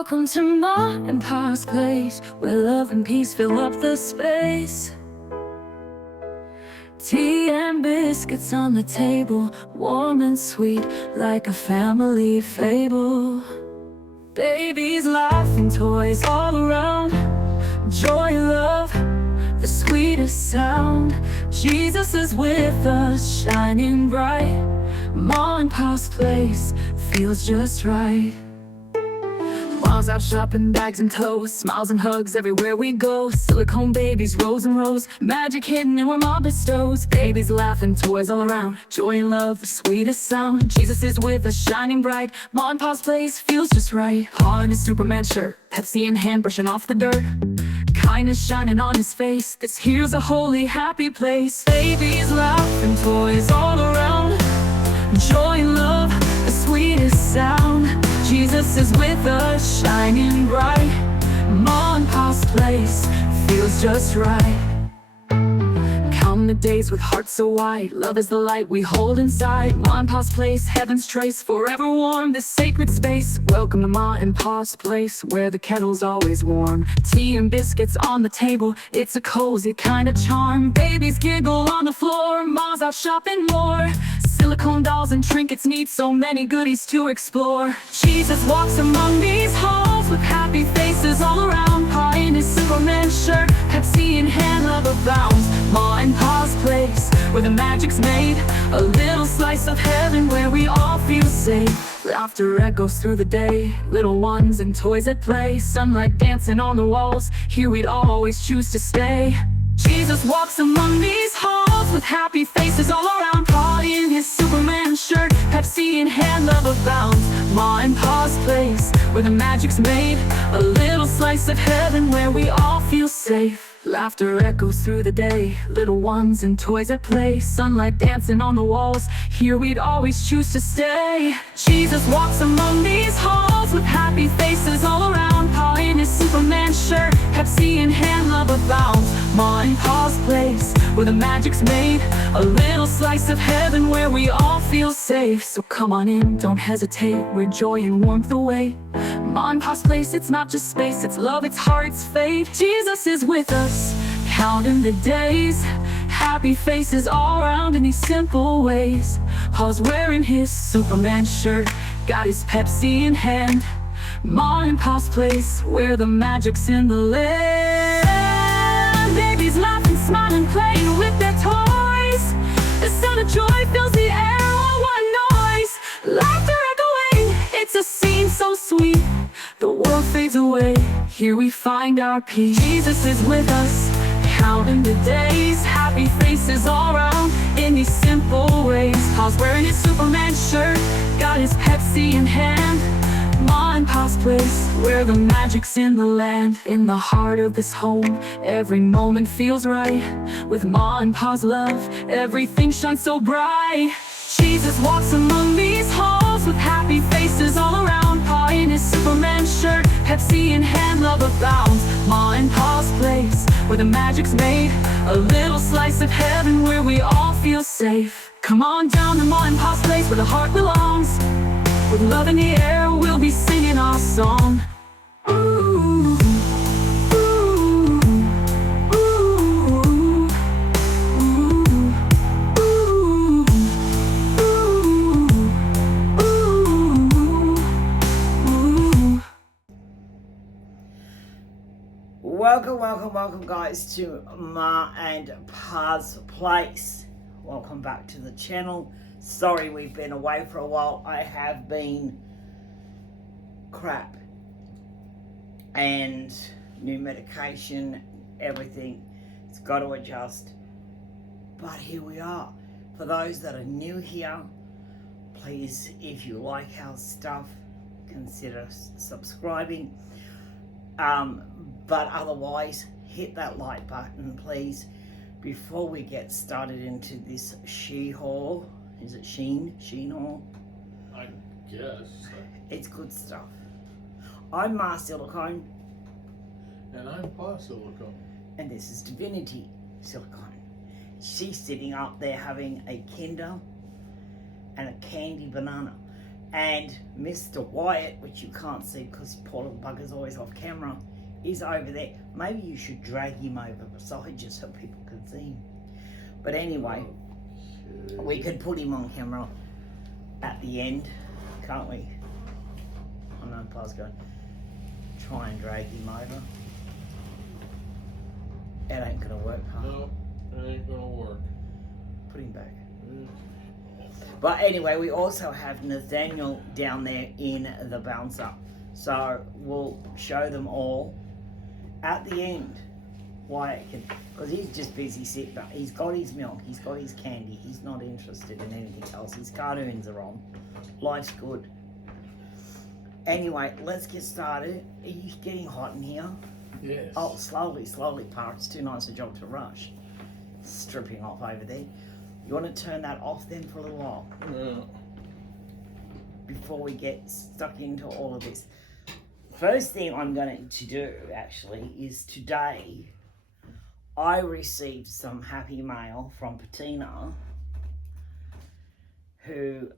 Welcome to Ma and Pa's place, where love and peace fill up the space. Tea and biscuits on the table, warm and sweet, like a family fable. Babies laughing, toys all around, joy, love, the sweetest sound. Jesus is with us, shining bright. Ma and Pa's place feels just right. Mom's out shopping, bags and toes, smiles and hugs everywhere we go. Silicone babies, rows and rows, magic hidden in where Mom bestows. Babies laughing, toys all around, joy and love, the sweetest sound. Jesus is with us, shining bright. Mom and Pa's place feels just right. Pa in his Superman shirt, Pepsi in hand, brushing off the dirt. Kindness shining on his face, this here's a holy, happy place. Babies laughing, toys all around, joy and love, the sweetest sound. Jesus is with us, shining bright. Ma and Pa's place feels just right. Come the days with hearts so wide, love is the light we hold inside. Ma and Pa's place, heaven's trace, forever warm, this sacred space. Welcome to Ma and Pa's place, where the kettle's always warm. Tea and biscuits on the table, it's a cozy kind of charm. Babies giggle on the floor, Ma's out shopping more. Silicone dolls and trinkets need so many goodies to explore. Jesus walks among these halls with happy faces all around. Pa in his Superman shirt, Pepsi in hand, love abounds. Ma and Pa's place, where the magic's made, a little slice of heaven where we all feel safe. Laughter echoes through the day, little ones and toys at play. Sunlight dancing on the walls, here we'd always choose to stay. Jesus walks among these halls with happy faces all around. Pa in his Superman shirt, Pepsi in hand, love abounds. Ma and Pa's place, where the magic's made, a little slice of heaven where we all feel safe. Laughter echoes through the day, little ones and toys at play. Sunlight dancing on the walls, here we'd always choose to stay. Jesus walks among these halls with happy faces all around. Pa in his Superman shirt, Pepsi in hand, love abounds. Ma and Pa's place, where the magic's made, a little slice of heaven where we all feel safe. So come on in, don't hesitate, where joy and warmth await. Ma and Pa's place, it's not just space, it's love, it's heart, it's faith. Jesus is with us, counting the days, happy faces all around in these simple ways. Pa's wearing his Superman shirt, got his Pepsi in hand. Ma and Pa's place, where the magic's in the land. Babies laughing, smiling, playing with their toys. The sound of joy fills the air, all one noise. Laughter echoing, it's a scene so sweet. The world fades away, here we find our peace. Jesus is with us, counting the days, happy faces all around in these simple ways. Pa's wearing his Superman shirt, got his Pepsi in hand. Ma and Pa's place, where the magic's in the land. In the heart of this home, every moment feels right. With Ma and Pa's love, everything shines so bright. Jesus walks among these halls with happy faces all around. Pa in his Superman shirt, Pepsi in hand, love abounds. Ma and Pa's place, where the magic's made, a little slice of heaven where we all feel safe. Come on down to Ma and Pa's place, where the heart belongs. With love in the air, we'll be singing our song. Ooh, ooh, ooh, ooh. Welcome guys to Ma and Pa's place. Welcome back to the channel. Sorry we've been away for a while. I have been crap and new medication, everything. It's got to adjust. But here we are. For those that are new here, please, if you like our stuff, consider subscribing. But otherwise, hit that like button, please, before we get started into this SHEIN haul. Is it SHEIN? SHEIN haul? I guess. It's good stuff. I'm Ma Silicone. And I'm Pa Silicone. And this is Divinity Silicone. She's sitting up there having a Kinder and a candy banana. And Mr. Wyatt, which you can't see because poor little bugger's always off camera, is over there. Maybe you should drag him over beside you so people can see him. But anyway, we could put him on camera at the end, can't we? I know Pa's going to try and drag him over. That ain't gonna work, huh? No, it ain't gonna work. Put him back. But anyway, we also have Nathaniel down there in the bouncer. So we'll show them all at the end. Why? Because he's just busy sitting up. He's got his milk, he's got his candy, he's not interested in anything else. His cartoons are on. Life's good. Anyway, let's get started. Are you getting hot in here? Yes. Oh, slowly, Pa. It's too nice a job to rush. Stripping off over there. You want to turn that off then for a little while? Yeah. Before we get stuck into all of this. First thing I'm going to do, actually, is today I received some happy mail from Patina, who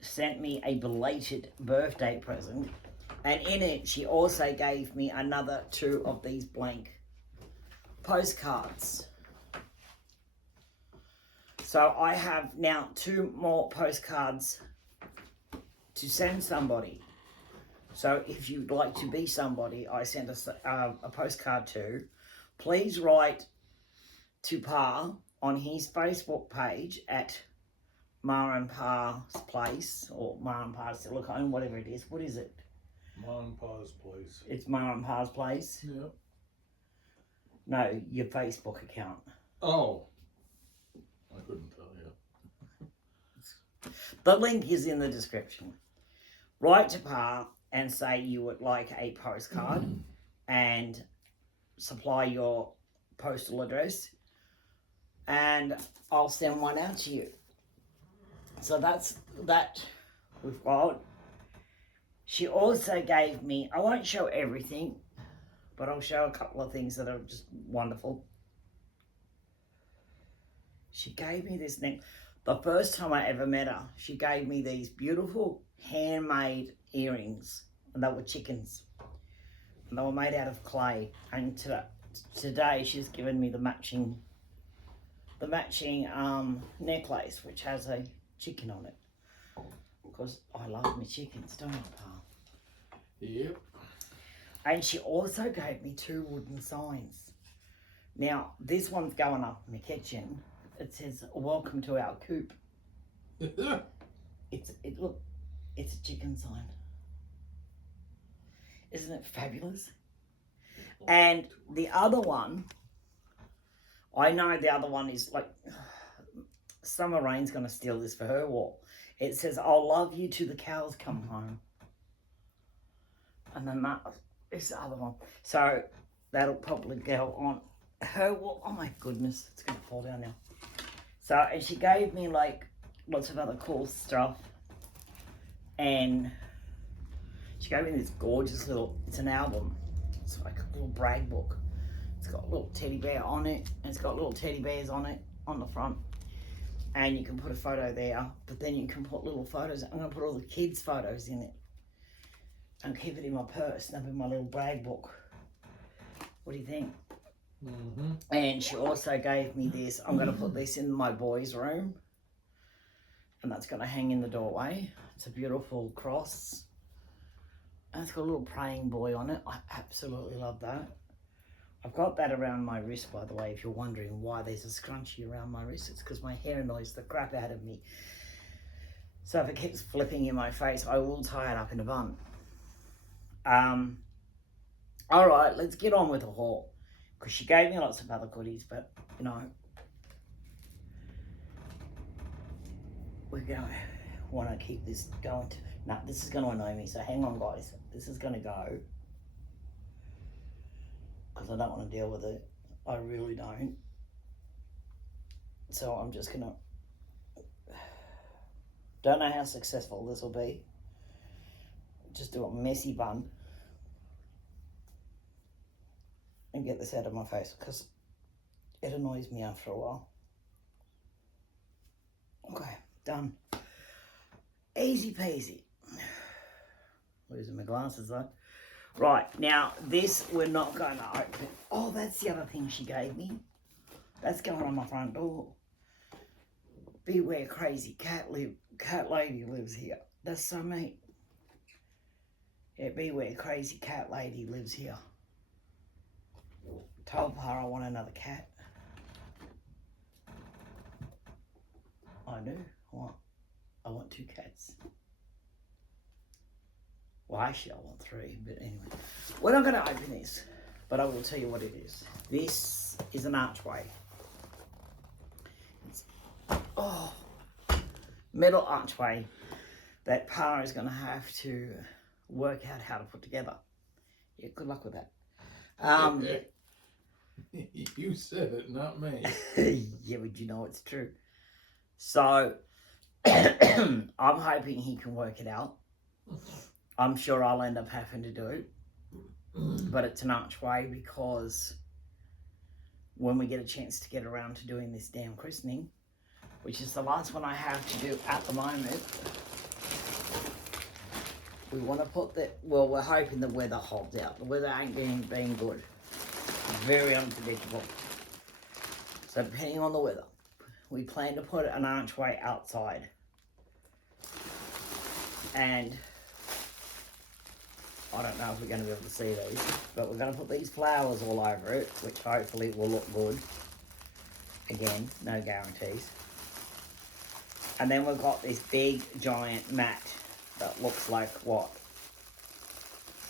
sent me a belated birthday present. And in it, she also gave me another 2 of these blank postcards. So I have now 2 more postcards to send somebody. So if you'd like to be somebody I sent a postcard to, please write to Pa on his Facebook page at Ma and Pa's Place, or Ma and Pa's Silicone, whatever it is. What is it? Ma and Pa's Place. It's Ma and Pa's Place? Yep. No, your Facebook account. Oh. I couldn't tell you. The link is in the description. Write to Pa and say you would like a postcard and supply your postal address, and I'll send one out to you. So that's that we've got. She also gave me, I won't show everything, but I'll show a couple of things that are just wonderful. She gave me this neck. The first time I ever met her, she gave me these beautiful handmade earrings, and they were chickens. And they were made out of clay. And today she's given me the matching necklace, which has a chicken on it. Because I love my chickens, don't I, Pa? Yep. And she also gave me 2 wooden signs. Now, this one's going up in the kitchen. It says, "Welcome to our coop." It's a chicken sign. Isn't it fabulous? And the other one, I know the other one is like, Summer Rain's going to steal this for her wall. It says, "I'll love you till the cows come home." And then this other one. So that'll probably go on her wall. Oh my goodness, it's going to fall down now. So, and she gave me like lots of other cool stuff. And she gave me this gorgeous little, it's an album. It's like a little brag book. It's got a little teddy bear on it. And it's got little teddy bears on it, on the front. And you can put a photo there, but then you can put little photos. I'm going to put all the kids' photos in it. And keep it in my purse. That'll be my little brag book. What do you think? Mm-hmm. And she also gave me this. I'm going to put this in my boys' room. And that's going to hang in the doorway. It's a beautiful cross. And it's got a little praying boy on it. I absolutely love that. I've got that around my wrist, by the way, if you're wondering why there's a scrunchie around my wrist. It's because my hair annoys the crap out of me. So if it keeps flipping in my face, I will tie it up in a bun. All right, let's get on with the haul. Because she gave me lots of other goodies, but, you know, we're going to want to keep this going. No, this is going to annoy me, so hang on, guys. This is going to go. Because I don't want to deal with it. I really don't. So I'm just going to... Don't know how successful this will be. Just do a messy bun. And get this out of my face because it annoys me after a while. Okay, done. Easy peasy. Losing my glasses though. Right, now this we're not going to open. Oh, that's the other thing she gave me. That's going on my front door. Beware crazy cat lady lives here. That's so neat. Yeah, beware crazy cat lady lives here. Told her I want another cat. I do. I want 2 cats. Well, actually, I want 3, but anyway. We're not going to open this, but I will tell you what it is. This is an archway. It's, metal archway that Pa is going to have to work out how to put together. Yeah, good luck with that. You said it, not me. Yeah, but you know it's true. So, I'm hoping he can work it out. I'm sure I'll end up having to do it. But it's an archway because when we get a chance to get around to doing this damn christening, which is the last one I have to do at the moment, we want to put that, well, we're hoping the weather holds out. The weather ain't being good. Very unpredictable. So depending on the weather, we plan to put an archway outside. And I don't know if we're going to be able to see these, but we're going to put these flowers all over it, which hopefully will look good. Again, no guarantees. And then we've got this big giant mat that looks like what?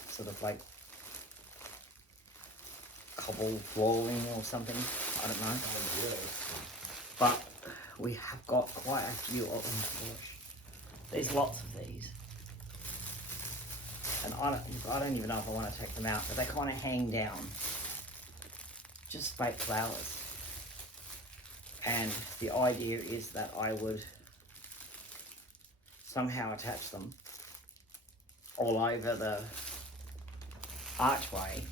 Sort of like cobble flooring or something. I don't know. But we have got quite a few of them. There's lots of these. And I don't even know if I want to take them out, but they kind of hang down. Just fake flowers. And the idea is that I would somehow attach them all over the archway.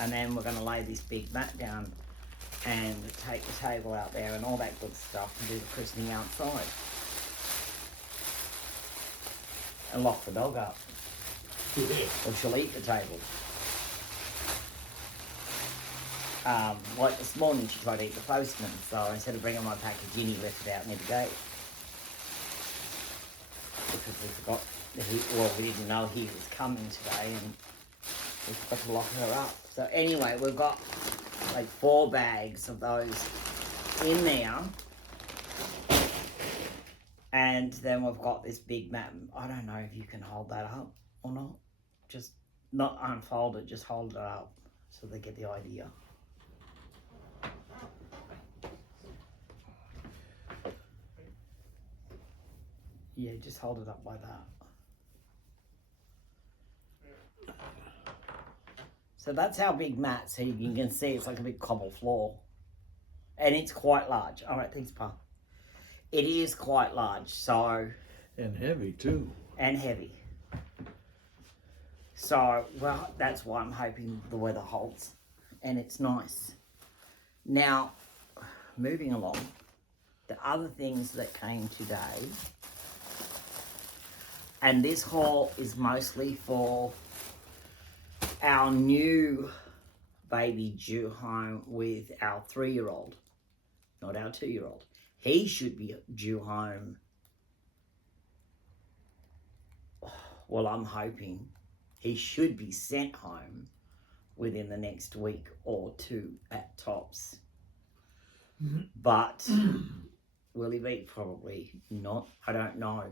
And then we're going to lay this big mat down and take the table out there and all that good stuff and do the christening outside. And lock the dog up. Yeah. Or she'll eat the table. Like this morning she tried to eat the postman, so instead of bringing my package in, he left it out near the gate. Because we forgot that we didn't know he was coming today and we forgot to lock her up. So anyway, we've got like 4 bags of those in there. And then we've got this big mat. I don't know if you can hold that up or not. Just not unfold it, just hold it up so they get the idea. Yeah, just hold it up like that. So that's our big mat. So you can see it's like a big cobble floor. And it's quite large. All right, thanks, Pa. It is quite large, so... And heavy, too. And heavy. So, well, that's why I'm hoping the weather holds. And it's nice. Now, moving along, the other things that came today, and this haul is mostly for our new baby due home with our 3-year-old, not our 2-year-old. He should be due home, well, I'm hoping he should be sent home within the next week or 2 at tops. But will he be? Probably not. I don't know.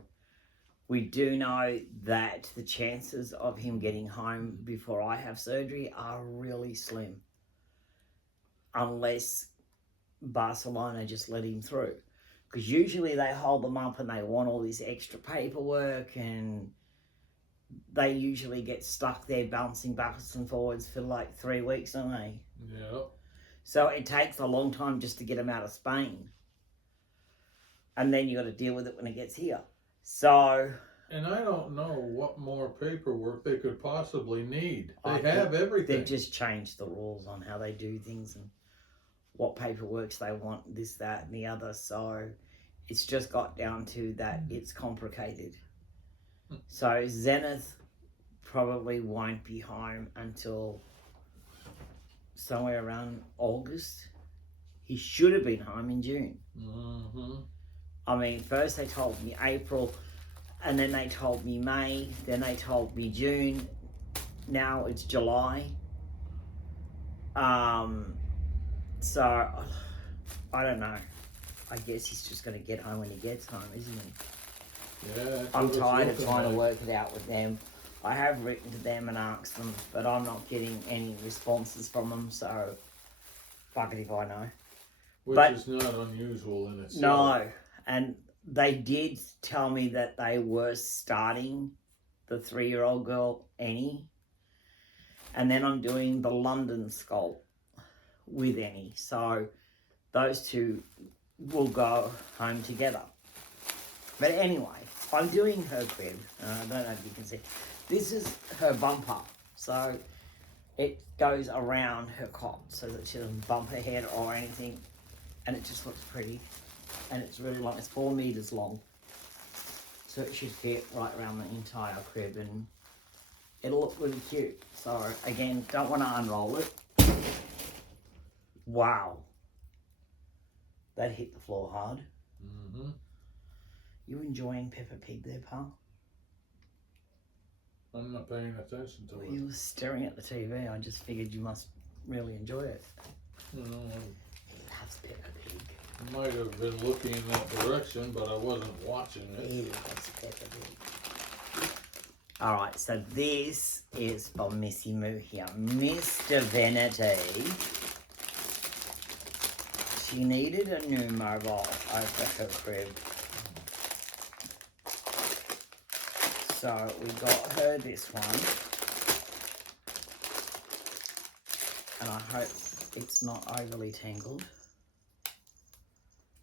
We do know that the chances of him getting home before I have surgery are really slim. Unless Barcelona just let him through. Because usually they hold them up and they want all this extra paperwork and they usually get stuck there bouncing backwards and forwards for like 3 weeks, don't they? Yeah. So it takes a long time just to get them out of Spain. And then you got to deal with it when it gets here. So... And I don't know what more paperwork they could possibly need. They have everything. They've just changed the rules on how they do things and what paperworks they want, this, that, and the other. So it's just got down to that it's complicated. So Zenith probably won't be home until somewhere around August. He should have been home in June. Mm-hmm. I mean, first they told me April, and then they told me May, then they told me June. Now it's July. So I don't know. I guess he's just going to get home when he gets home, isn't he? Yeah. that's I'm what it's tired of looking trying to like. work it out with them. I have written to them and asked them, but I'm not getting any responses from them, so fuck it if I know. Which But- is not unusual in itself. No, and they did tell me that they were starting the 3-year-old girl, Annie, and then I'm doing the London sculpt with Annie. So those two will go home together. But anyway, I'm doing her crib. I don't know if you can see. This is her bumper. So it goes around her cot so that she doesn't bump her head or anything. And it just looks pretty. And it's really long. It's 4 meters long. So it should fit right around the entire crib and it'll look really cute. So again, don't want to unroll it. Wow. That hit the floor hard. Mm-hmm. You enjoying Peppa Pig there, pal? I'm not paying attention to You it. were staring at the TV. I just figured you must really enjoy it. You know, He loves Peppa Pig. I might have been looking in that direction, but I wasn't watching it. He loves Peppa Pig. Alright, so this is for Missy Moo here. Miss Divinity. She needed a new mobile over her crib. So we got her this one. And I hope it's not overly tangled.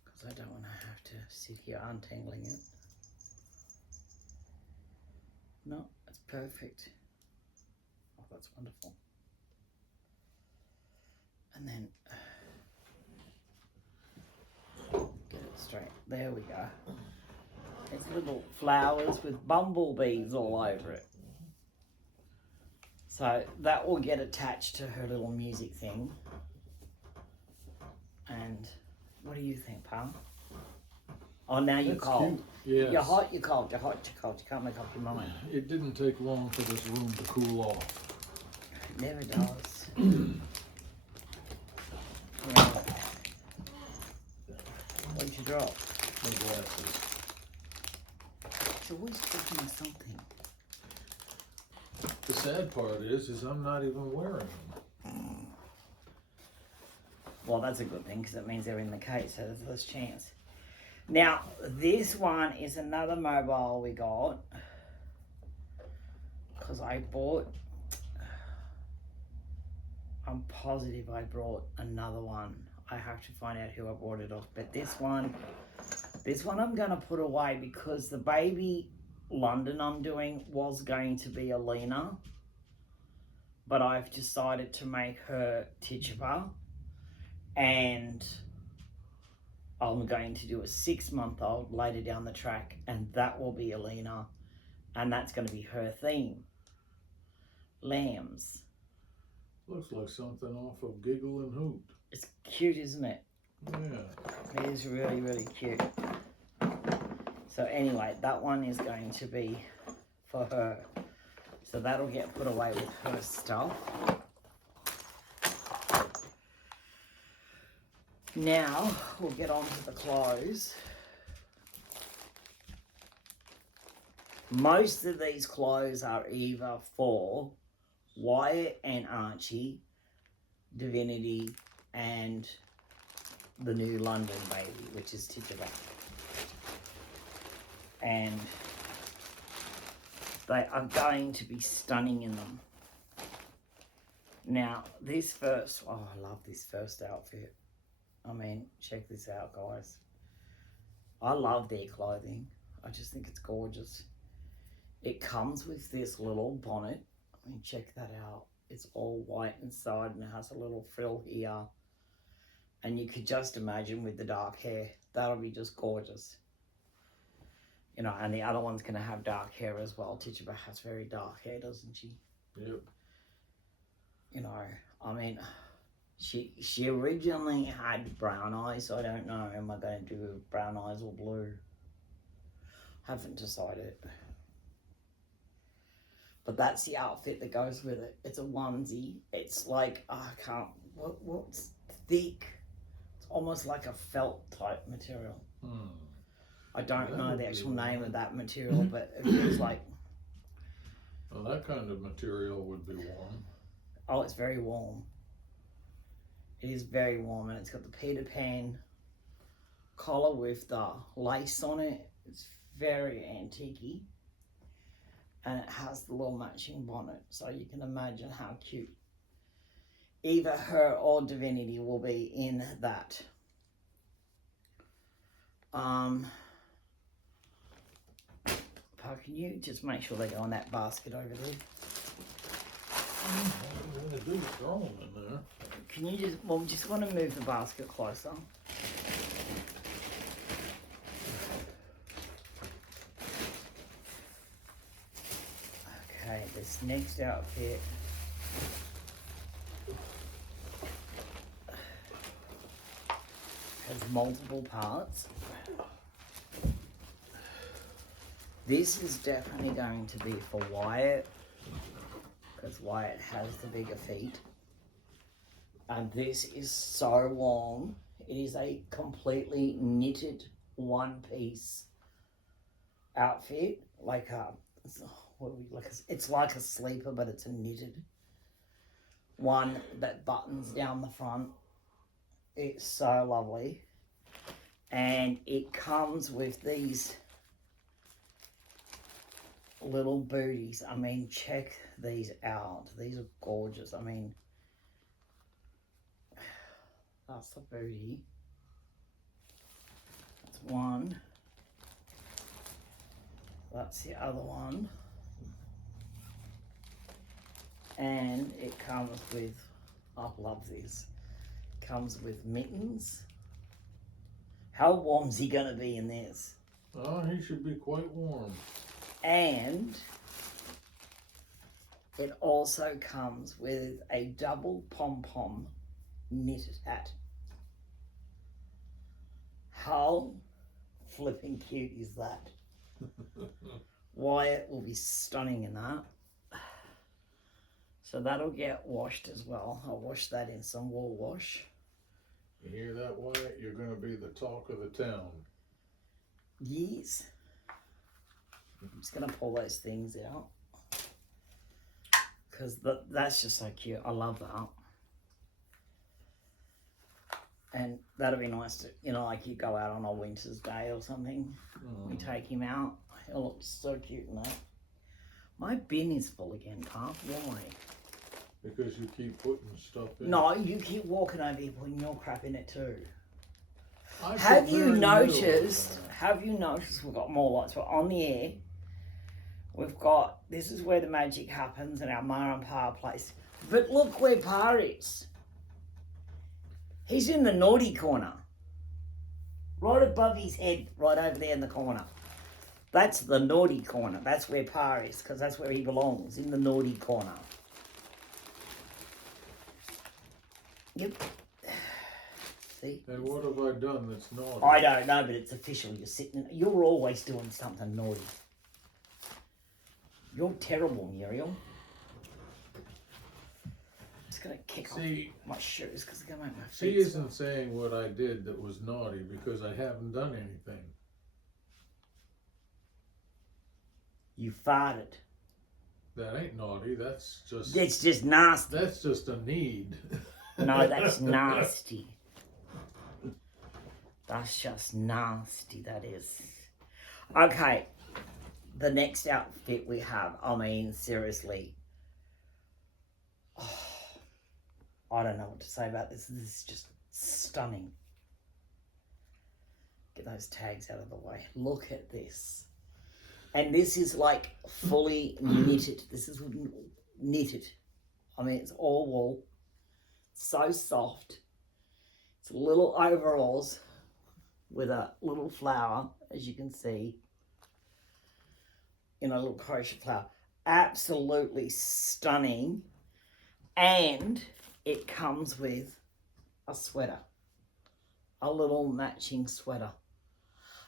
Because I don't want to have to sit here untangling it. No, it's perfect. Oh, that's wonderful. And then get it straight. There we go. It's little flowers with bumblebees all over it. So that will get attached to her little music thing. And what do you think, pal? Oh, now you're That's cold. cute. Yes. You're hot, you're cold, you're hot, you're cold. You can't make up your mind. It didn't take long for this room to cool off. It never does. Yeah. What did you drop? My glasses. It's always dropping something. The sad part is I'm not even wearing them. Well, that's a good thing because it means they're in the case, so there's less chance. Now, this one is another mobile we got because I bought, I'm positive I brought another one. I have to find out who I bought it off, but this one I'm going to put away because the baby London I'm doing was going to be Alina, but I've decided to make her Tituba, and I'm going to do a 6-month-old later down the track, and that will be Alina, and that's going to be her theme. Lambs. Looks like something off of Giggle and Hoot. It's cute, isn't it? Yeah. It is really, really cute. So anyway, that one is going to be for her. So that'll get put away with her stuff. Now, we'll get on to the clothes. Most of these clothes are either for Wyatt and Archie, Divinity, and the new London baby, which is Tituba. And they are going to be stunning in them. Now, this first, oh, I love this first outfit. I mean, check this out, guys. I love their clothing. I just think it's gorgeous. It comes with this little bonnet. I mean, check that out. It's all white inside and it has a little frill here. And you could just imagine with the dark hair, that'll be just gorgeous. You know, and the other one's going to have dark hair as well. Tituba has very dark hair, doesn't she? Yep. You know, I mean, she originally had brown eyes, so I don't know, am I going to do brown eyes or blue? Haven't decided. But that's the outfit that goes with it. It's a onesie. It's like, I can't, what's thick? It's almost like a felt type material. I don't know the actual name of that material, but it feels like... Well, that kind of material would be warm. Oh, it's very warm. It is very warm, and it's got the Peter Pan collar with the lace on it. It's very antique-y. And it has the little matching bonnet, so you can imagine how cute either her or Divinity will be in that. Can you just make sure they go in that basket over there? What I'm going to do is throw them in there. Can you just, well, we just want to move the basket closer. Okay, this next outfit has multiple parts. This is definitely going to be for Wyatt, because Wyatt has the bigger feet. And this is so warm. It is a completely knitted one-piece outfit, like a, it's like a sleeper, but it's a knitted one that buttons down the front. It's so lovely, and it comes with these little booties. I mean, check these out. These are gorgeous. I mean, that's the booty. That's one. That's the other one. And it comes with, I love this, comes with mittens. How warm's he gonna be in this? Oh, he should be quite warm. And it also comes with a double pom-pom knitted hat. How flipping cute is that? Wyatt will be stunning in that. So that'll get washed as well. I'll wash that in some wool wash. You hear that, Wyatt? You're going to be the talk of the town. Yes. I'm just going to pull those things out, because that's just so cute. I love that. And that'll be nice to, you know, like you go out on a winter's day or something. We take him out. He'll look so cute in that. My bin is full again, Puff. Why? Because you keep putting stuff in. No, you keep walking over here putting your crap in it too. I Have put you very noticed, little we've got more lights. We're on the air. We've got, this is where the magic happens in our Ma and Pa place. But look where Pa is. He's in the naughty corner. Right above his head, right over there in the corner. That's the naughty corner. That's where Pa is, because that's where he belongs, in the naughty corner. Yep. See? And what have I done that's naughty? I don't know, but it's official. You're always doing something naughty. You're terrible, Muriel. I'm just going to kick off my shoes because they're going to make my feet She isn't saying what I did that was naughty because I haven't done anything. You farted. That ain't naughty. That's just... It's just nasty. That's just a need. No, that's nasty. That's just nasty, that is. Okay. The next outfit we have, I mean, seriously. Oh, I don't know what to say about this. This is just stunning. Get those tags out of the way. Look at this. And this is like fully knitted. This is knitted. I mean, it's all wool. So soft. It's little overalls with a little flower, as you can see. in a little crochet flower. Absolutely stunning. And it comes with a sweater, a little matching sweater.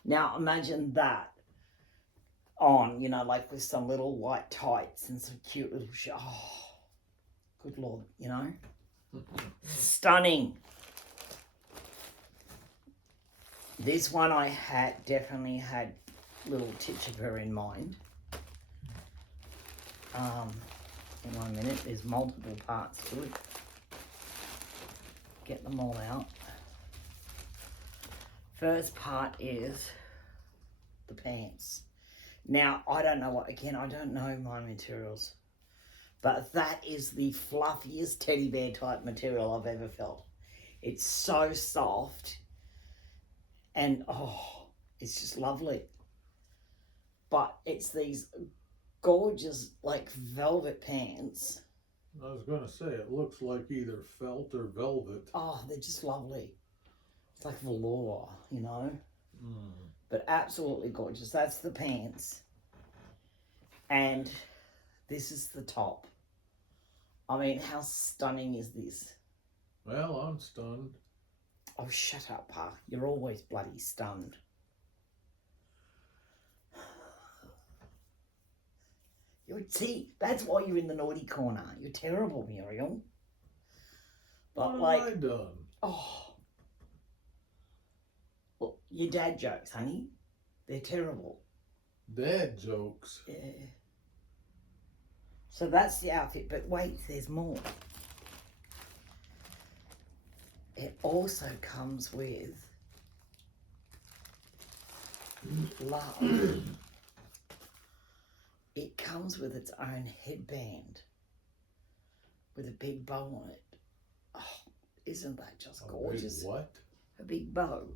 Now imagine that on, you know, like with some little white tights and some cute little oh, good Lord, you know. Stunning. This one I definitely had little titch of her in mind. In 1 minute, there's multiple parts to it. Get them all out. First part is the pants. Now, I don't know what, again, I don't know my materials, but that is the fluffiest teddy bear type material I've ever felt. It's so soft and, oh, it's just lovely. But it's these gorgeous, like, velvet pants. I was going to say, it looks like either felt or velvet. Oh, they're just lovely. It's like velour, you know? Mm. But absolutely gorgeous. That's the pants. And this is the top. I mean, how stunning is this? Well, I'm stunned. Oh, shut up, Pa. You're always bloody stunned. See, that's why you're in the naughty corner. You're terrible, Muriel. But what like, have I done? oh, well, your dad jokes, honey. They're terrible. Dad jokes. Yeah. So that's the outfit, but wait, there's more. It also comes with love. It comes with its own headband with a big bow on it. Oh, isn't that just gorgeous? Big what? A big bow.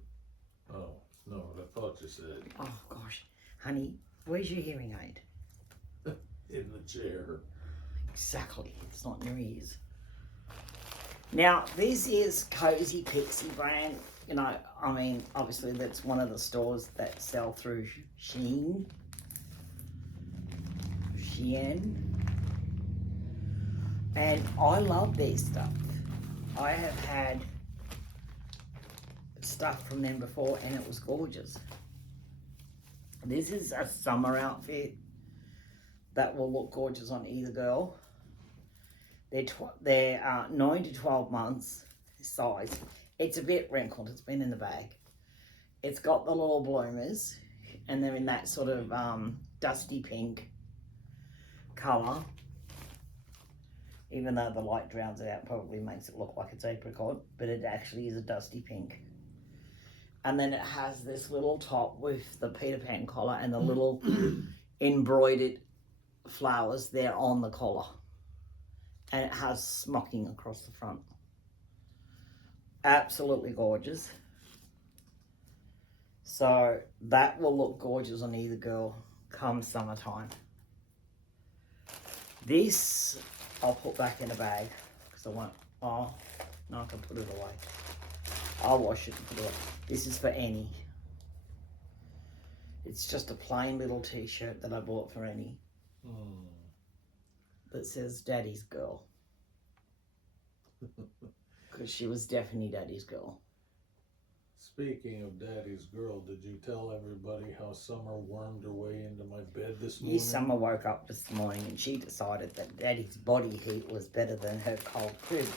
Oh, no, I thought you said. Oh, gosh. Honey, where's your hearing aid? In the chair. Exactly. It's not in your ears. Now, this is Cozy Pixie brand. You know, I mean, obviously that's one of the stores that sell through SHEIN. And I love their stuff. I have had stuff from them before and it was gorgeous. This is a summer outfit that will look gorgeous on either girl. They're 9 to 12 months size. It's a bit wrinkled, it's been in the bag. It's got the little bloomers and they're in that sort of dusty pink colour, even though the light drowns it out, probably makes it look like it's apricot, but it actually is a dusty pink. And then it has this little top with the Peter Pan collar and the little embroidered flowers there on the collar, and it has smocking across the front. Absolutely gorgeous. So that will look gorgeous on either girl come summertime. This I'll put back in a bag because I won't. Oh, no, I can put it away. I'll wash it and put it away. This is for Annie. It's just a plain little t-shirt that I bought for Annie that says Daddy's Girl. Because she was definitely Daddy's girl. Speaking of Daddy's girl, did you tell everybody how Summer wormed her way into my bed this morning? Yes, Summer woke up this morning and she decided that Daddy's body heat was better than her cold crib.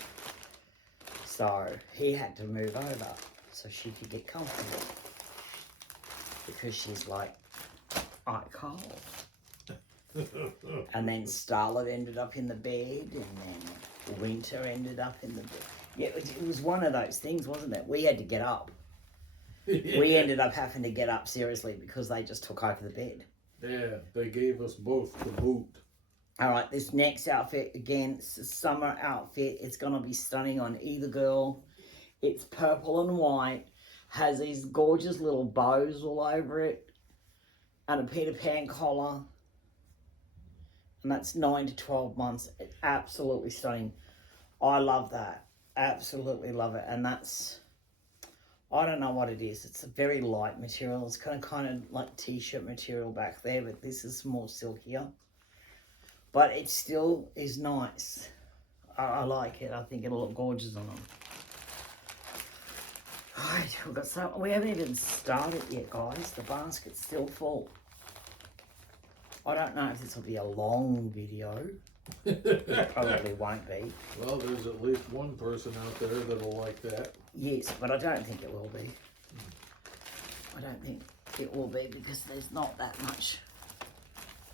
So he had to move over so she could get comfortable. Because she's like, I'm cold. And then Starlet ended up in the bed, and then Winter ended up in the bed. Yeah, it was one of those things, wasn't it? We had to get up. Yeah. We ended up having to get up, seriously, because they just took over the bed. Yeah, they gave us both the boot. All right, this next outfit, again, it's a summer outfit. It's going to be stunning on either girl. It's purple and white, has these gorgeous little bows all over it, and a Peter Pan collar. And that's 9 to 12 months. It's absolutely stunning. I love that. Absolutely love it. And that's I don't know what it is. It's a very light material. It's kind of like t-shirt material back there, but this is more silkier. But it still is nice. I like it. I think it'll look gorgeous on them. Right, we've got some. We haven't even started yet, guys. The basket's still full. I don't know if this will be a long video. It probably won't be. Well, there's at least one person out there that'll like that. Yes, but I don't think it will be. I don't think it will be because there's not that much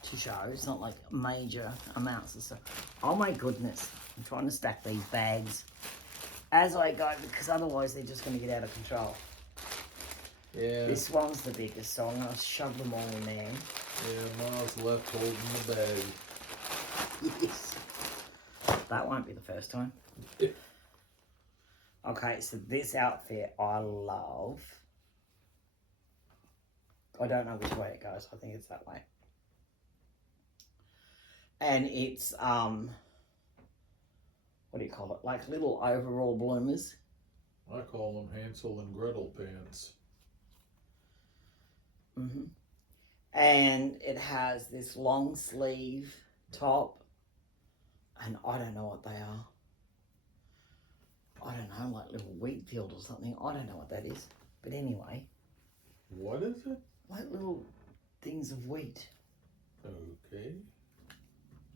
to show. It's not like major amounts of stuff. Oh my goodness. I'm trying to stack these bags as I go because otherwise they're just going to get out of control. Yeah. This one's the biggest, so I'm going to shove them all in there. Yeah, Ma's left holding the bag. Yes. That won't be the first time. Okay, so this outfit I love. I don't know which way it goes. I think it's that way. And it's, what do you call it? Like little overall bloomers. I call them Hansel and Gretel pants. Mm-hmm. And it has this long sleeve top. And I don't know what they are. I don't know, like little wheat field or something. I don't know what that is. But anyway. What is it? Like little things of wheat. Okay.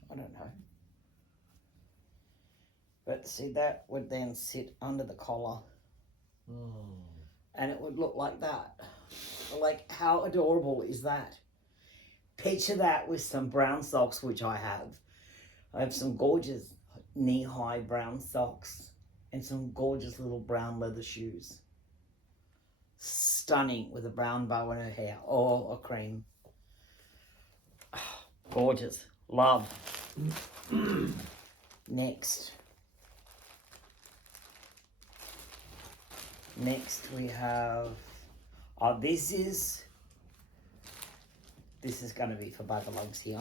I don't know. But see, that would then sit under the collar. And it would look like that. Like, how adorable is that? Picture that with some brown socks, which I have. I have some gorgeous knee-high brown socks and some gorgeous little brown leather shoes. Stunning with a brown bow in her hair or a cream. Gorgeous. Love. Next we have, this is going to be for Buggerlugs here.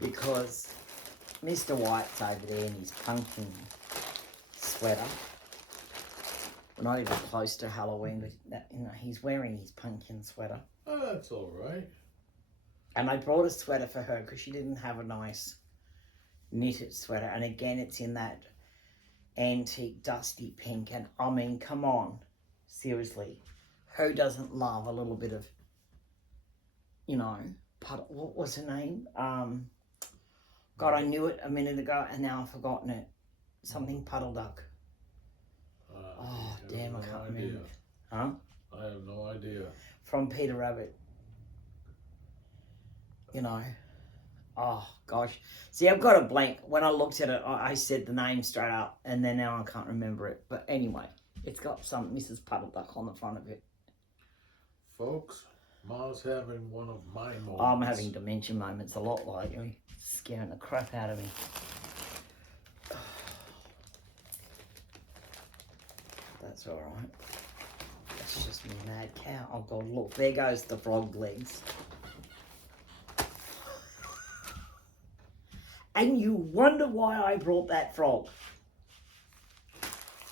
Because Mr. White's over there in his pumpkin sweater. We're not even close to Halloween, but that, you know, he's wearing his pumpkin sweater. Oh, that's all right. And I brought a sweater for her because she didn't have a nice knitted sweater. And again, it's in that antique dusty pink. And I mean, come on, seriously, who doesn't love a little bit of, you know, what was her name? God, I knew it a minute ago and now I've forgotten it. Something puddle duck. Oh, damn, I can't remember. Huh? I have no idea. From Peter Rabbit. You know. Oh, gosh. See, I've got a blank. When I looked at it, I said the name straight up, and then now I can't remember it. But anyway, it's got some Mrs. Puddle Duck on the front of it. Folks, Ma's having one of my moments. I'm having dementia moments a lot lately. It's scaring the crap out of me. That's all right. That's just me mad cow. Oh, God, look. There goes the frog legs. And you wonder why I brought that frog.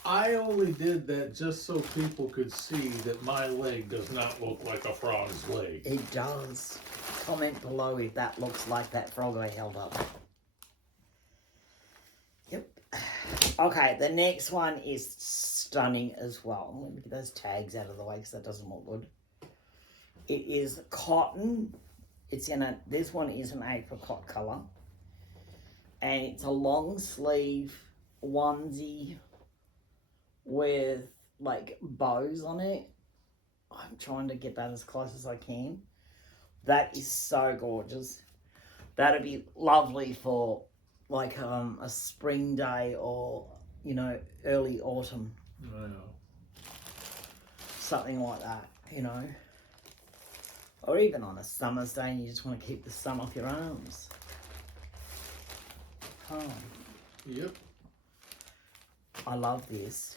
I only did that just so people could see that my leg does not look like a frog's leg. It does. Comment below if that looks like that frog I held up. Yep. Okay, the next one is stunning as well. Let me get those tags out of the way because that doesn't look good. It is cotton. It's in a, this one is an apricot colour. And it's a long sleeve onesie with like bows on it. I'm trying to get that as close as I can. That is so gorgeous. That'd be lovely for like a spring day or, you know, early autumn. I know. Something like that, you know. Or even on a summer's day and you just want to keep the sun off your arms. Oh. Yep. I love this.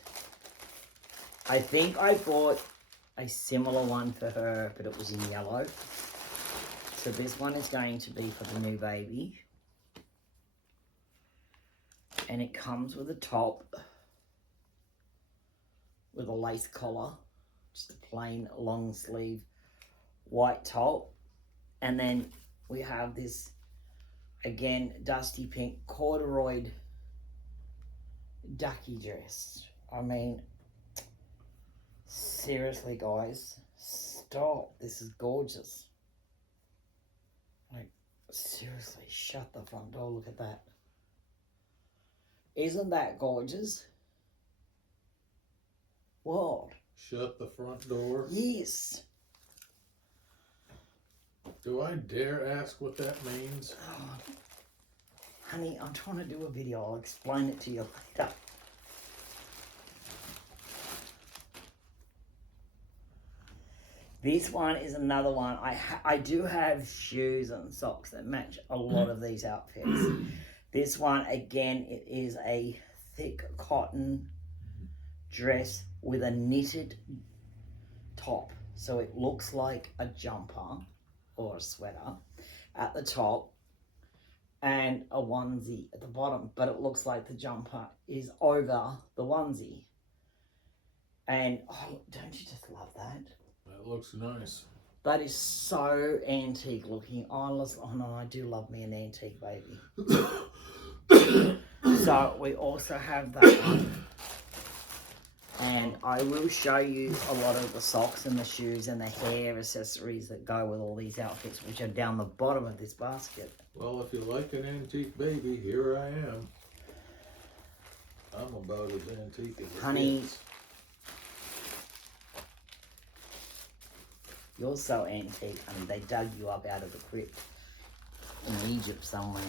I think I bought a similar one for her, but it was in yellow. So this one is going to be for the new baby. And it comes with a top with a lace collar, just a plain long sleeve white top. And then we have this, again, dusty pink corduroy ducky dress. I mean, seriously, guys, stop. This is gorgeous. Like, seriously, shut the front door. Look at that. Isn't that gorgeous? What? Shut the front door? Yes. Do I dare ask what that means? Oh, honey, I'm trying to do a video. I'll explain it to you later. This one is another one. I do have shoes and socks that match a lot of these outfits. This one, again, it is a thick cotton dress with a knitted top. So it looks like a jumper or a sweater at the top and a onesie at the bottom. But it looks like the jumper is over the onesie. And, oh, don't you just love that? That looks nice. That is so antique looking. Oh no, I do love me an antique baby. So we also have that one. And I will show you a lot of the socks and the shoes and the hair accessories that go with all these outfits, which are down the bottom of this basket. Well, if you like an antique baby, here I am. I'm about as antique as it Honey, gets. You're so antique, honey. They dug you up out of the crypt in Egypt somewhere.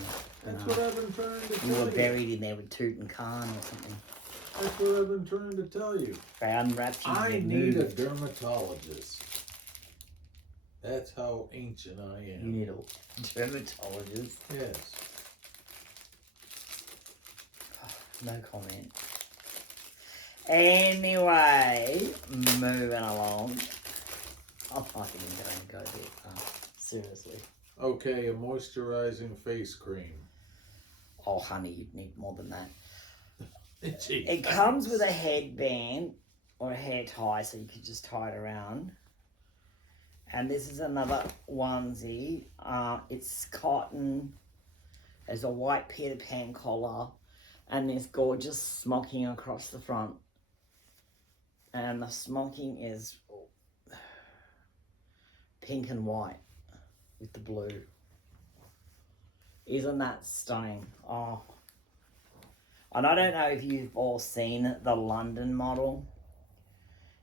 That's what I've been trying to tell You you. were buried in there with Tutankhamun or something. That's what I've been trying to tell you. They unwrapped you. I and need a moved. dermatologist. That's how ancient I You am. need a dermatologist. Yes. No comment. Anyway, moving along. I'm fucking going to go there. Seriously. Okay, a moisturizing face cream. Oh, honey, you'd need more than that. Gee, It comes with a headband or a hair tie, so you could just tie it around. And this is another onesie. It's cotton. There's a white Peter Pan collar. And this gorgeous smocking across the front. And the smocking is pink and white with the blue. Isn't that stunning? Oh. And I don't know if you've all seen the London model.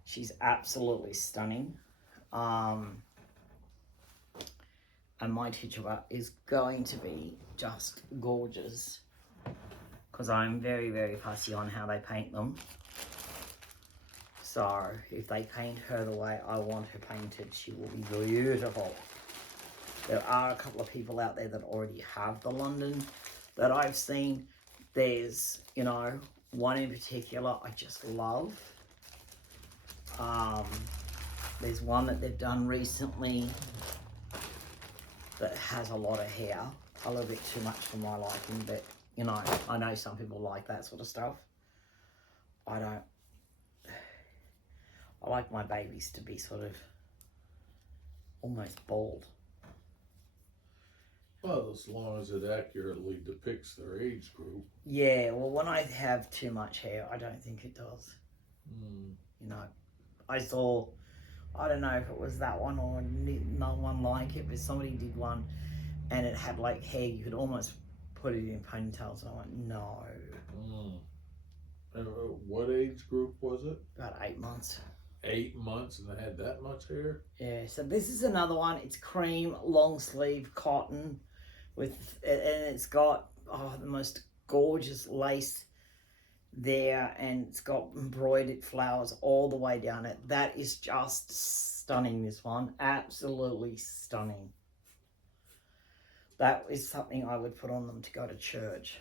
She's absolutely stunning. And my tituba is going to be just gorgeous. Because I'm very, very fussy on how they paint them. So, if they paint her the way I want her painted, she will be beautiful. There are a couple of people out there that already have the London that I've seen. There's, you know, one in particular I just love. There's one that they've done recently that has a lot of hair. A little bit too much for my liking, but, you know, I know some people like that sort of stuff. I don't. I like my babies to be sort of almost bald. Well, as long as it accurately depicts their age group. Yeah, well, when I have too much hair, I don't think it does. You know, I saw, I don't know if it was that one or no one like it, but somebody did one and it had like hair, you could almost put it in ponytails. And I went, no. What age group was it? About 8 months. 8 months and they had that much hair? Yeah, so this is another one. It's cream, long sleeve, cotton, with, and it's got the most gorgeous lace there, and it's got embroidered flowers all the way down it. That is just stunning, this one. Absolutely stunning. That is something I would put on them to go to church.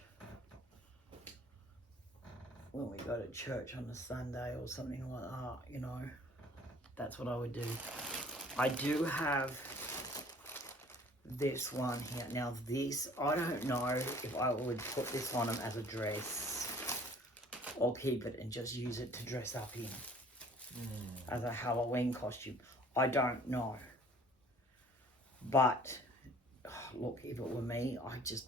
When we go to church on a Sunday or something like that, you know, that's what I would do. I do have this one here. Now this, I don't know if I would put this on them as a dress or keep it and just use it to dress up in. as a Halloween costume. I don't know. But, look, if it were me, I just...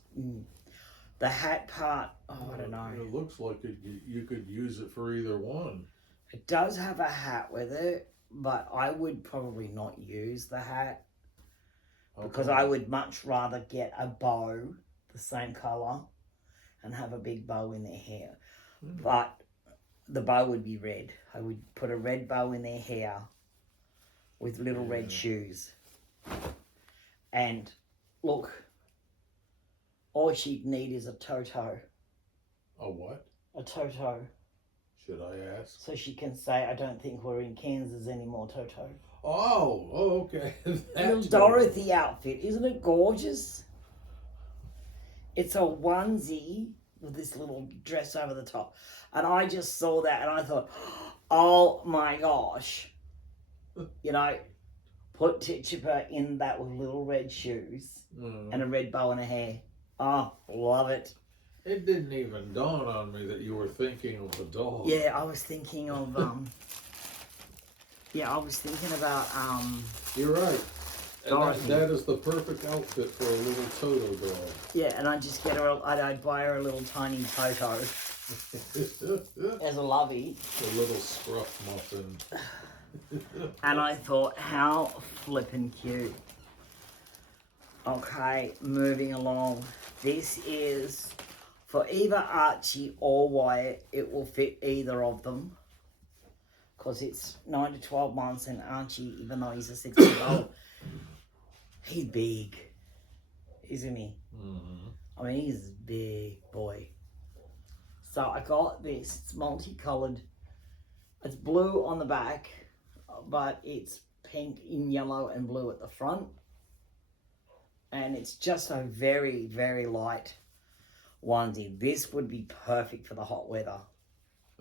The hat part, I don't know. It looks like you could use it for either one. It does have a hat with it, but I would probably not use the hat. Because I would much rather get a bow, the same colour, and have a big bow in their hair. But the bow would be red. I would put a red bow in their hair with little red shoes. And look, all she'd need is a toto. A what? A toto. Should I ask? So she can say, I don't think we're in Kansas anymore, Toto. Oh, okay. Little Dorothy outfit. Isn't it gorgeous? It's a onesie with this little dress over the top. And I just saw that and I thought, oh my gosh. You know, put Tituba in that with little red shoes and a red bow in her hair. Oh, love it. It didn't even dawn on me that you were thinking of the dog. Yeah, I was thinking of, I was thinking about, You're right. Dorothy. That is the perfect outfit for a little Toto dog. Yeah, and I'd just get her, I'd buy her a little tiny Toto as a lovey. A little scruff muffin. And I thought, how flippin' cute. Okay, moving along. This is for either Archie or Wyatt. It will fit either of them. Because it's 9 to 12 months and Archie, even though he's a 6-year-old, he's big, isn't he? I mean, he's a big boy. So I got this. It's multicolored. It's blue on the back, but it's pink in yellow and blue at the front. And it's just a very, very light onesie. This would be perfect for the hot weather.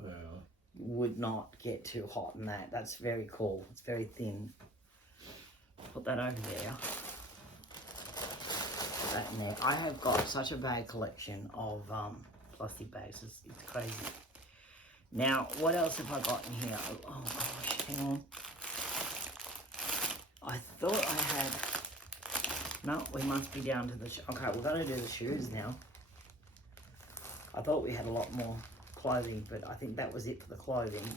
Yeah. Would not get too hot in that. That's very cool. It's very thin. Put that over there. Put that in there. I have got such a bag collection of plastic bags. It's crazy. Now, what else have I got in here? Oh gosh, hang on. I thought I had... No, we must be down to the... Okay, we're going to do the shoes now. I thought we had a lot more clothing, but I think that was it for the clothing.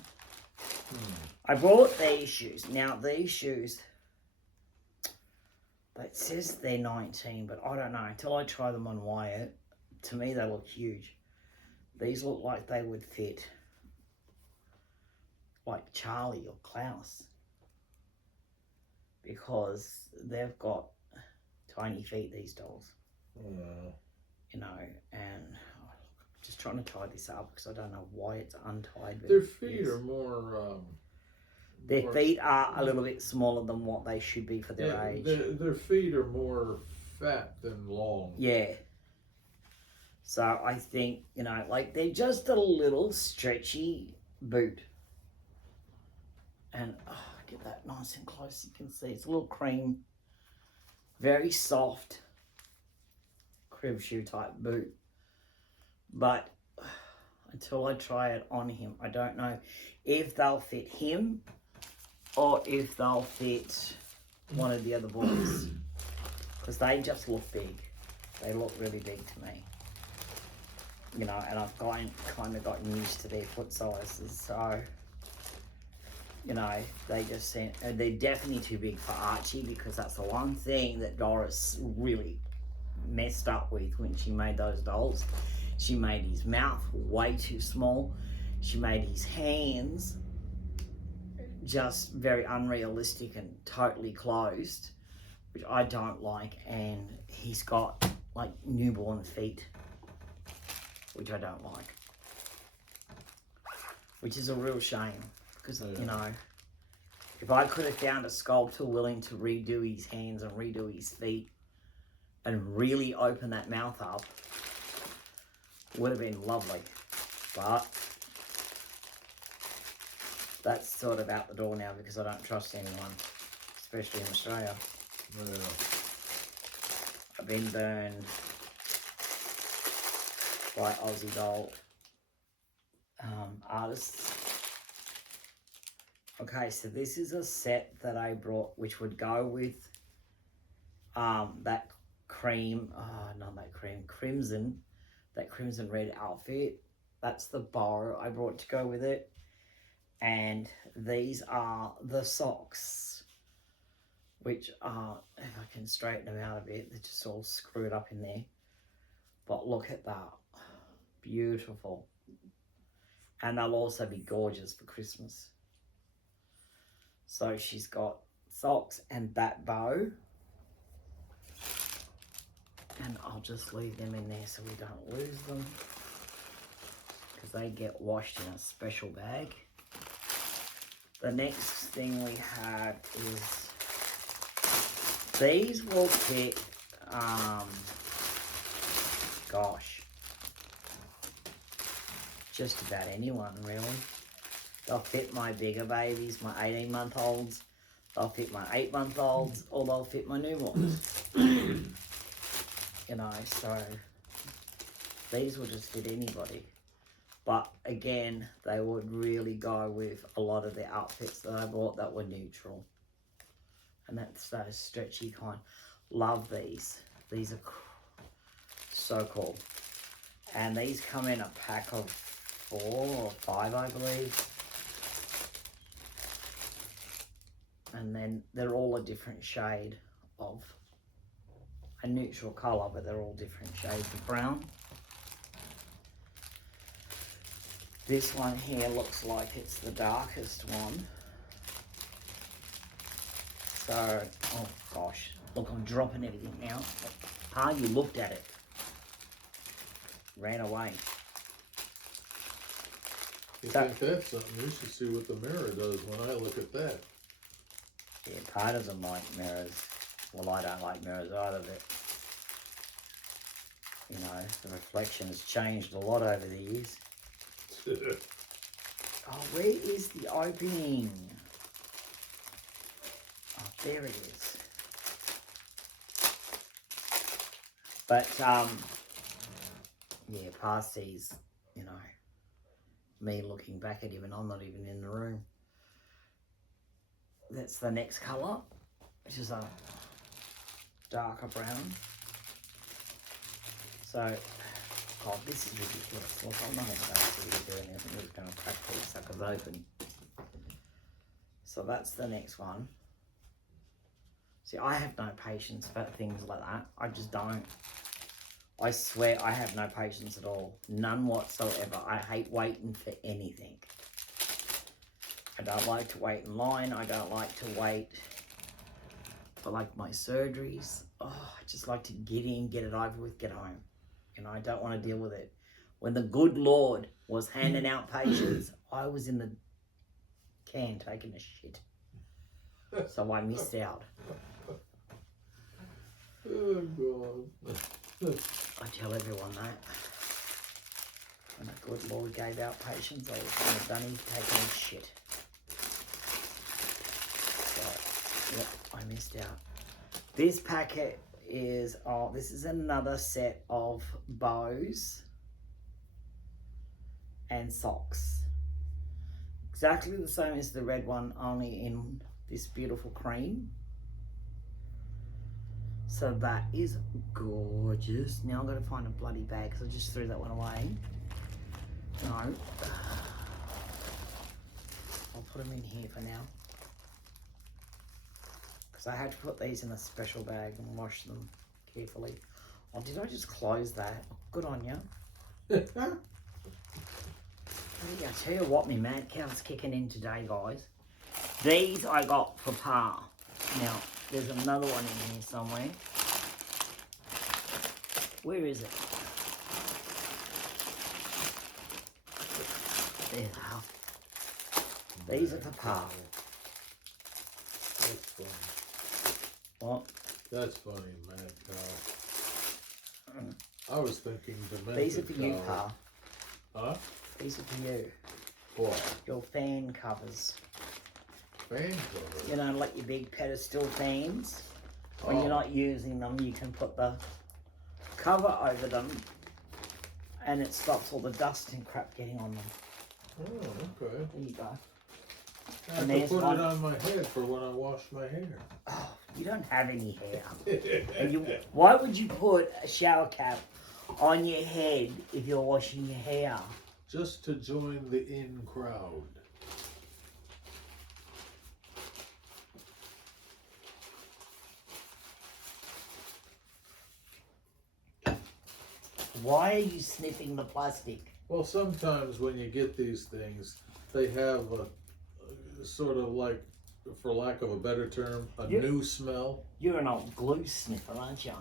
I bought these shoes. Now, these shoes... It says they're 19, but I don't know. Until I try them on Wyatt, to me they look huge. These look like they would fit like Charlie or Klaus. Because they've got tiny feet, these dolls. You know, and I'm just trying to tie this up because I don't know why it's untied. Their feet are more... Their feet are a little bit smaller than what they should be for their age. Their feet are more fat than long. Yeah. So I think, you know, like they're just a little stretchy boot. And get that nice and close. You can see it's a little cream, very soft crib shoe type boot. But until I try it on him, I don't know if they'll fit him or if they'll fit one of the other boys. Because they just look big. They look really big to me. You know, and I've kind of gotten used to their foot sizes. So, you know, they just seem, they're definitely too big for Archie, because that's the one thing that Doris really messed up with when she made those dolls. She made his mouth way too small. She made his hands just very unrealistic and totally closed, which I don't like. And he's got like newborn feet, which I don't like, which is a real shame, because you know, if I could have found a sculptor willing to redo his hands and redo his feet and really open that mouth up, it would have been lovely. But that's sort of out the door now, because I don't trust anyone, especially in Australia. Yeah. I've been burned by Aussie doll artists, Okay, so this is a set that I brought, which would go with that cream, not that cream, crimson, that crimson red outfit. That's the bow I brought to go with it. And these are the socks, which are, if I can straighten them out a bit, they're just all screwed up in there. But look at that, beautiful. And they'll also be gorgeous for Christmas. So she's got socks and that bow. And I'll just leave them in there so we don't lose them, because they get washed in a special bag. The next thing we have is, these will fit, gosh, just about anyone really. They'll fit my bigger babies, my 18-month-olds, they'll fit my 8-month-olds, or they'll fit my newborns. You know, so these will just fit anybody. But again, they would really go with a lot of the outfits that I bought that were neutral. And that's those stretchy kind. Love these. These are so cool. And these come in a pack of 4 or 5, I believe. And then they're all a different shade of a neutral colour, but they're all different shades of brown. This one here looks like it's the darkest one. So, oh gosh, look, I'm dropping everything now. You looked at it. Ran away. You think that's something? You should see what the mirror does when I look at that. Yeah, Pa doesn't like mirrors. Well, I don't like mirrors either, but you know, the reflection has changed a lot over the years. Oh, where is the opening? Oh, there it is. But, yeah, Pa sees, you know, me looking back at him and I'm not even in the room. That's the next colour, which is a darker brown. So, God, this is ridiculous. Look, I'm not even going to see you doing anything. I'm just going to crack these suckers open. So that's the next one. See, I have no patience for things like that. I just don't. I swear I have no patience at all. None whatsoever. I hate waiting for anything. I don't like to wait in line. I don't like to wait for like my surgeries. Oh, I just like to get in, get it over with, get home. You know, I don't want to deal with it. When the good Lord was handing out patients, I was in the can taking a shit. So I missed out. Oh, God. I tell everyone that. When the good Lord gave out patients, I was in the dunny taking a shit. So, yep, I missed out. This packet is, oh, this is another set of bows and socks. Exactly the same as the red one, only in this beautiful cream. So that is gorgeous. Now I'm going to find a bloody bag because I just threw that one away. No. I'll put them in here for now. Because I had to put these in a special bag and wash them carefully. Oh, did I just close that? Good on you. I tell you what, my mad cow's kicking in today, guys. These I got for Pa. Now, there's another one in here somewhere. Where is it? There they are. These are for Pa. That's funny. What? That's funny, mad cow. I was thinking demented These are for you, Pa. Huh? These are for you. What? Your fan covers. Fan cover? You know, like your big pedestal fans. When Oh. you're not using them, you can put the cover over them and it stops all the dust and crap getting on them. Oh, okay. There you go. I have And to there's put one- it on my head for when I wash my hair. Oh, you don't have any hair. And why would you put a shower cap on your head if you're washing your hair? Just to join the in crowd. Why are you sniffing the plastic? Well, sometimes when you get these things, they have a sort of like, for lack of a better term, a Yeah. new smell. You're an old glue sniffer, aren't you?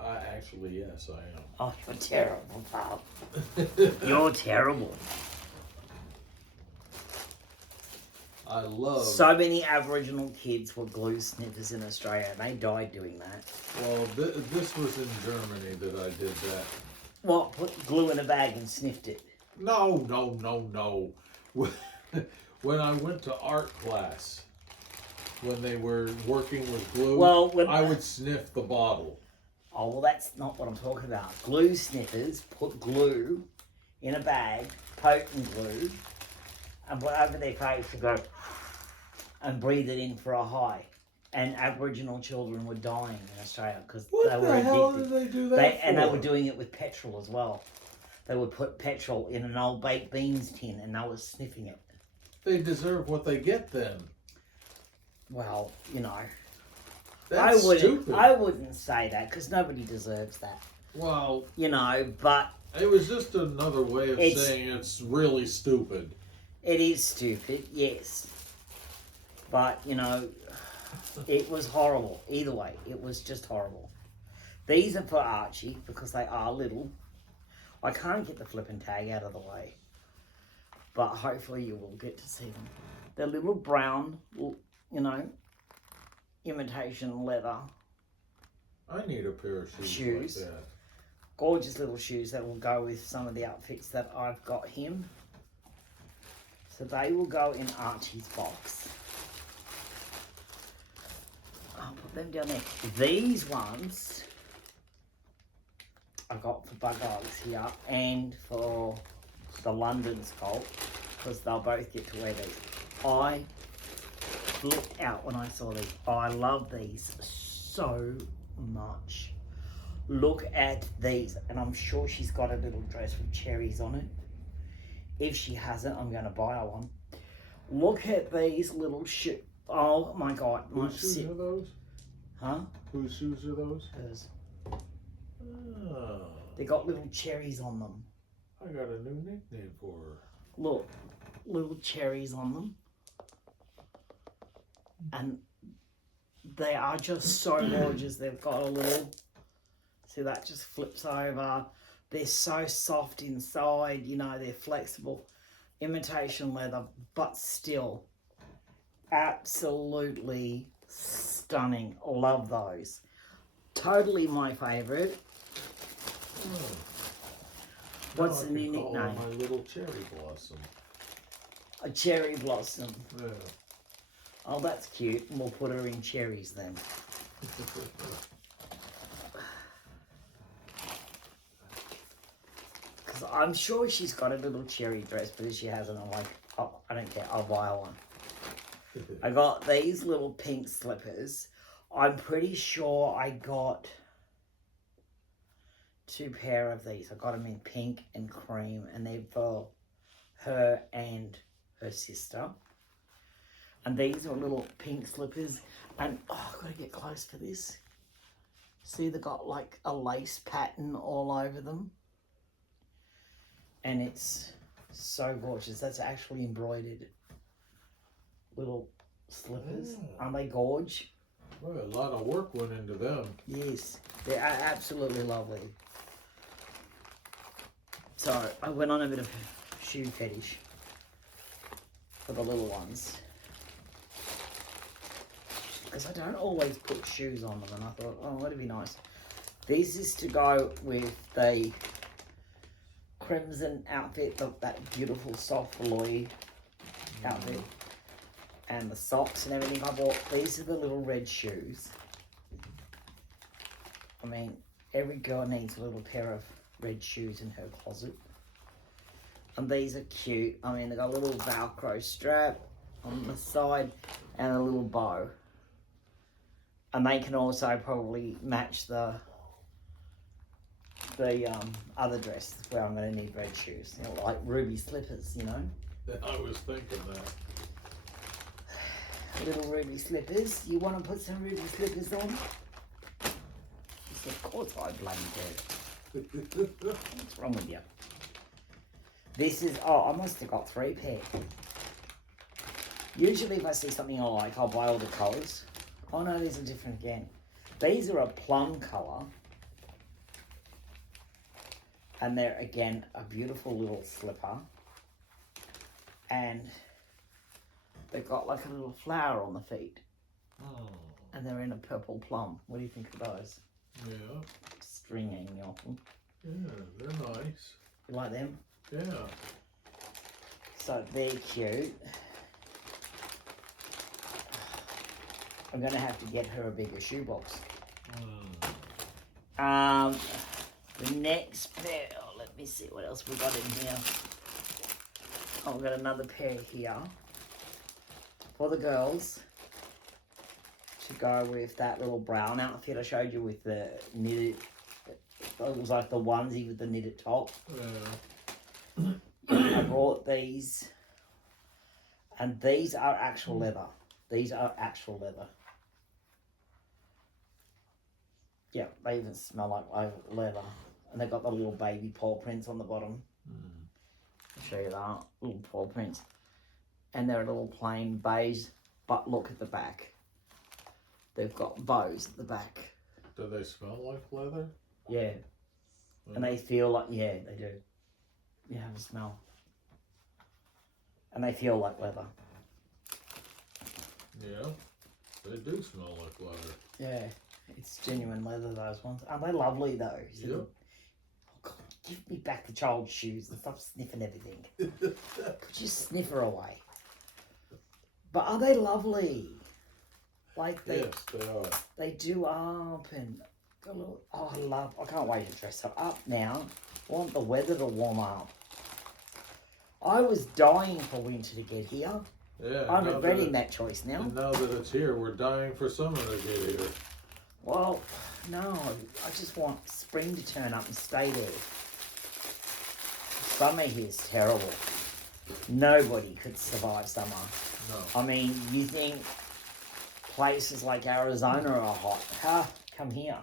Actually, yes, I Oh, you're terrible, pal. am. You're terrible. I love. So many Aboriginal kids were glue sniffers in Australia, and they died doing that. Well, this was in Germany that I did that. What? Put glue in a bag and sniffed it? No. When I went to art class, when they were working with glue, Well, I would sniff the bottle. Oh, well, that's not what I'm talking about. Glue sniffers put glue in a bag, potent glue, and put over their face to go and breathe it in for a high. And Aboriginal children were dying in Australia because What they were the addicted. hell did they do that for? And they were doing it with petrol as well. They would put petrol in an old baked beans tin and they were sniffing it. They deserve what they get then. Well, you know. That's stupid. I wouldn't say that because nobody deserves that. Well, You know, but it was just another way of saying it's really stupid. it is stupid, yes. But, you know, it was horrible. Either way, it was just horrible. These are for Archie because they are little. I can't get the flipping tag out of the way. But hopefully you will get to see them. They're little brown, you know, imitation leather. I need a pair of shoes like that. Gorgeous little shoes that will go with some of the outfits that I've got him. So they will go in Archie's box. I'll put them down there. These ones I got for Bug Eyes here and for the London Sculpt because they'll both get to wear these. I flipped out when I saw these. I love these so much. Look at these, and I'm sure she's got a little dress with cherries on it. If she hasn't, I'm going to buy her one. Look at these little shoes. Oh my God. Whose shoes are those? Huh? Whose shoes are those? Hers. Oh, They got little cherries on them. I got a new nickname for her. Look, little cherries on them. And they are just so gorgeous. They've got a little, see that just flips over. They're so soft inside, you know, they're flexible. Imitation leather, but still absolutely stunning. Love those. Totally my favourite. Oh. What's Now the I new can call her nickname? My little cherry blossom. A cherry blossom. Yeah. Oh, that's cute. We'll put her in cherries then. Because I'm sure she's got a little cherry dress, but if she hasn't, I'm like, oh, I don't care. I'll buy her one. I got these little pink slippers. I'm pretty sure I got 2 pair of these. I got them in pink and cream, and they're for her and her sister. And these are little pink slippers. And, oh, I've got to get close for this. See, they've got like a lace pattern all over them. And it's so gorgeous. That's actually embroidered little slippers. Aren't they gorge? Well, a lot of work went into them. Yes, they're absolutely lovely. So I went on a bit of a shoe fetish for the little ones. Because I don't always put shoes on them, and I thought, oh, that'd be nice. This is to go with the crimson outfit, that beautiful soft velour outfit, and the socks and everything. I bought, these are the little red shoes. I mean, every girl needs a little pair of red shoes in her closet. And these are cute. I mean, they've got a little Velcro strap. on the side and a little bow. And they can also probably match the other dress where I'm going to need red shoes, you know, like ruby slippers, you know. I was thinking that. Little ruby slippers. You want to put some ruby slippers on? Yes, of course I bloody do. What's wrong with you? This is, oh, I must have got 3 pair. Usually if I see something I like, I'll buy all the colours. Oh no, these are different again. These are a plum colour. And they're, again, a beautiful little slipper. And they've got like a little flower on the feet. Oh. And they're in a purple plum. What do you think of those? Yeah. String hanging off them. Yeah, they're nice. You like them? Yeah. So they're cute. I'm going to have to get her a bigger shoebox. The next pair, let me see what else we got in here. Oh, we've got another pair here for the girls to go with that little brown outfit I showed you with the knitted, it was like the onesie with the knitted top. Yeah. I bought these, and these are actual leather. These are actual leather. Yeah, they even smell like leather. And they've got the little baby paw prints on the bottom. I'll show you that. Little paw prints. And they're a little plain beige, but look at the back. They've got bows at the back. Do they smell like leather? Yeah. And they feel like, yeah, they do. You have a smell. And they feel like leather. Yeah, they do smell like leather. Yeah, it's genuine leather, those ones. Aren't they lovely, though? Yep. Oh, God, give me back the child's shoes and stop sniffing everything. Put your sniffer away. But are they lovely? Like they, Yes, they are. they do up and got a little, oh, I can't wait to dress her up now. I want the weather to warm up. I was dying for winter to get here. Yeah. I'm regretting that choice now. And now that it's here, we're dying for summer to get here. Well, no, I just want spring to turn up and stay there. Summer here's terrible. Nobody could survive summer. No. I mean, you think places like Arizona are hot? Come here.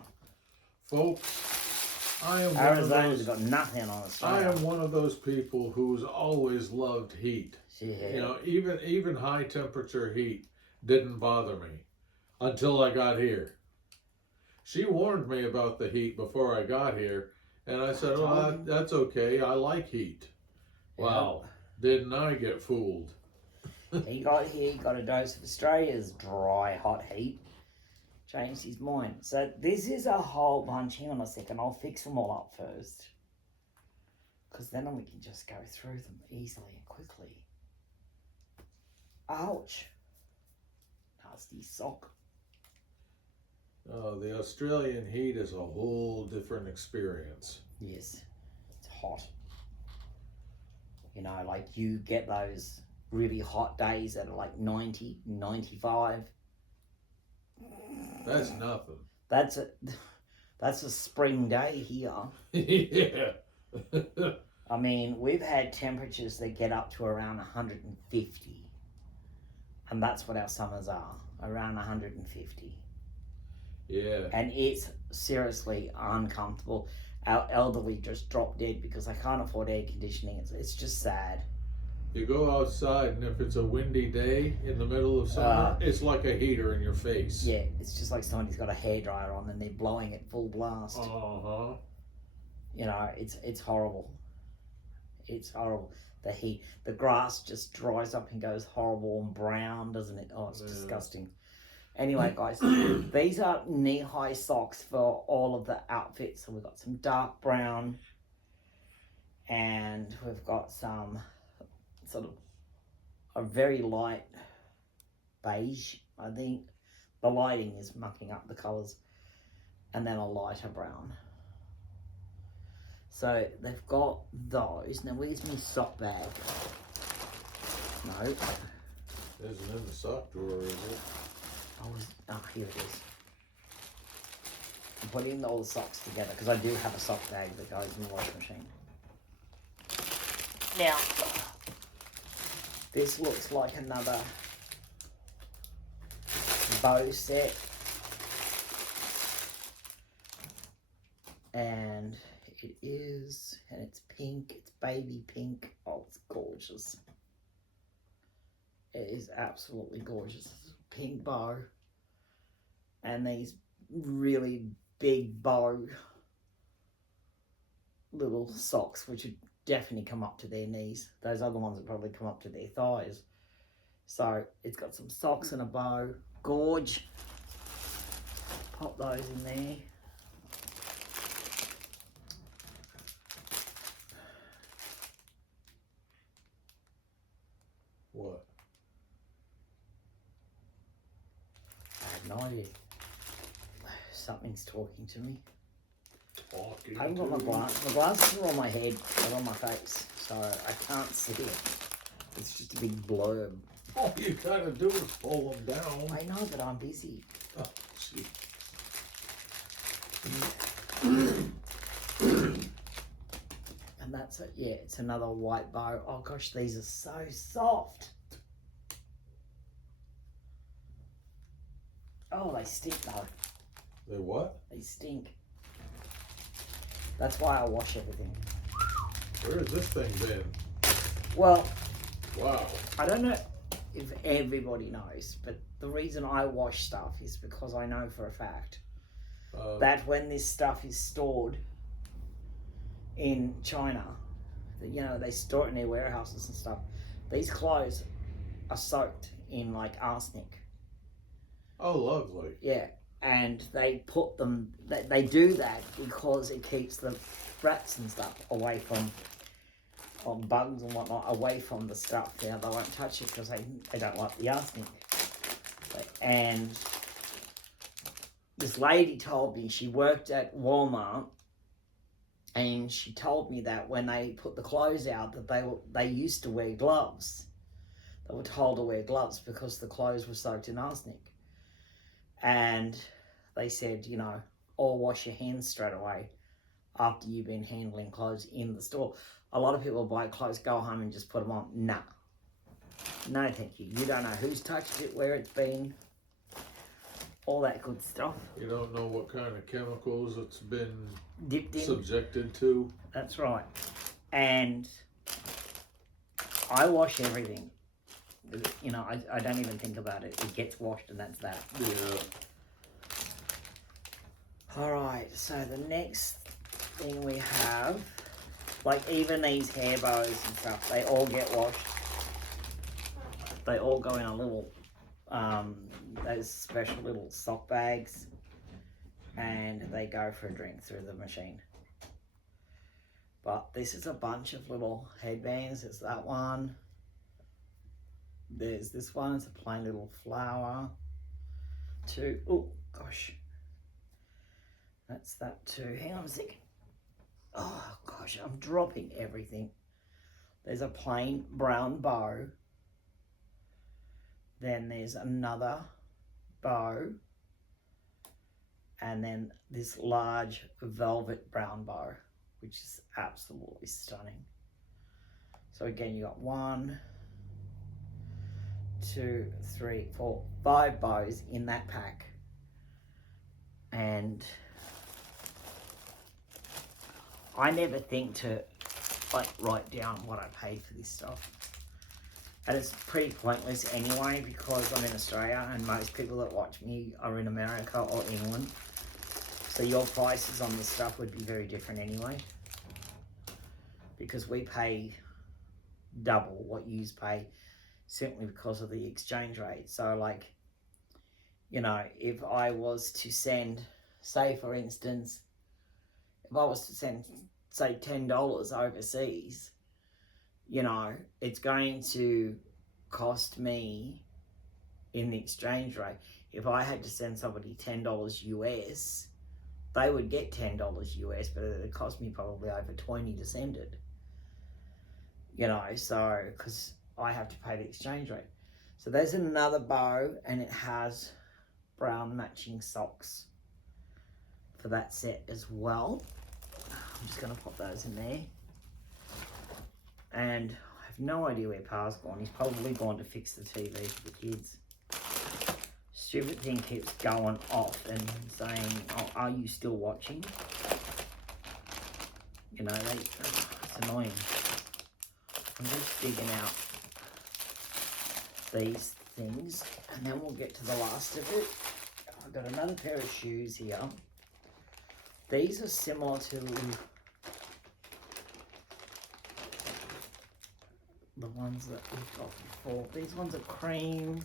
Folks, I am Arizona's got nothing on Australia. I am one of those people who's always loved heat. Yeah. You know, even high temperature heat didn't bother me until I got here. She warned me about the heat before I got here, and I said, "Oh, that's okay. I like heat." Wow, didn't I get fooled? He got here, he got a dose of Australia's dry, hot heat. Changed his mind. So this is a whole bunch. Hang on a second, I'll fix them all up first. Because then we can just go through them easily and quickly. Ouch. Nasty sock. The Australian heat is a whole different experience. Yes, it's hot. You know, like you get those really hot days that are like 90, 95. That's nothing. That's a spring day here. Yeah. I mean, we've had temperatures that get up to around 150. And that's what our summers are, around 150. Yeah. And it's seriously uncomfortable. Our elderly just drop dead because they can't afford air conditioning. It's just sad. You go outside, and if it's a windy day in the middle of summer, it's like a heater in your face. Yeah, it's just like somebody's got a hairdryer on and they're blowing it full blast. Uh-huh. You know, it's horrible. It's horrible. The heat, the grass just dries up and goes horrible and brown, doesn't it? Oh, it's disgusting. Anyway, guys, these are knee-high socks for all of the outfits. So we've got some dark brown, and we've got some sort of a very light beige, I think. The lighting is mucking up the colours. And then a lighter brown. So they've got those. Now where's my sock bag? No. Isn't in the sock drawer, is it? Here it is. I'm putting all the socks together because I do have a sock bag that goes in the washing machine. Now, this looks like another bow set. And it is, and it's pink, it's baby pink. Oh, it's gorgeous. It is absolutely gorgeous. Pink bow. And these really big bow little socks, which would definitely come up to their knees. Those other ones would probably come up to their thighs. So it's got some socks and a bow. Gorge. Pop those in there. What? I have no idea. Something's talking to me. Talking I haven't got my glasses. My glasses are on my head, not on my face, so I can't see it. It's just a big blurb. All you gotta do is pull them down. I know, but I'm busy. Oh, gee. And that's it. Yeah, it's another white bow. Oh gosh, these are so soft. Oh, they stink though. They what? They stink. That's why I wash everything. Where has this thing been? Well, Wow. I don't know if everybody knows, but the reason I wash stuff is because I know for a fact that when this stuff is stored in China, you know, they store it in their warehouses and stuff, these clothes are soaked in like arsenic. Oh, lovely. Yeah, and they put them, they do that because it keeps the rats and stuff away from, or bugs and whatnot, away from the stuff. Yeah, they won't touch it because they don't like the arsenic. And this lady told me, she worked at Walmart, and she told me that when they put the clothes out, that they used to wear gloves. They were told to wear gloves because the clothes were soaked in arsenic. And they said, you know, or wash your hands straight away after you've been handling clothes in the store. A lot of people buy clothes, go home and just put them on. Nah. No, thank you. You don't know who's touched it, where it's been, all that good stuff. You don't know what kind of chemicals it's been Dipped in. subjected to. That's right. And I wash everything. You know, I don't even think about it. It gets washed and that's that. Yeah. Alright, so the next thing we have, like even these hair bows and stuff, they all get washed. They all go in a little, those special little sock bags, and they go for a drink through the machine. But this is a bunch of little headbands. There's that one. There's this one. It's a plain little flower. Two. Oh gosh. That's that too. Hang on a second. Oh gosh, I'm dropping everything. There's a plain brown bow. Then there's another bow. And then this large velvet brown bow, which is absolutely stunning. So again, you got 1, 2, 3, 4, 5 bows in that pack. And I never think to like write down what I paid for this stuff. And it's pretty pointless anyway because I'm in Australia and most people that watch me are in America or England. So your prices on this stuff would be very different anyway. Because we pay double what you pay simply because of the exchange rate. So like, you know, if I was to send, say for instance, if I was to send, say $10 overseas, you know, it's going to cost me in the exchange rate. If I had to send somebody $10 US, they would get $10 US, but it would cost me probably over 20 to send it. You know, so, because I have to pay the exchange rate. So there's another bow, and it has brown matching socks for that set as well. I'm just going to pop those in there. And I have no idea where Pa's gone. He's probably gone to fix the TV for the kids. Stupid thing keeps going off and saying, oh, are you still watching? You know, it's annoying. I'm just digging out these things, and then we'll get to the last of it. I've got another pair of shoes here. These are similar to the ones that we've got before. These ones are cream,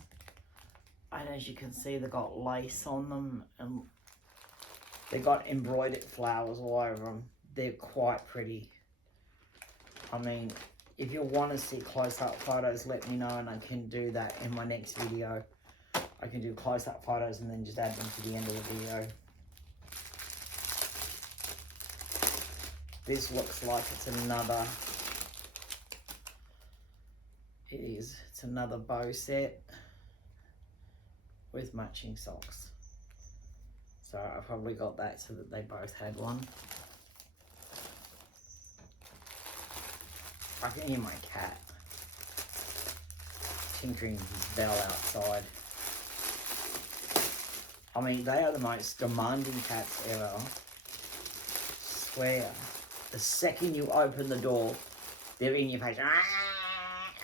and as you can see, they've got lace on them, and they've got embroidered flowers all over them. They're quite pretty. I mean, if you want to see close-up photos, let me know, and I can do that in my next video. I can do close-up photos and then just add them to the end of the video. This looks like it's another, it's another bow set with matching socks. So I probably got that so that they both had one. I can hear my cat tinkering his bell outside. I mean, they are the most demanding cats ever. I swear. The second you open the door, they're in your face.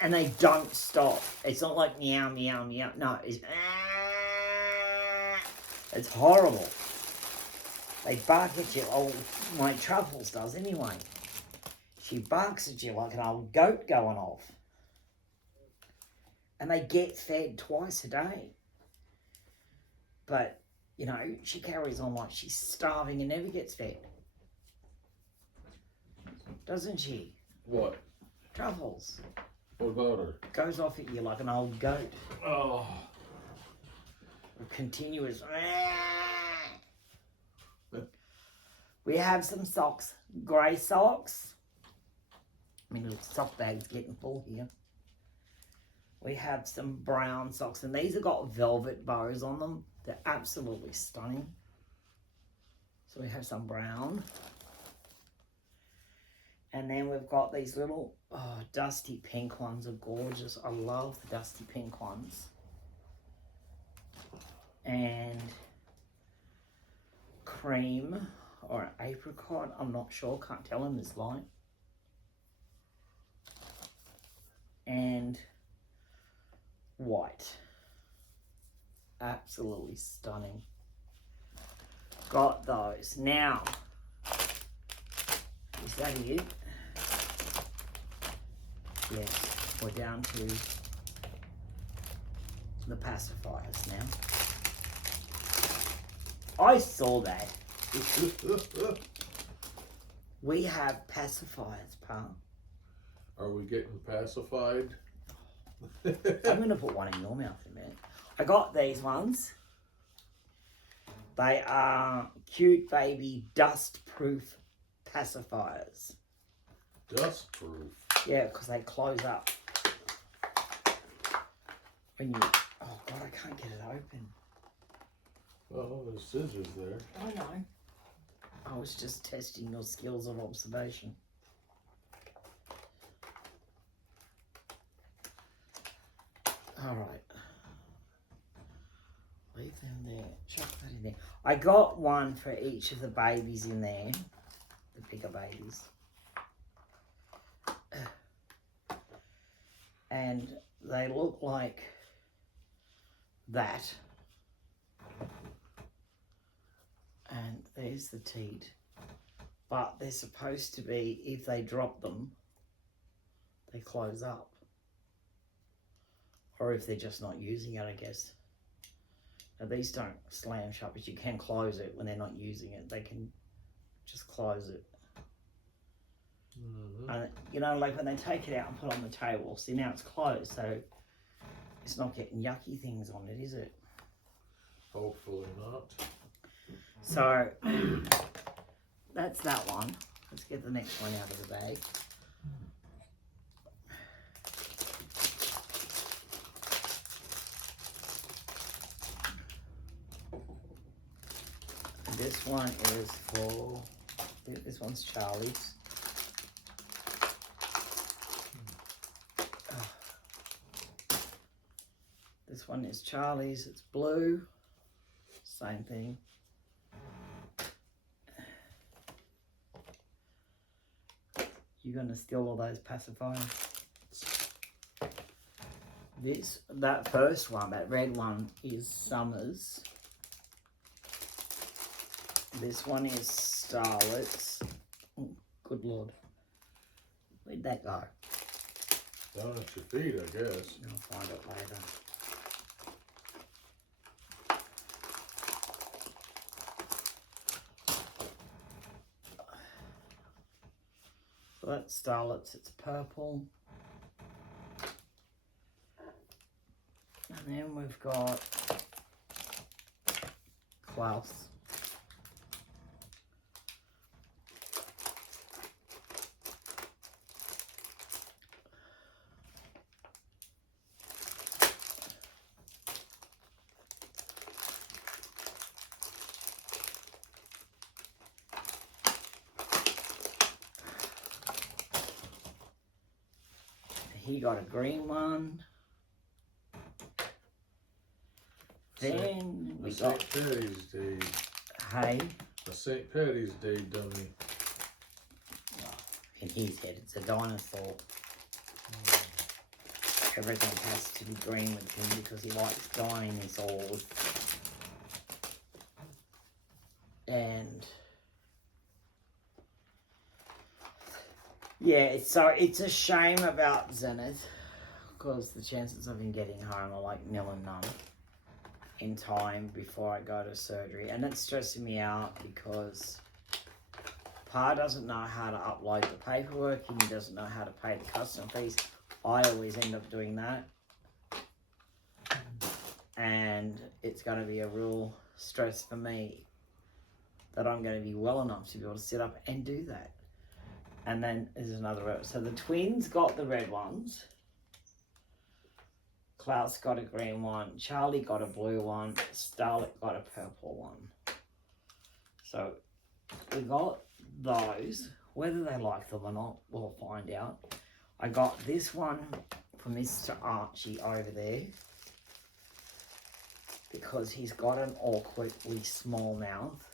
And they don't stop. It's not like meow, meow, meow. No, it's horrible. They bark at you. Oh, my Truffles does anyway. She barks at you like an old goat going off. And they get fed twice a day. But, you know, she carries on like she's starving and never gets fed. Doesn't she? What? Truffles. What about her? Goes off at you like an old goat. Oh. Continuous. We have some socks. Grey socks. My little sock bag's getting full here. We have some brown socks, and these have got velvet bows on them. They're absolutely stunning. So we have some brown. And then we've got these little dusty pink ones are gorgeous. I love the dusty pink ones. And cream or apricot, I'm not sure, can't tell in this light. And white. Absolutely stunning. Got those. Now, is that it? Yes, we're down to the pacifiers now. I saw that. We have pacifiers, Pa. Are we getting pacified? I'm going to put one in your mouth in a minute. I got these ones. They are cute baby dust-proof pacifiers. Dust-proof? Yeah, because they close up. When you... Oh, God, I can't get it open. Oh, there's scissors there. I know. I was just testing your skills of observation. All right. Leave them there. Chuck that in there. I got one for each of the babies in there. The bigger babies. And they look like that. And there's the teat. But they're supposed to be, if they drop them, they close up. Or if they're just not using it, I guess. Now these don't slam shut, but you can close it when they're not using it. They can just close it. Mm-hmm. And, you know, like when they take it out and put it on the table, see now it's closed, so it's not getting yucky things on it, is it? Hopefully not. So, that's that one. Let's get the next one out of the bag. This one is for, I think this one's Charlie's. This one is Charlie's, it's blue, same thing. You're gonna steal all those pacifiers. That first one, that red one, is Summer's. This one is Starlet's. Oh, good Lord. Where'd that go? Down at your feet, I guess. I'll find it later. So that's Starlet's, it's purple. And then we've got Klaus. He got a green one. Then we A got St. Patty's Day. hay. A St. Patty's Day dummy. In his head, it's a dinosaur. Everything has to be green with him because he likes dinosaurs. And yeah, it's a shame about Zenith because the chances of him getting home are like nil and none in time before I go to surgery, and it's stressing me out because Pa doesn't know how to upload the paperwork and he doesn't know how to pay the custom fees. I always end up doing that, and it's going to be a real stress for me that I'm going to be well enough to be able to sit up and do that. And then there's another, so the twins got the red ones. Klaus got a green one, Charlie got a blue one, Starlet got a purple one. So we got those. Whether they like them or not, we'll find out. I got this one for Mr. Archie over there because he's got an awkwardly small mouth,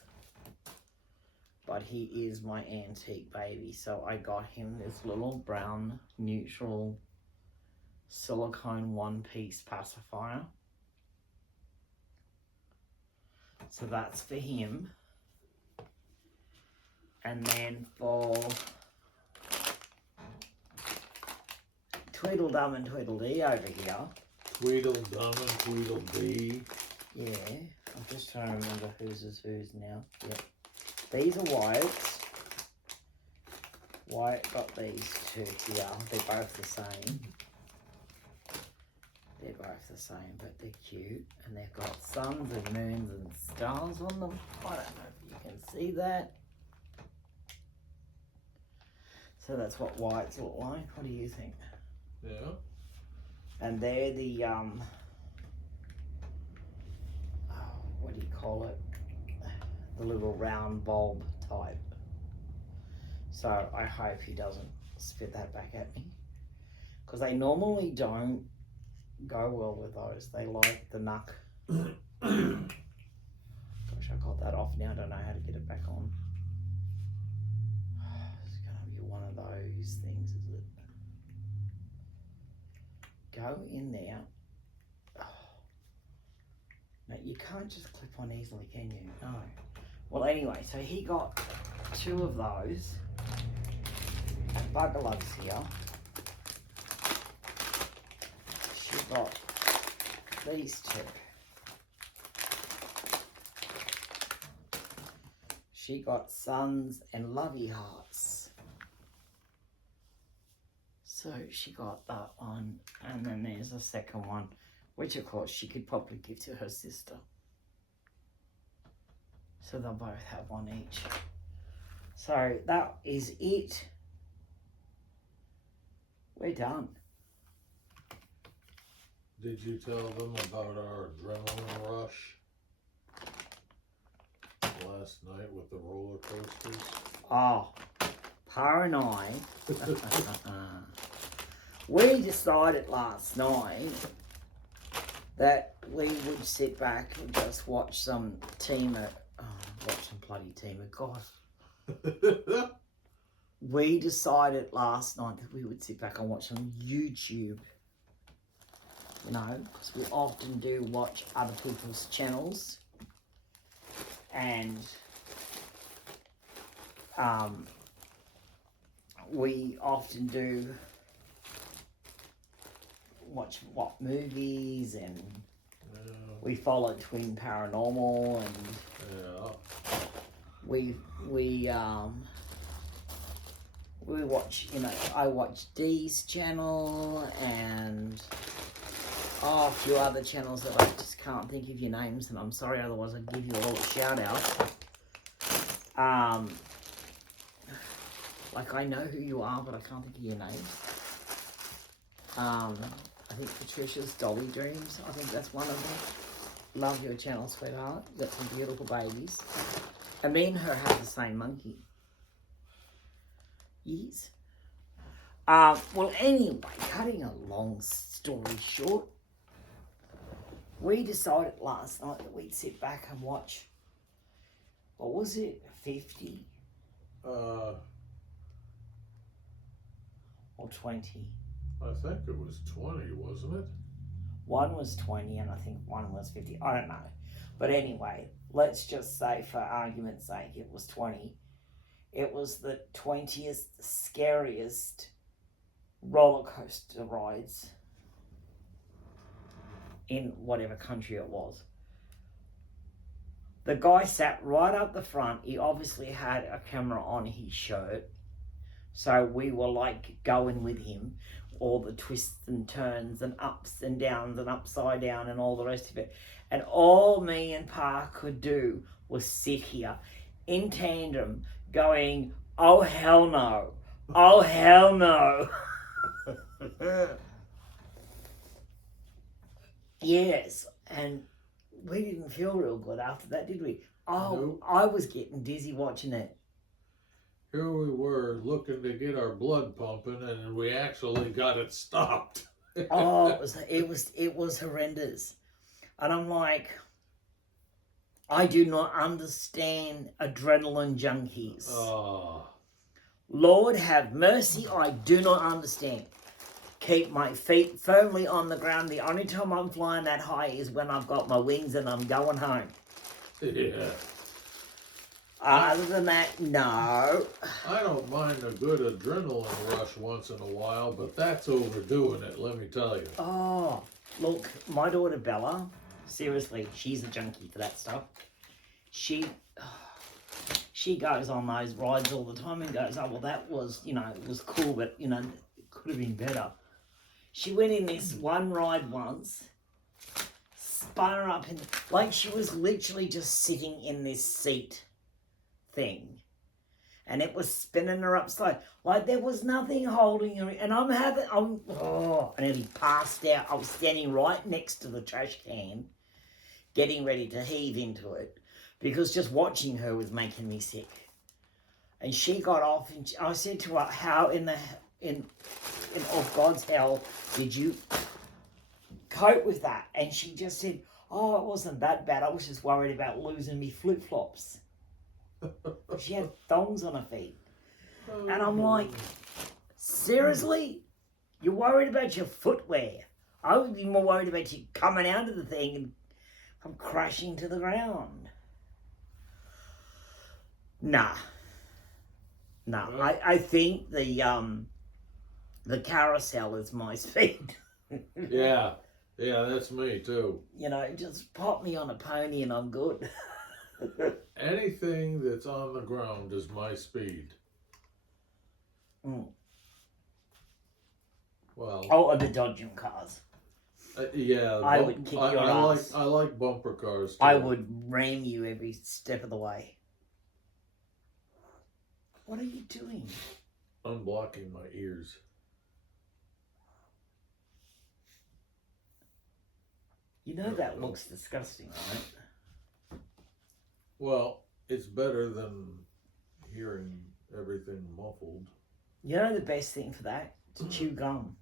but he is my antique baby. So I got him this little brown neutral silicone one-piece pacifier. So that's for him. And then for Tweedledum and Tweedledee over here. Tweedledum and Tweedledee. Yeah, I'm just trying to remember whose is whose now. Yep. These are Wyatt's. Wyatt got these two here. They're both the same. They're both the same, but they're cute. And they've got suns and moons and stars on them. I don't know if you can see that. So that's what Wyatt's look like. What do you think? Yeah. And they're the, what do you call it? The little round bulb type. So I hope he doesn't spit that back at me, because they normally don't go well with those. They like the knuck. Gosh, I got that off now. I don't know how to get it back on. It's gonna be one of those things, is it? Go in there. No, you can't just clip on easily, can you? No. Well, anyway, so he got two of those. And Bugger Love's here. She got these two. She got Suns and Lovey Hearts. So she got that one, and then there's a second one, which of course she could probably give to her sister. So they'll both have one each. So that is it. We're done. Did you tell them about our adrenaline rush? last night with the roller coasters? Oh, Pa and I, we decided last night that we would sit back and just watch some bloody Team of God. We decided last night that we would sit back and watch some YouTube. You know, because we often do watch other people's channels. And we often do watch what movies, and we follow Twin Paranormal, and we watch, you know, I watch Dee's channel and a few other channels that I just can't think of your names, and I'm sorry, otherwise I'd give you all a shout out. Like, I know who you are, but I can't think of your names. I think Patricia's Dolly Dreams, I think that's one of them. Love your channel, sweetheart. You've got some beautiful babies. And me and her have the same monkey. Yes. Well, anyway, cutting a long story short, we decided last night that we'd sit back and watch, what was it, 50? Or 20? I think it was 20, wasn't it? One was 20 and I think one was 50. I don't know. But anyway, let's just say for argument's sake it was 20. It was the 20th scariest roller coaster rides in whatever country it was. The guy sat right up the front. He obviously had a camera on his shirt. So we were like going with him, all the twists and turns and ups and downs and upside down and all the rest of it. And all me and Pa could do was sit here in tandem going, oh hell no, oh hell no. Yes, and we didn't feel real good after that, did we? Oh, nope. I was getting dizzy watching it. Here we were looking to get our blood pumping, and we actually got it stopped. Oh, it was horrendous. And I'm like, I do not understand adrenaline junkies. Oh. Lord have mercy, I do not understand. Keep my feet firmly on the ground. The only time I'm flying that high is when I've got my wings and I'm going home. Yeah. Other than that, no. I don't mind a good adrenaline rush once in a while, but that's overdoing it, let me tell you. Oh, look, my daughter Bella, seriously, she's a junkie for that stuff. She goes on those rides all the time and goes, oh, well, that was, you know, it was cool, but, you know, it could have been better. She went in this one ride once, spun her up in, like she was literally just sitting in this seat thing, and it was spinning her upside, like there was nothing holding her, and I nearly passed out. I was standing right next to the trash can, getting ready to heave into it, because just watching her was making me sick. And she got off, and I said to her, how in of God's hell did you cope with that? And she just said, oh, it wasn't that bad, I was just worried about losing me flip-flops. She had thongs on her feet. And I'm like, seriously? You're worried about your footwear? I would be more worried about you coming out of the thing and come crashing to the ground. Nah. I think the carousel is my speed. Yeah, that's me too. You know, just pop me on a pony and I'm good. Anything that's on the ground is my speed. Mm. Well. Oh, the dodging cars. Yeah. I would kick your ass. I like bumper cars too. I would ram you every step of the way. What are you doing? Unblocking my ears. You know that looks disgusting, right? Well, it's better than hearing everything muffled. You know the best thing for that? To chew gum.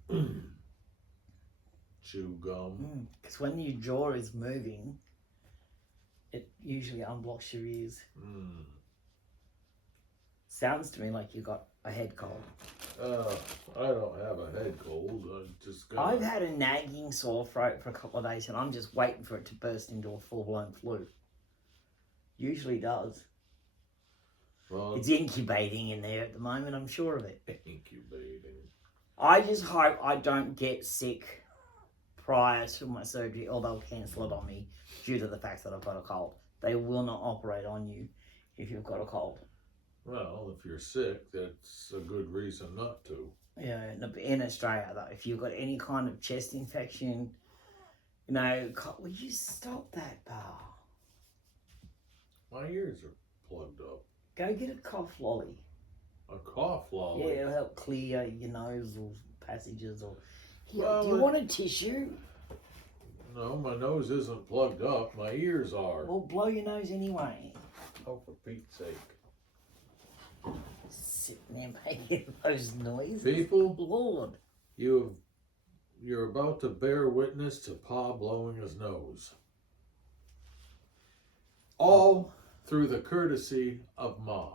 Chew gum. Because when your jaw is moving, it usually unblocks your ears. Sounds to me like you got a head cold. I don't have a head cold. I've had a nagging sore throat for a couple of days and I'm just waiting for it to burst into a full-blown flu. Usually does. Well, it's incubating in there at the moment, I'm sure of it. Incubating. I just hope I don't get sick prior to my surgery, or they'll cancel it on me due to the fact that I've got a cold. They will not operate on you if you've got a cold. Well, if you're sick, that's a good reason not to. Yeah, in Australia, though, if you've got any kind of chest infection, you know, will you stop that, bar? My ears are plugged up. Go get a cough lolly. A cough lolly? Yeah, it'll help clear your nasal passages. Or Well, do you want a tissue? No, my nose isn't plugged up. My ears are. Well, blow your nose anyway. Oh, for Pete's sake. Sitting there making those noises. People, Lord. you're about to bear witness to Pa blowing his nose. All through the courtesy of Ma.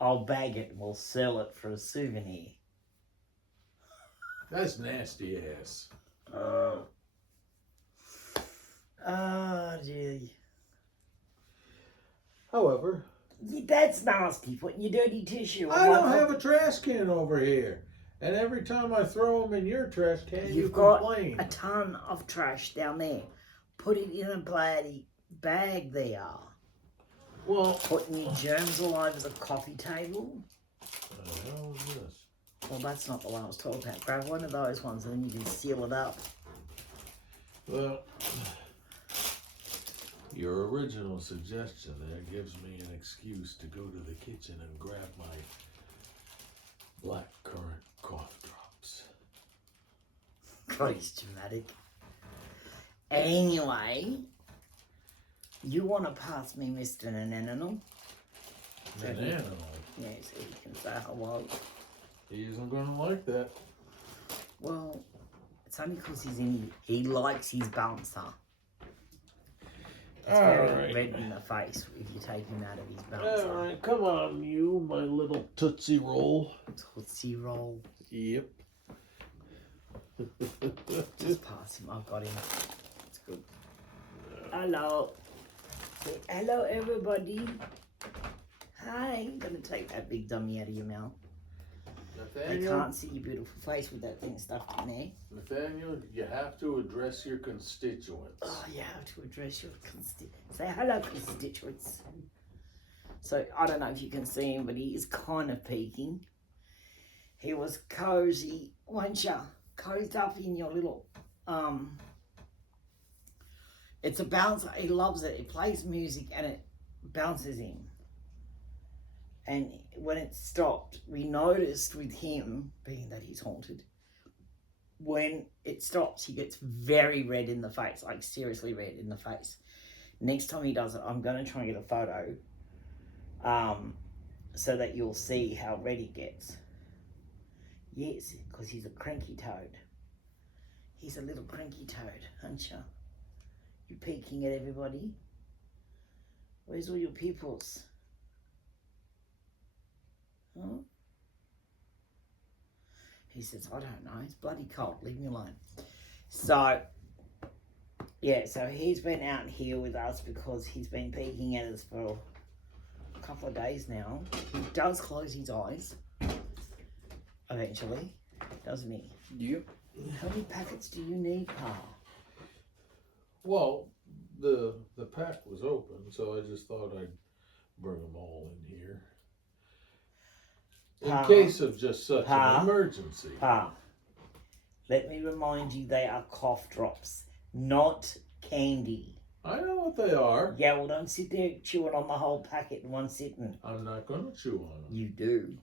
I'll bag it and we'll sell it for a souvenir. That's nasty ass. Oh, gee. However, That's nasty, putting your dirty tissue on I my don't cup. have a trash can over here. And every time I throw them in your trash can, you You've got complain. a ton of trash down there. Put it in a bloody bag there. Well, Putting your germs all over the coffee table. what the hell is this? Well, that's not the one I was talking about. Grab one of those ones and then you can seal it up. Well, your original suggestion there gives me an excuse to go to the kitchen and grab my black currant cough drops. God, he's dramatic. Anyway, you want to pass me Mr. Nananal? An animal. Yeah, so he can say hello. He isn't going to like that. Well, it's only because he likes his bouncer. It's very Alright. red in the face if you take him out of his bouncer. Alright, come on, you, my little Tootsie Roll. Tootsie roll. Yep. Just pass him. I've got him. It's good. Hello. Say hello, everybody. Hi. I'm going to take that big dummy out of your mouth. They Nathaniel, can't see your beautiful face with that thing stuffed in there. Nathaniel, you have to address your constituents. Oh, you have to address your constituents. Say hello, constituents. So, I don't know if you can see him, but he is kind of peeking. He was cozy, weren't you? Cozied up in your little, it's a bouncer. He loves it. It plays music and it bounces him. And when it stopped, we noticed with him, being that he's haunted, when it stops, he gets very red in the face, like seriously red in the face. Next time he does it, I'm going to try and get a photo so that you'll see how red he gets. Yes, because he's a cranky toad. He's a little cranky toad, aren't you? You peeking at everybody? Where's all your pupils? Huh? He says, I don't know, it's bloody cold, leave me alone. So, yeah, so he's been out here with us because he's been peeking at us for a couple of days now. He does close his eyes, eventually, doesn't he? Yep. How many packets do you need, Pa? Well, the pack was open, so I just thought I'd bring them all in here. In Pa? case of just such Pa? an emergency. Pa, let me remind you they are cough drops, not candy. I know what they are. Yeah, well, don't sit there chewing on the whole packet in one sitting. I'm not going to chew on them. You do.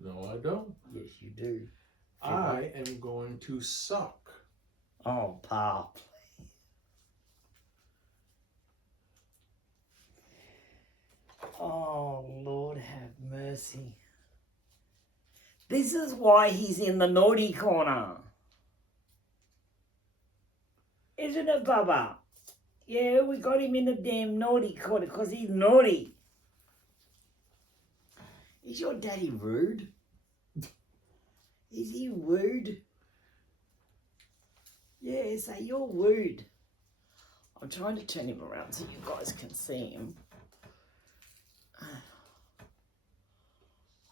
No, I don't. Yes, you do. I am going to suck. Oh, Pa, Oh, Lord have mercy. This is why he's in the naughty corner. Isn't it, Bubba? Yeah, we got him in the damn naughty corner because he's naughty. Is your daddy rude? Is he rude? Yeah, say you're rude. I'm trying to turn him around so you guys can see him.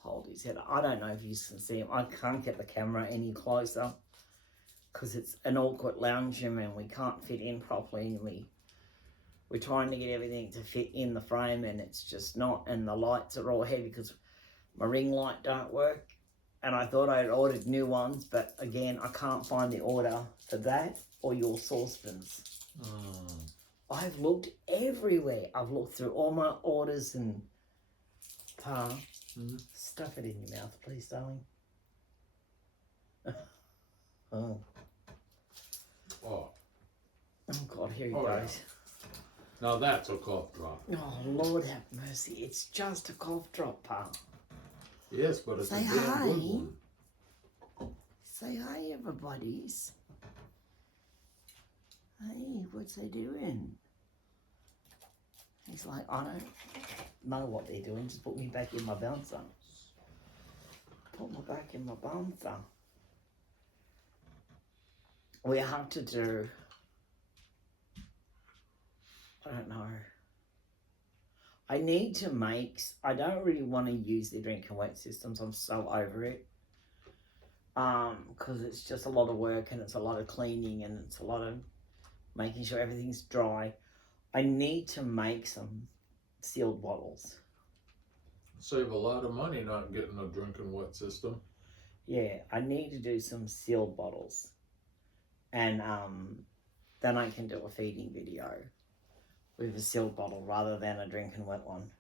Hold his head. I don't know if you can see him. I can't get the camera any closer because it's an awkward lounge room and we can't fit in properly, and we're trying to get everything to fit in the frame and it's just not, and the lights are all heavy because my ring light don't work, and I thought I had ordered new ones, but again I can't find the order for that or your saucepans. I've looked everywhere. I've looked through all my orders and stuff it in your mouth, please, darling. Oh. Oh. Oh God, here he Oh, goes. Yeah. Now that's a cough drop. Oh Lord have mercy, it's just a cough drop, Pa. Yes, but it's Say a damn hi. good one. Say hi, everybody's. Hey, what's they doing? He's like, I don't know what they're doing, just put me back in my bouncer. Put me back in my bouncer. We have to do, I don't know. I need to make, I don't really want to use the drink and wet systems. I'm so over it. Because it's just a lot of work and it's a lot of cleaning and it's a lot of making sure everything's dry. I need to make some sealed bottles. Save a lot of money not getting a drinking wet system. Yeah, I need to do some sealed bottles. And then I can do a feeding video with a sealed bottle rather than a drink and wet one.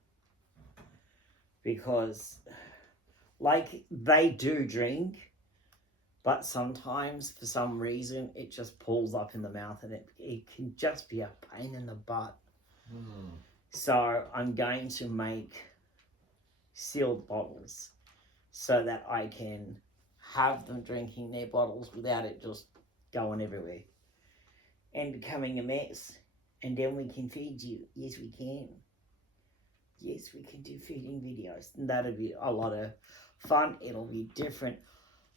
Because, like, they do drink, but sometimes for some reason it just pulls up in the mouth and it can just be a pain in the butt. So I'm going to make sealed bottles so that I can have them drinking their bottles without it just going everywhere and becoming a mess. And then we can feed you. Yes, we can. Yes, we can do feeding videos. And that'll be a lot of fun. It'll be different.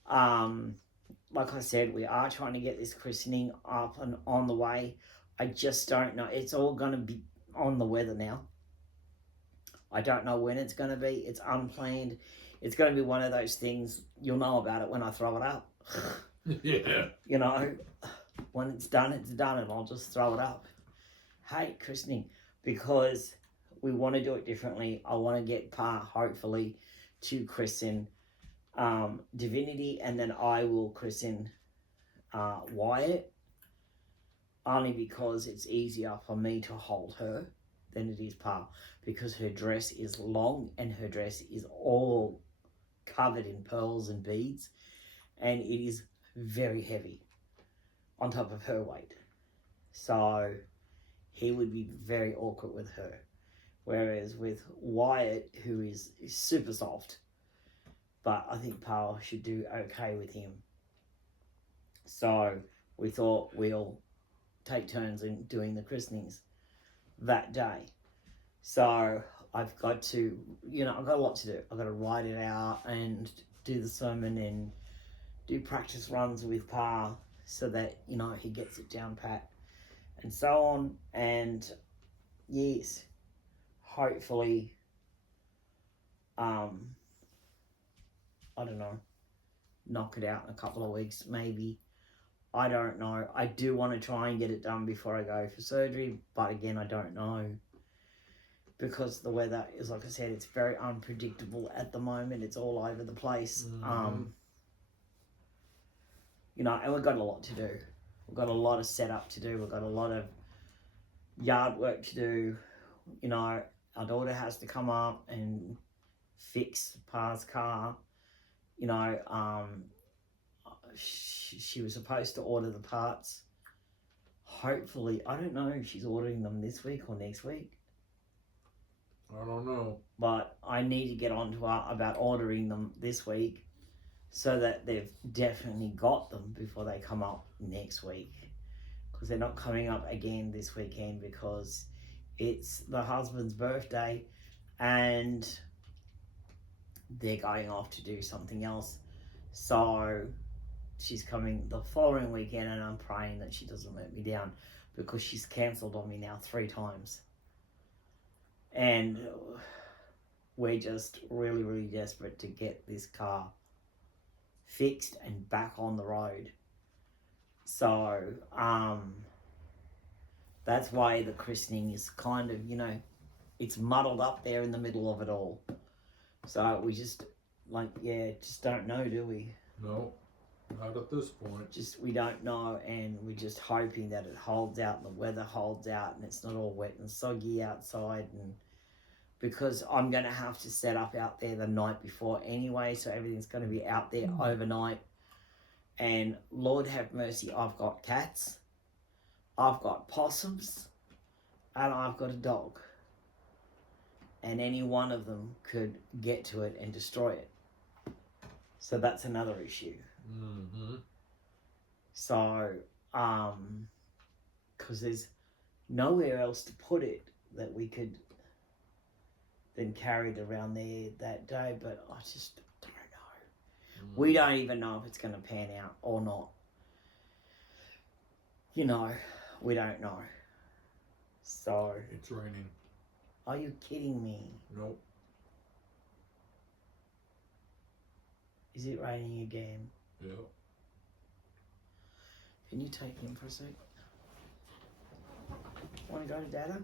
Like I said, we are trying to get this christening up and on the way. I just don't know. It's all going to be on the weather now. I don't know when it's going to be. It's unplanned. It's going to be one of those things, you'll know about it when I throw it up. Yeah. You know, when it's done, and I'll just throw it up. Hey, christening, because we want to do it differently. I want to get Pa, hopefully, to christen Divinity, and then I will christen Wyatt, only because it's easier for me to hold her than it is Pa, because her dress is long and her dress is all covered in pearls and beads, and it is very heavy on top of her weight. So he would be very awkward with her. Whereas with Wyatt, who is super soft, but I think Pa should do okay with him. So we thought we'll take turns in doing the christenings that day. So I've got to, I've got a lot to do. I've got to write it out and do the sermon and do practice runs with Pa so that, he gets it down pat and so on. And yes, hopefully, I don't know, knock it out in a couple of weeks, maybe. I don't know. I do want to try and get it done before I go for surgery, but again, I don't know. Because the weather is, like I said, it's very unpredictable at the moment. It's all over the place. And we've got a lot to do. We've got a lot of setup to do. We've got a lot of yard work to do. Our daughter has to come up and fix Pa's car. She was supposed to order the parts. Hopefully, I don't know if she's ordering them this week or next week. I don't know. But I need to get on to her about ordering them this week so that they've definitely got them before they come up next week. Because they're not coming up again this weekend because it's the husband's birthday and they're going off to do something else. So she's coming the following weekend, and I'm praying that she doesn't let me down because she's cancelled on me now 3 times. And we're just really, really desperate to get this car fixed and back on the road. So, that's why the christening is kind of, it's muddled up there in the middle of it all. So we just, just don't know, do we? No, not at this point. We don't know, and we're just hoping that it holds out and the weather holds out and it's not all wet and soggy outside. And because I'm going to have to set up out there the night before anyway, so everything's going to be out there overnight. And Lord have mercy, I've got cats, I've got possums, and I've got a dog. And any one of them could get to it and destroy it. So that's another issue. Mm-hmm. So, because there's nowhere else to put it that we could then carry it around there that day, but I just don't know. Mm. We don't even know if it's going to pan out or not. We don't know. So. It's raining. Are you kidding me? Nope. Is it raining again? Yeah. Can you take him for a sec? Want to go to Dada?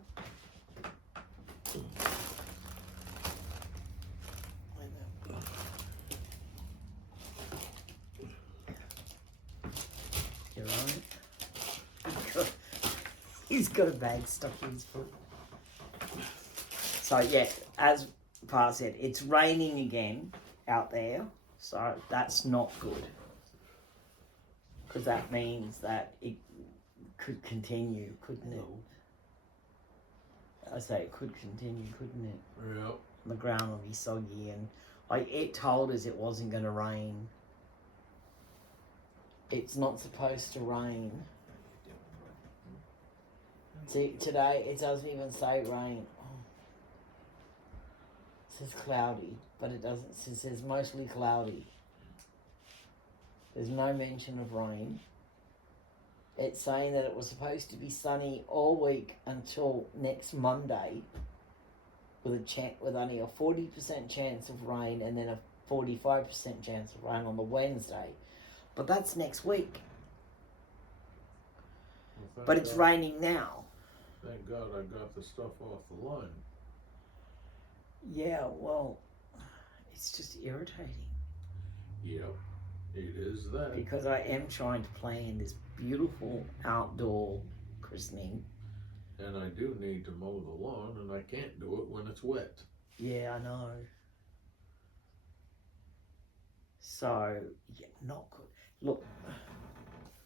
You alright? He's got a bag stuck in his foot. So yeah, as Pa said, it's raining again out there. So that's not good. Because that means that it could continue, couldn't it? I say it could continue, couldn't it? Yeah. The ground will be soggy, and it told us it wasn't going to rain. It's not supposed to rain. See, today it doesn't even say rain. It says cloudy, but it doesn't. It says mostly cloudy. There's no mention of rain. It's saying that it was supposed to be sunny all week until next Monday, with only a 40% chance of rain and then a 45% chance of rain on the Wednesday. But that's next week. Well, but it's raining now. Thank God I got the stuff off the line. Yeah, well, it's just irritating. Yep, it is that. Because I am trying to plan this beautiful outdoor christening. And I do need to mow the lawn, and I can't do it when it's wet. Yeah, I know. So, yeah, not good. Look,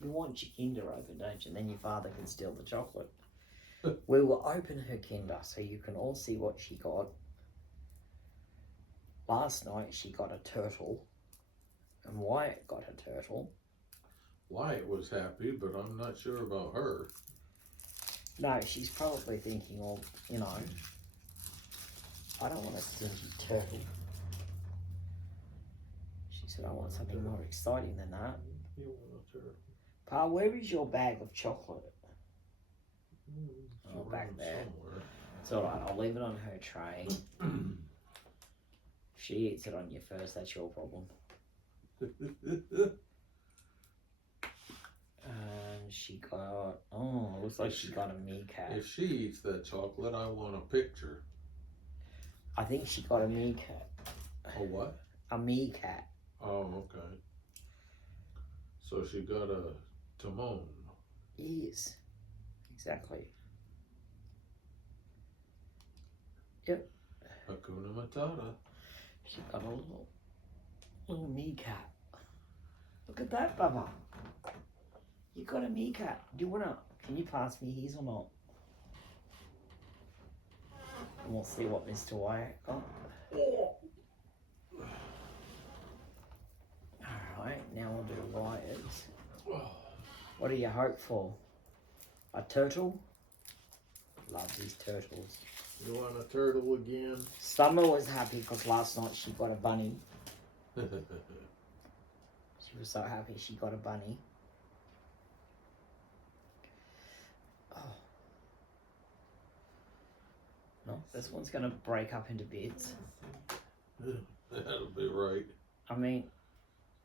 you want your Kinder open, don't you? And then your father can steal the chocolate. We will open her Kinder so you can all see what she got. Last night she got a turtle. And Wyatt got a turtle. Wyatt was happy, but I'm not sure about her. No, she's probably thinking, well, I don't want a stingy turtle. She said, I want something more exciting than that. You want a turtle? Pa, where is your bag of chocolate? It's back there. Somewhere. It's alright, I'll leave it on her tray. If she eats it on you first, that's your problem. And she got, looks like she got a meerkat. If she eats that chocolate, I want a picture. I think she got a meerkat. A what? A meerkat. Oh, okay. So she got a Timon. Yes, exactly. Yep. Hakuna Matata. She got a little meerkat. Look at that, Bubba. You got a meerkat. Can you pass me his or not? And we'll see what Mr. Wyatt got. Alright, now we'll do Wyatt's. What do you hope for? A turtle? Loves his turtles. You want a turtle again? Summer was happy because last night she got a bunny. She was so happy she got a bunny. Oh. No, this one's going to break up into bits. That'll be right. I mean,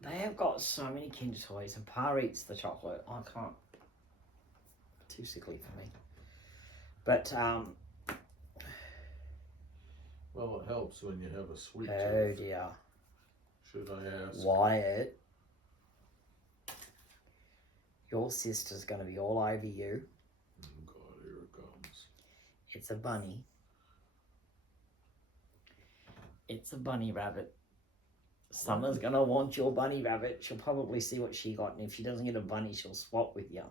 they have got so many Kinder Toys and Pa eats the chocolate. I can't. Too sickly for me. But, well, it helps when you have a sweet oh tooth. dear. Should I ask? Wyatt, your sister's going to be all over you. Oh God, here it comes. It's a bunny. It's a bunny rabbit. Summer's going to want your bunny rabbit. She'll probably see what she got, and if she doesn't get a bunny, she'll swap with you.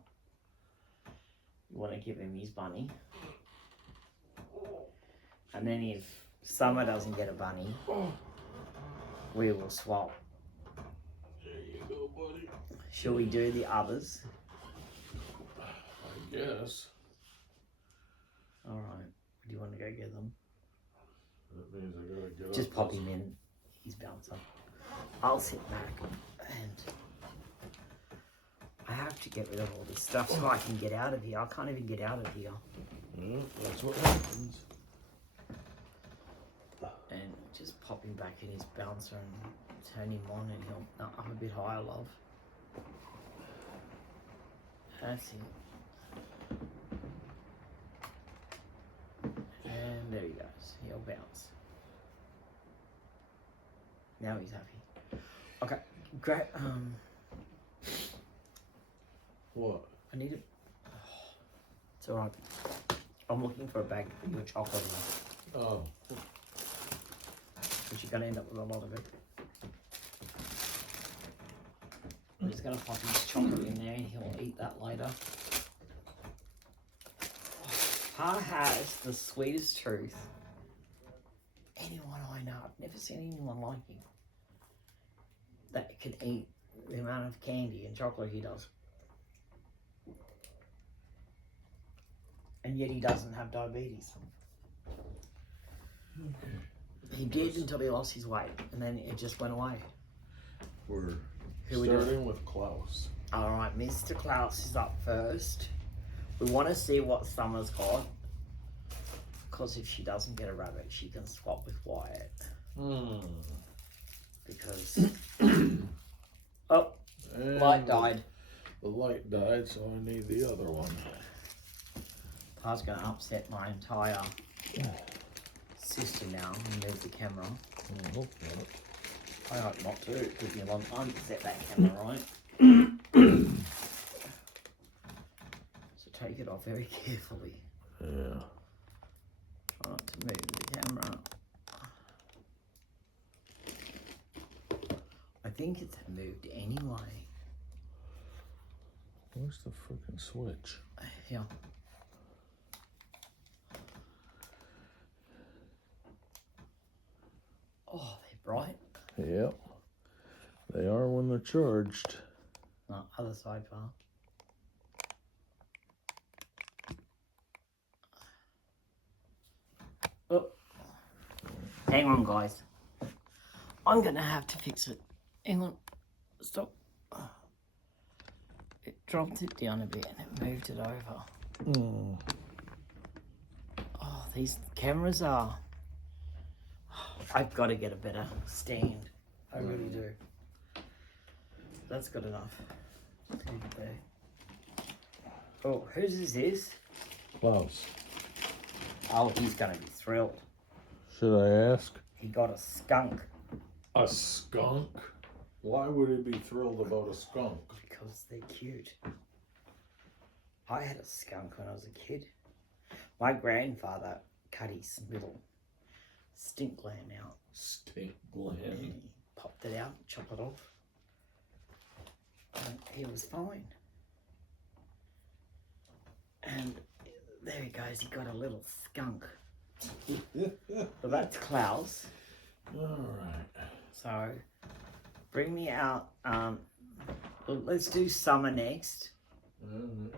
You want to give him his bunny. And then if Summer doesn't get a bunny, we will swap. There you go, buddy. Shall we do the others? I guess. Alright. Do you want to go get them? That means I gotta get Just up pop this- him in his bouncer. I'll sit back and I have to get rid of all this stuff so I can get out of here. I can't even get out of here. Yeah, that's what happens. And just pop him back in his bouncer and turn him on and he'll... No, I'm a bit higher, love. That's it. And there he goes. He'll bounce. Now he's happy. Okay, great. What? I need it. It's alright. I'm looking for a bag to put your chocolate in. Oh. Because you're going to end up with a lot of it. I'm just going to pop his chocolate in there and he'll eat that later. Pa has the sweetest tooth. Anyone I know, I've never seen anyone like him that can eat the amount of candy and chocolate he does. And yet he doesn't have diabetes. Okay. He did until he lost his weight, and then it just went away. We're Who we doing? starting with Klaus. All right, Mr. Klaus is up first. We want to see what Summer's got, because if she doesn't get a rabbit, she can swap with Wyatt. Because oh, And light died. The light died, so I need the other one. I was going to upset my entire system now and move the camera. I hope not. I hope not to. It took me a long time to set that camera right. So take it off very carefully. Yeah. Try not to move the camera. I think it's moved anyway. Where's the freaking switch? Yeah. Oh, they're bright. Yep. They are when they're charged. No, other side, Pa. Oh. Hang on, guys. I'm gonna have to fix it. Hang on. Stop. It dropped it down a bit and it moved it over. Oh, these cameras are... I've got to get a better stand. I really do. That's good enough. Leave it there. Oh, whose is this? Klaus. Oh, he's going to be thrilled. Should I ask? He got a skunk. A skunk? Why would he be thrilled about a skunk? Because they're cute. I had a skunk when I was a kid. My grandfather cut his little stink gland out. Stink And gland. he popped it out, chopped it off. And he was fine. And there he goes, he got a little skunk. So that's Klaus. Alright. So bring me out. Well, let's do Summer next. Alright.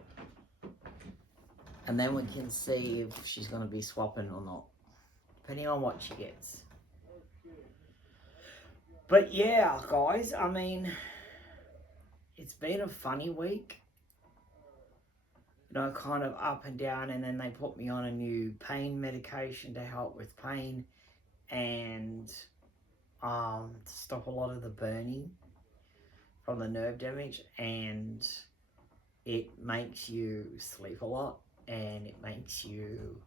And then we can see if she's going to be swapping or not. Depending on what she gets. But yeah, guys, I mean, it's been a funny week. You know, kind of up and down, and then they put me on a new pain medication to help with pain and to stop a lot of the burning from the nerve damage, and it makes you sleep a lot, and it makes you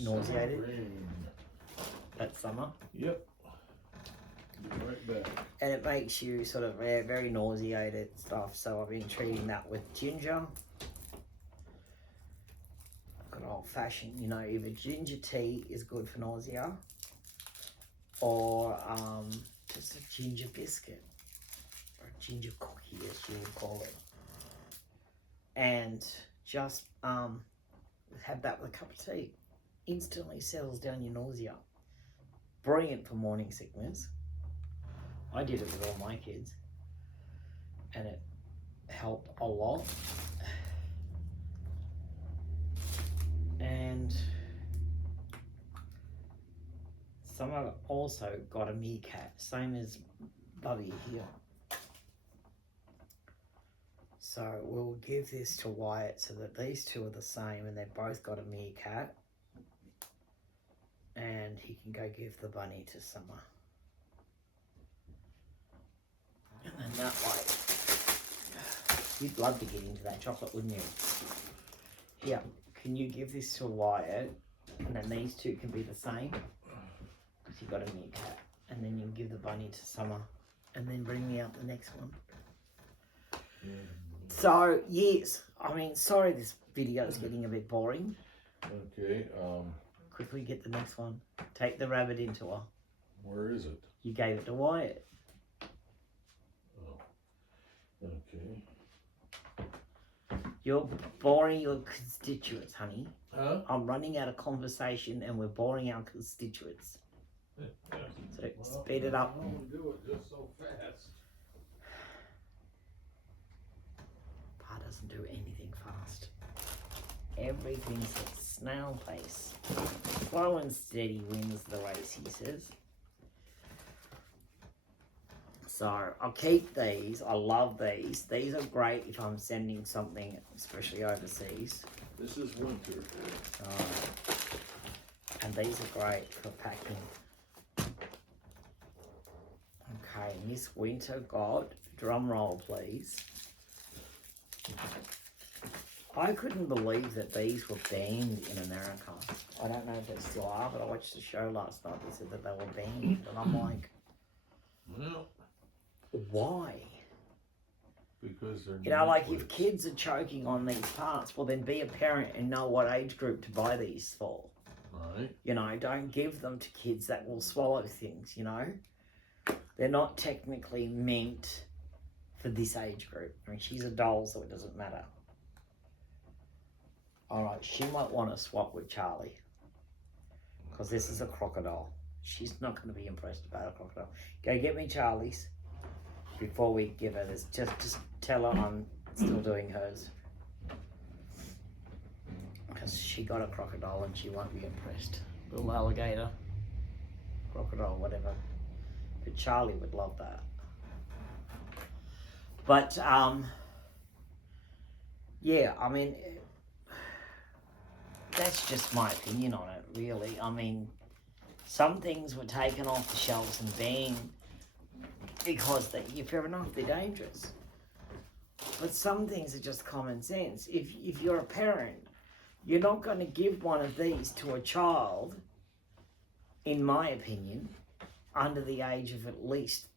nauseated. That summer. Yep. Be right back. And it makes you sort of very nauseated stuff. So I've been treating that with ginger. Good old fashioned, you know, either ginger tea is good for nausea, or just a ginger biscuit, or a ginger cookie, as you would call it. And just have that with a cup of tea. Instantly settles down your nausea. Brilliant for morning sickness. I did it with all my kids, and it helped a lot. And someone also got a meerkat, same as Bubby here. So we'll give this to Wyatt so that these two are the same, and they've both got a meerkat. And he can go give the bunny to Summer. And then that way, you'd love to get into that chocolate, wouldn't you? Here, can you give this to Wyatt? And then these two can be the same. Because you've got a meerkat. And then you give the bunny to Summer. And then bring me out the next one. So, yes. I mean, sorry this video is getting a bit boring. Okay, Quickly get the next one. Take the rabbit into her. where is it? You gave it to Wyatt. Oh. Okay. You're boring your constituents, honey. Huh? I'm running out of conversation and we're boring our constituents. So speed it up. I don't do it just so fast. Pa doesn't do anything fast. Everything's at snail pace. Slow and steady wins the race, he says. So I'll keep these. I love these. These are great if I'm sending something, especially overseas. This is winter. And these are great for packing. Okay, Miss Winter got, drum roll please. I couldn't believe that these were banned in America. I don't know if they still are, but I watched the show last night that said that they were banned. And I'm like, Well, why? because they're You know, like if liquids. kids are choking on these parts, well then be a parent and know what age group to buy these for. Right. You know, don't give them to kids that will swallow things, you know. They're not technically meant for this age group. I mean, she's a doll, so it doesn't matter. Alright, she might want to swap with Charlie. Because this is a crocodile. She's not going to be impressed about a crocodile. Go get me Charlie's before we give her this. Just tell her I'm still doing hers. Because she got a crocodile and she won't be impressed. Little alligator, crocodile, whatever. But Charlie would love that. But, yeah, I mean, that's just my opinion on it, really. I mean, some things were taken off the shelves and banned because fair enough, they're dangerous. But some things are just common sense. If you're a parent, you're not going to give one of these to a child, in my opinion, under the age of at least.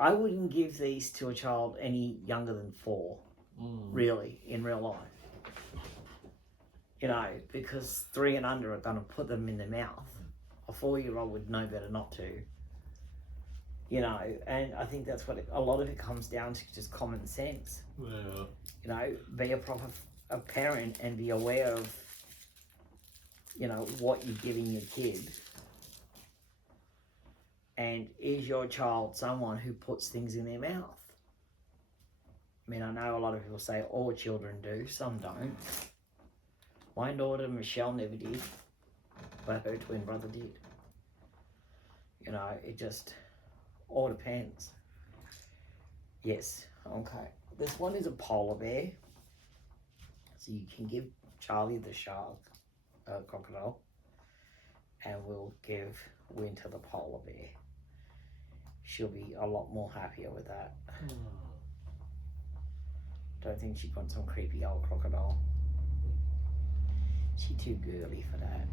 I wouldn't give these to a child any younger than 4, really, in real life. You know, because 3 and under are going to put them in their mouth. A 4-year-old would know better not to. You know, and I think that's what a lot of it comes down to, just common sense. Yeah. You know, be a proper a parent and be aware of, you know, what you're giving your kid. And is your child someone who puts things in their mouth? I mean, I know a lot of people say all children do, some don't. My daughter Michelle never did, but her twin brother did. You know, it just all depends. Yes, okay. This one is a polar bear. So you can give Charlie the shark, crocodile, and we'll give Winter the polar bear. She'll be a lot more happier with that. Don't think she'd want some creepy old crocodile. She's too girly for that.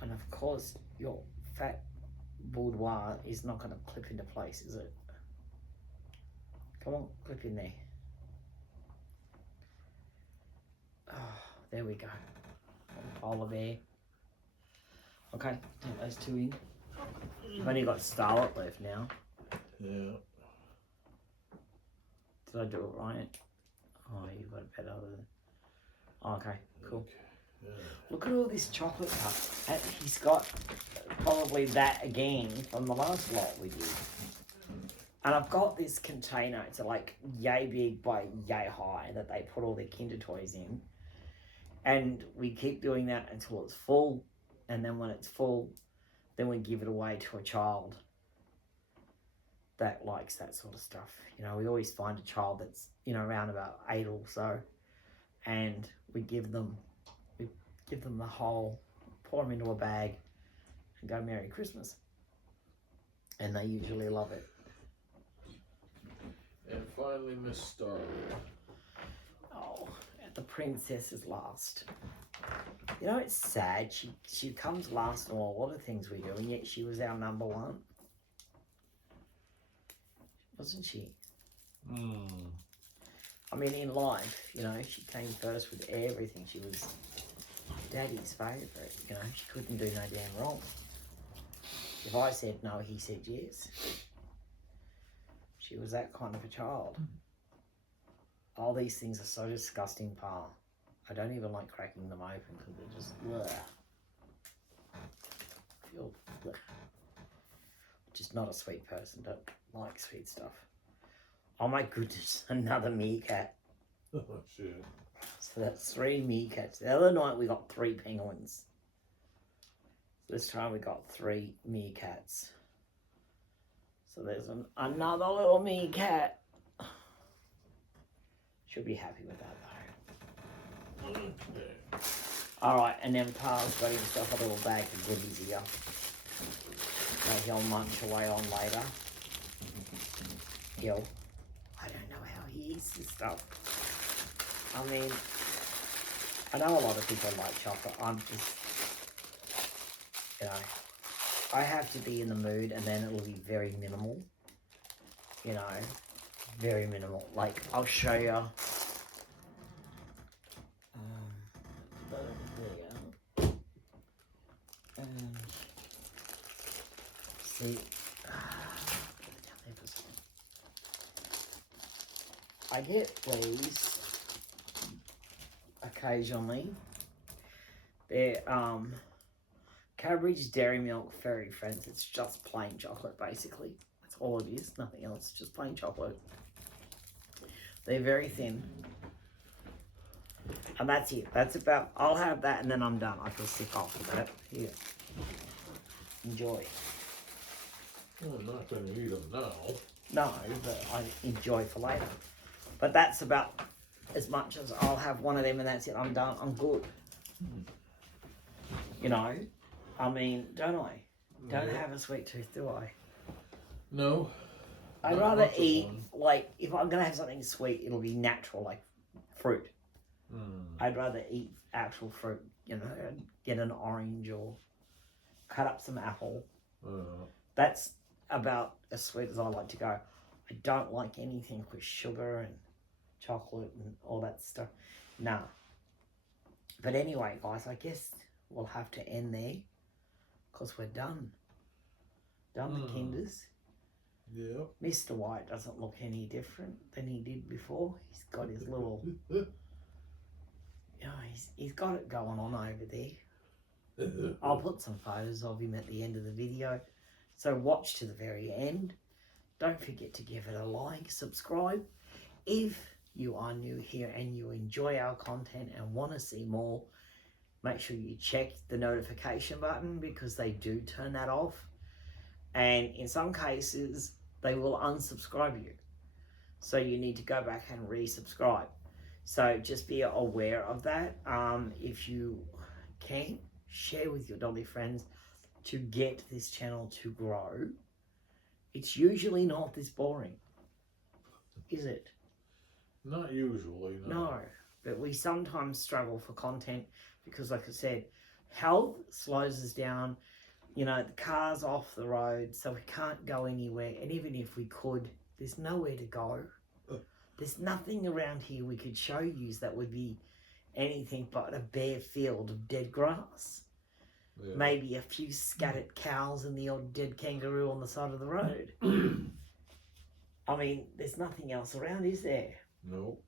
And of course, your fat boudoir is not going to clip into place, is it? Come on, clip in there. Oh, there we go. Polar bear. Okay, take those two in. I've only got Starlet left now. Yeah. Did I do it right? Oh, you got it better than... Okay, cool. Okay. Yeah. Look at all this chocolate cup. And he's got probably that again from the last lot we did. And I've got this container. It's like yay big by yay high that they put all their Kinder toys in. And we keep doing that until it's full. And then when it's full, then we give it away to a child that likes that sort of stuff. You know, we always find a child that's, you know, around about 8 or so. And we give them the whole, pour them into a bag and go Merry Christmas. And they usually love it. And finally, Miss Starlet. Oh, the princess is last. You know, it's sad. She comes last on a lot of things we do, and yet she was our number one. Wasn't she? I mean, in life, you know, she came first with everything. She was Daddy's favourite, you know. She couldn't do no damn wrong. If I said no, he said yes. She was that kind of a child. All these things are so disgusting, Pa. I don't even like cracking them open because they're just bleh. I feel bleh. Just not a sweet person. Don't like sweet stuff. Oh my goodness, another meerkat. Oh shit. So that's 3 meerkats. The other night we got 3 penguins. This time we got 3 meerkats. So there's another little meerkat. She'll be happy with that though. Okay. Alright, and then Pa's got himself a little bag of goodies here that he'll munch away on later. I don't know how he eats this stuff. I mean, I know a lot of people like chocolate. I'm just, you know, I have to be in the mood and then it'll be very minimal. You know, very minimal. Like, I'll show you. There you go. And see. I get these occasionally. They're Cadbury's Dairy Milk Fairy Friends. It's just plain chocolate basically. That's all it is, nothing else, just plain chocolate. They're very thin. And that's it. That's about, I'll have that and then I'm done. I feel sick after that. Here. Enjoy. Well, I'm not going to eat them now. No, but I enjoy for later. But that's about as much as I'll have one of them and that's it. I'm done. I'm good. You know? I mean, don't I? Don't have a sweet tooth, do I? No. I'd rather eat, like, if I'm going to have something sweet, it'll be natural, like fruit. I'd rather eat actual fruit, you know, get an orange or cut up some apple. That's about as sweet as I like to go. I don't like anything with sugar and chocolate and all that stuff. Nah. But anyway, guys, I guess we'll have to end there because we're done. Done the Kinders. Yeah. Mr. White doesn't look any different than he did before. He's got his little, he's got it going on over there. I'll put some photos of him at the end of the video. So watch to the very end. Don't forget to give it a like, subscribe. If you are new here and you enjoy our content and want to see more, make sure you check the notification button because they do turn that off. And in some cases, they will unsubscribe you. So you need to go back and resubscribe. So just be aware of that. If you can, share with your dolly friends to get this channel to grow. It's usually not this boring, is it? Not usually, no. No, but we sometimes struggle for content because, like I said, health slows us down. You know, the car's off the road, so we can't go anywhere. And even if we could, there's nowhere to go. There's nothing around here we could show you that would be anything but a bare field of dead grass. Yeah. Maybe a few scattered cows and the odd dead kangaroo on the side of the road. I mean, there's nothing else around, is there? No.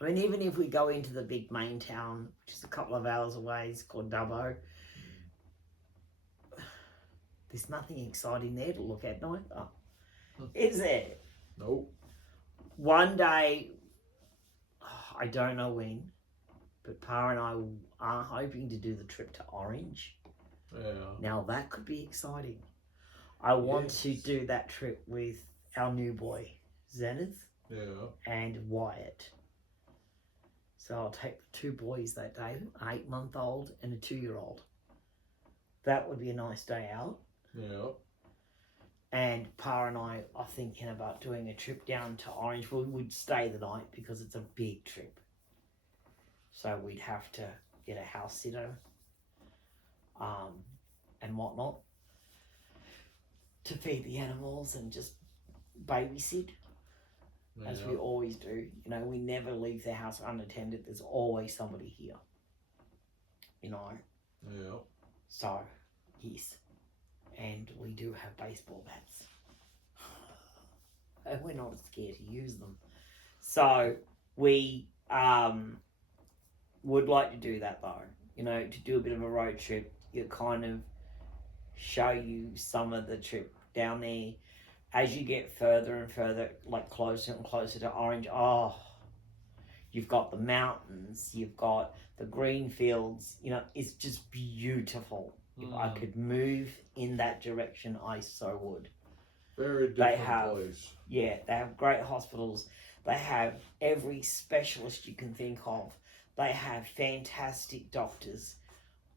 I mean, even if we go into the big main town, which is a couple of hours away, it's called Dubbo, there's nothing exciting there to look at neither. Is there? Nope. One day, I don't know when, but Pa and I are hoping to do the trip to Orange. Yeah. Now that could be exciting. I want to do that trip with our new boy, Zenith. Yeah. And Wyatt. So I'll take the two boys that day, an 8-month-old and a 2-year-old. That would be a nice day out. Yeah. And Pa and I are thinking about doing a trip down to Orange. We would stay the night because it's a big trip. So we'd have to get a house sitter and whatnot to feed the animals and just babysit. Yeah. As we always do. You know, we never leave the house unattended. There's always somebody here. You know? Yeah. So, yes. And we do have baseball bats. And we're not scared to use them. So, we would like to do that though. You know, to do a bit of a road trip. You kind of show you some of the trip down there. As you get further and further, like closer and closer to Orange, you've got the mountains, you've got the green fields, you know, it's just beautiful. If I could move in that direction, I so would. Very different place. Yeah, they have great hospitals. They have every specialist you can think of. They have fantastic doctors.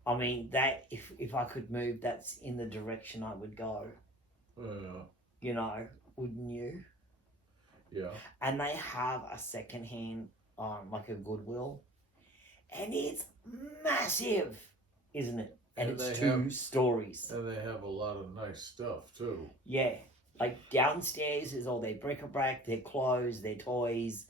I mean, that if I could move, that's in the direction I would go. Yeah. You know, wouldn't you? Yeah. And they have a second-hand, like a Goodwill. And it's massive, isn't it? And it's 2 stories. And they have a lot of nice stuff, too. Yeah. Like, downstairs is all their bric-a-brac, their clothes, their toys.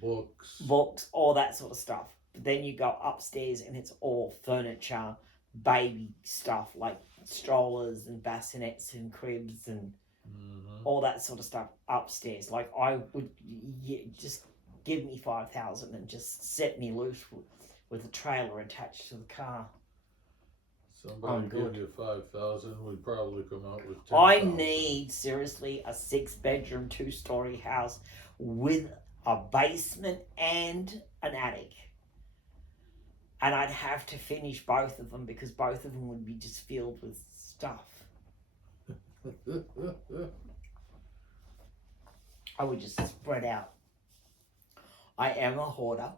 Books, all that sort of stuff. But then you go upstairs and it's all furniture, baby stuff, like strollers and bassinets and cribs and all that sort of stuff upstairs. Like, I would just give me 5,000 and just set me loose with a trailer attached to the car. Somebody give you 5,000, we'd probably come out with 10,000. I need, seriously, a 6-bedroom, 2-story house with a basement and an attic. And I'd have to finish both of them because both of them would be just filled with stuff. I would just spread out. I am a hoarder.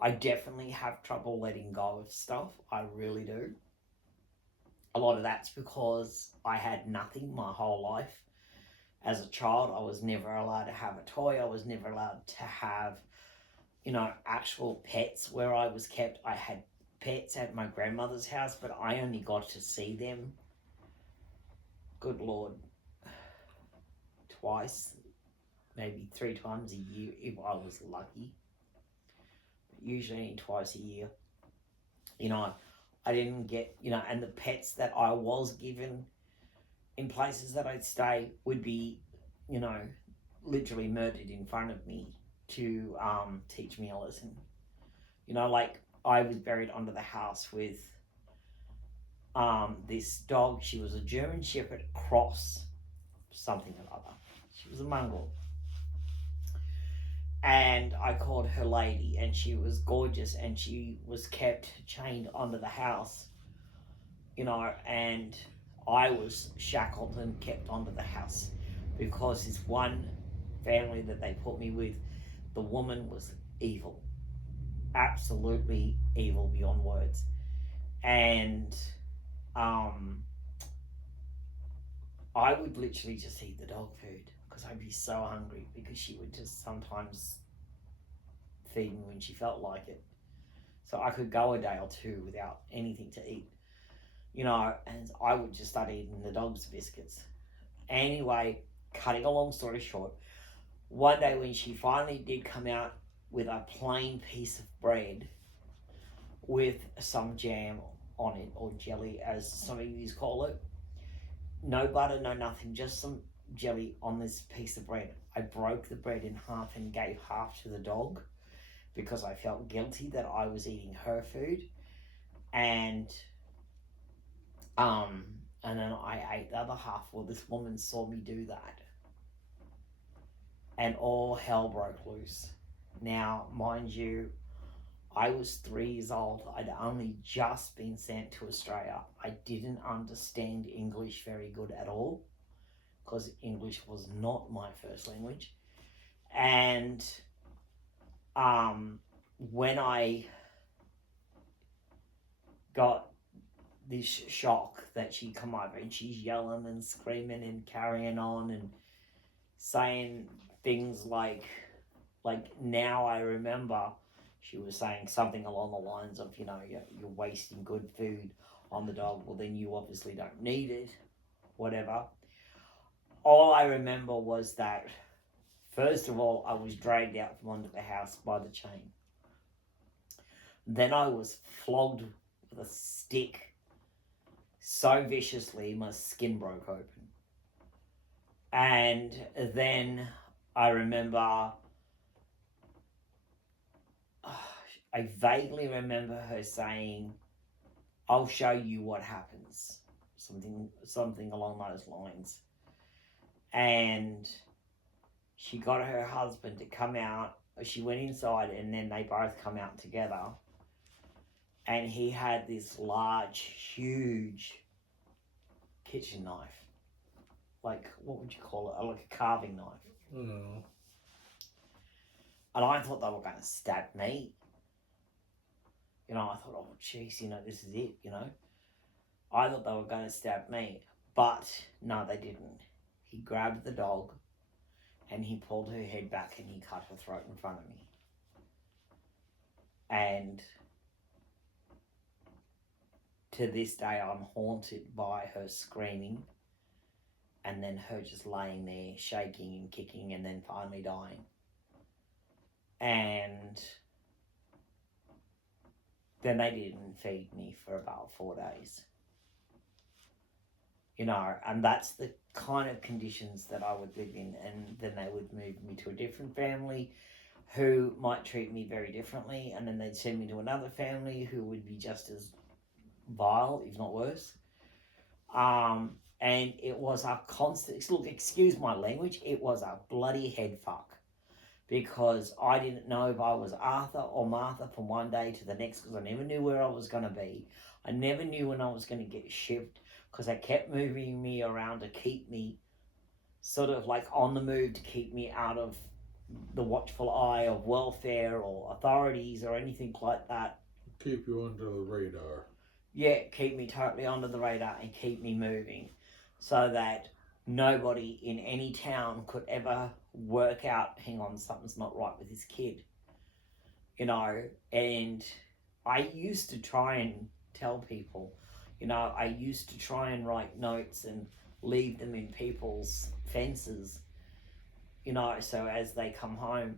I definitely have trouble letting go of stuff. I really do. A lot of that's because I had nothing my whole life. As a child, I was never allowed to have a toy. I was never allowed to have, you know, actual pets where I was kept. I had pets at my grandmother's house, but I only got to see them, good Lord, twice, maybe 3 times a year if I was lucky. Usually only twice a year. You know, I didn't get, you know, and the pets that I was given in places that I'd stay would be, you know, literally murdered in front of me to teach me a lesson. You know, like I was buried under the house with this dog. She was a German Shepherd cross something or other. She was a mongrel. And I called her Lady, and she was gorgeous, and she was kept chained under the house, you know, and I was shackled and kept under the house because this one family that they put me with, the woman was evil, absolutely evil beyond words. And I would literally just eat the dog food because I'd be so hungry, because she would just sometimes feed me when she felt like it. So I could go a day or two without anything to eat, you know, and I would just start eating the dog's biscuits. Anyway, cutting a long story short, one day when she finally did come out with a plain piece of bread with some jam on it, or jelly as some of you call it, no butter, no nothing, just some jelly on this piece of bread. I broke the bread in half and gave half to the dog because I felt guilty that I was eating her food. And then I ate the other half. Well, this woman saw me do that, and all hell broke loose. Now, mind you, I was 3 years old. I'd only just been sent to Australia. I didn't understand English very good at all because English was not my first language. And when I got this shock that she'd come over and she's yelling and screaming and carrying on and saying things like now I remember she was saying something along the lines of, you know, you're wasting good food on the dog. Well, then you obviously don't need it, whatever. All I remember was that, first of all, I was dragged out from under the house by the chain. Then I was flogged with a stick so viciously my skin broke open. And then I remember, I vaguely remember her saying, I'll show you what happens. Something along those lines. And she got her husband to come out. She went inside and then they both come out together. And he had this large, huge kitchen knife. Like, what would you call it? Like a carving knife. Mm. And I thought they were going to stab me. You know, I thought, oh, jeez, you know, this is it, you know. I thought they were going to stab me. But, no, they didn't. He grabbed the dog and he pulled her head back and he cut her throat in front of me. And to this day, I'm haunted by her screaming and then her just laying there shaking and kicking and then finally dying. And then they didn't feed me for about 4 days. You know, and that's the kind of conditions that I would live in. And then they would move me to a different family who might treat me very differently. And then they'd send me to another family who would be just as vile, if not worse. And it was a constant, look, excuse my language, it was a bloody head fuck. Because I didn't know if I was Arthur or Martha from one day to the next, because I never knew where I was going to be. I never knew when I was going to get shipped, because they kept moving me around to keep me sort of like on the move, to keep me out of the watchful eye of welfare or authorities or anything like that. Keep you under the radar. Yeah, keep me totally under the radar and keep me moving so that nobody in any town could ever work out, hang on, something's not right with this kid. You know, and I used to try and tell people, you know, I used to try and write notes and leave them in people's fences, you know, so as they come home.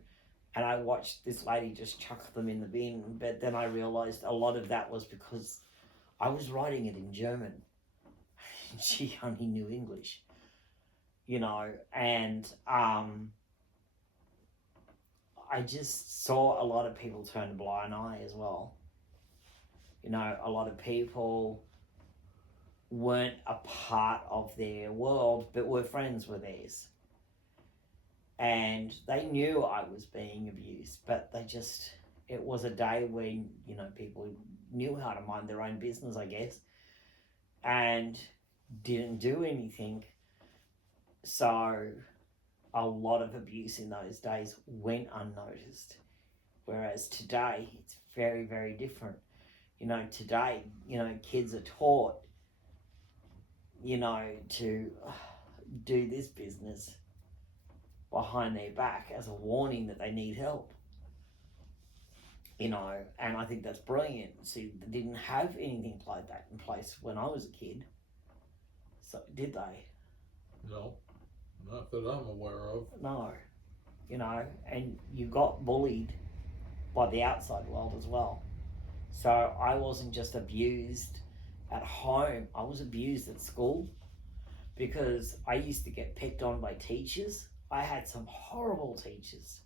And I watched this lady just chuck them in the bin, but then I realised a lot of that was because I was writing it in German. she only knew English, and I just saw a lot of people turn a blind eye as well. A lot of people weren't a part of their world, but were friends with theirs. And they knew I was being abused, but it was a day when, people knew how to mind their own business, I guess, and didn't do anything. So a lot of abuse in those days went unnoticed. Whereas today, it's very, very different. Today, kids are taught, to do this business behind their back as a warning that they need help. And I think that's brilliant. See, they didn't have anything like that in place when I was a kid. So, did they? No, not that I'm aware of. No. And you got bullied by the outside world as well. So I wasn't just abused at home, I was abused at school, because I used to get picked on by teachers. I had some horrible teachers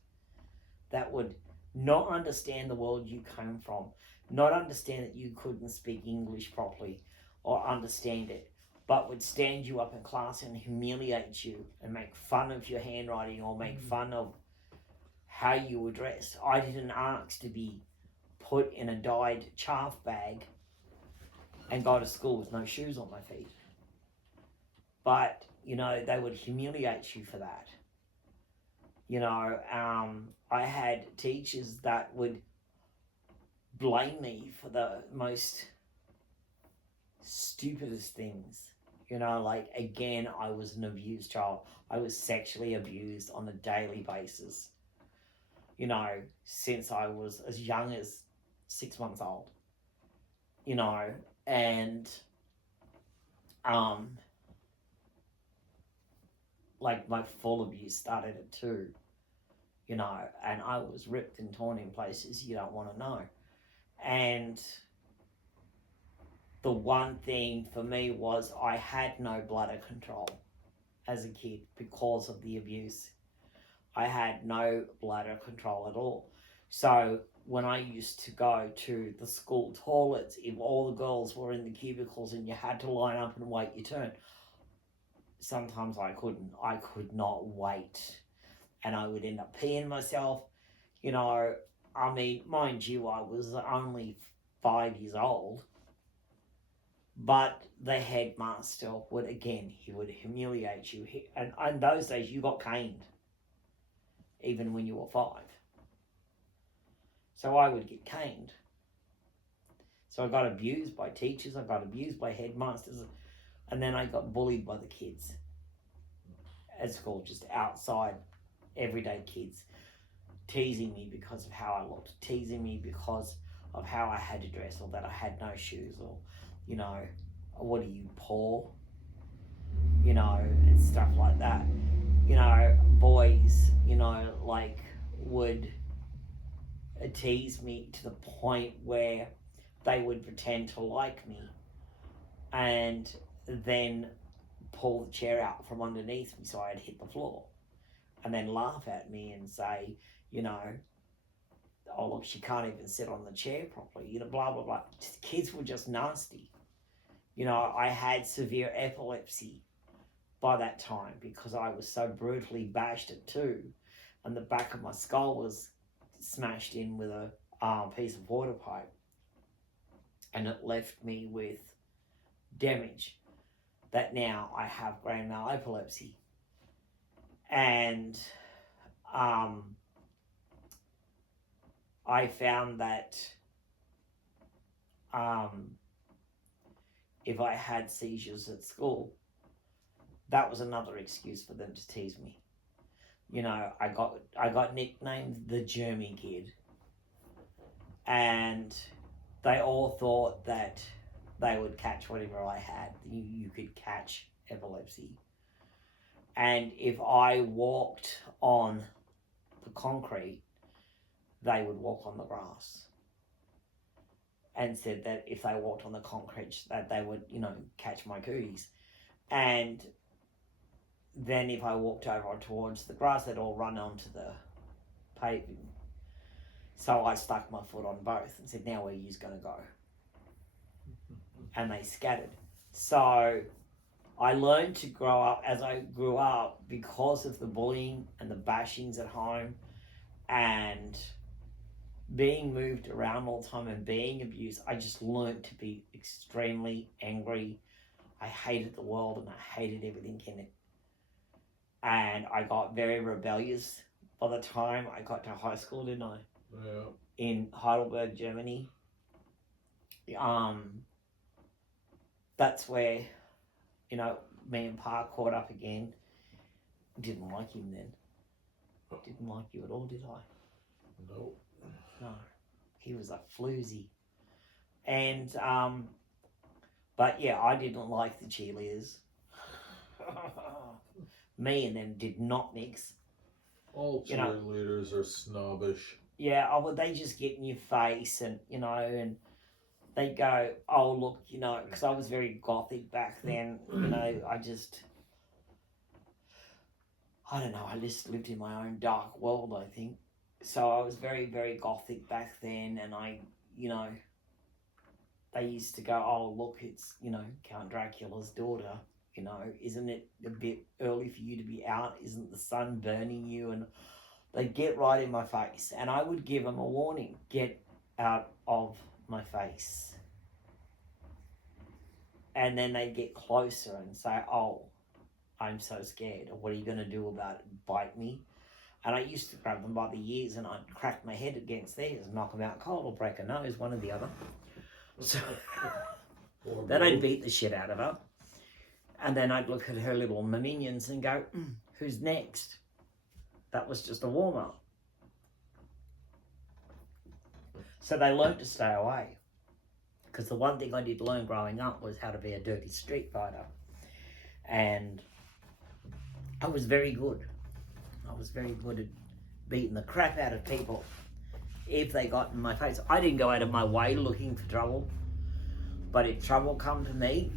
that would not understand the world you came from, not understand that you couldn't speak English properly or understand it, but would stand you up in class and humiliate you and make fun of your handwriting or make fun of how you were dressed. I didn't ask to be put in a dyed chaff bag and go to school with no shoes on my feet. But, they would humiliate you for that. I had teachers that would blame me for the most stupidest things. Again, I was an abused child. I was sexually abused on a daily basis, since I was as young as 6 months old, and my full abuse started at 2, and I was ripped and torn in places you don't want to know. And the one thing for me was I had no bladder control as a kid because of the abuse. I had no bladder control at all. So when I used to go to the school toilets, if all the girls were in the cubicles and you had to line up and wait your turn, sometimes I couldn't. I could not wait. And I would end up peeing myself. Mind you, I was only 5 years old. But the headmaster would humiliate you. And in those days, you got caned, even when you were 5. So I would get caned. So I got abused by teachers, I got abused by headmasters, and then I got bullied by the kids at school, just outside, everyday kids, teasing me because of how I looked, teasing me because of how I had to dress, or that I had no shoes, or, what are you, poor? And stuff like that. Boys, would tease me to the point where they would pretend to like me and then pull the chair out from underneath me so I'd hit the floor, and then laugh at me and say, oh, look, she can't even sit on the chair properly, blah, blah, blah. Kids were just nasty. I had severe epilepsy by that time because I was so brutally bashed at 2, and the back of my skull was smashed in with a piece of water pipe, and it left me with damage that now I have grand mal epilepsy. And I found that if I had seizures at school, that was another excuse for them to tease me. I got nicknamed the Germy kid, and they all thought that they would catch whatever I had. You could catch epilepsy. And if I walked on the concrete, they would walk on the grass. And said that if they walked on the concrete, that they would, catch my cooties. And then if I walked over towards the grass, they'd all run onto the paving. So I stuck my foot on both and said, now where you's going to go? And they scattered. So I learned to grow up as I grew up because of the bullying and the bashings at home and being moved around all the time and being abused. I just learned to be extremely angry. I hated the world and I hated everything in it. And I got very rebellious by the time I got to high school, didn't I? Yeah. In Heidelberg, Germany. That's where, you know, me and Pa caught up again. Didn't like him then. Didn't like you at all, did I? Nope. No. He was a floozy. And, but yeah, I didn't like the cheerleaders. Me and them did not mix. All cheerleaders are snobbish. Yeah, oh, well, they just get in your face and, you know, and they go, oh, look, you know, because I was very gothic back then, you know, I don't know, I just lived in my own dark world, I think. So I was very, very gothic back then, and I, you know, they used to go, oh, look, it's, you know, Count Dracula's daughter, you know, isn't it a bit early for you to be out? Isn't the sun burning you? And they'd get right in my face, and I would give them a warning, get out of my face. And then they'd get closer and say, oh, I'm so scared. What are you going to do about it? Bite me? And I used to grab them by the ears and I'd crack my head against theirs, knock them out cold or break a nose, one or the other. So then I'd beat the shit out of her. And then I'd look at her little minions and go, who's next? That was just a warm-up. So they learned to stay away. Because the one thing I did learn growing up was how to be a dirty street fighter. And I was very good. I was very good at beating the crap out of people if they got in my face. I didn't go out of my way looking for trouble. But if trouble come to me,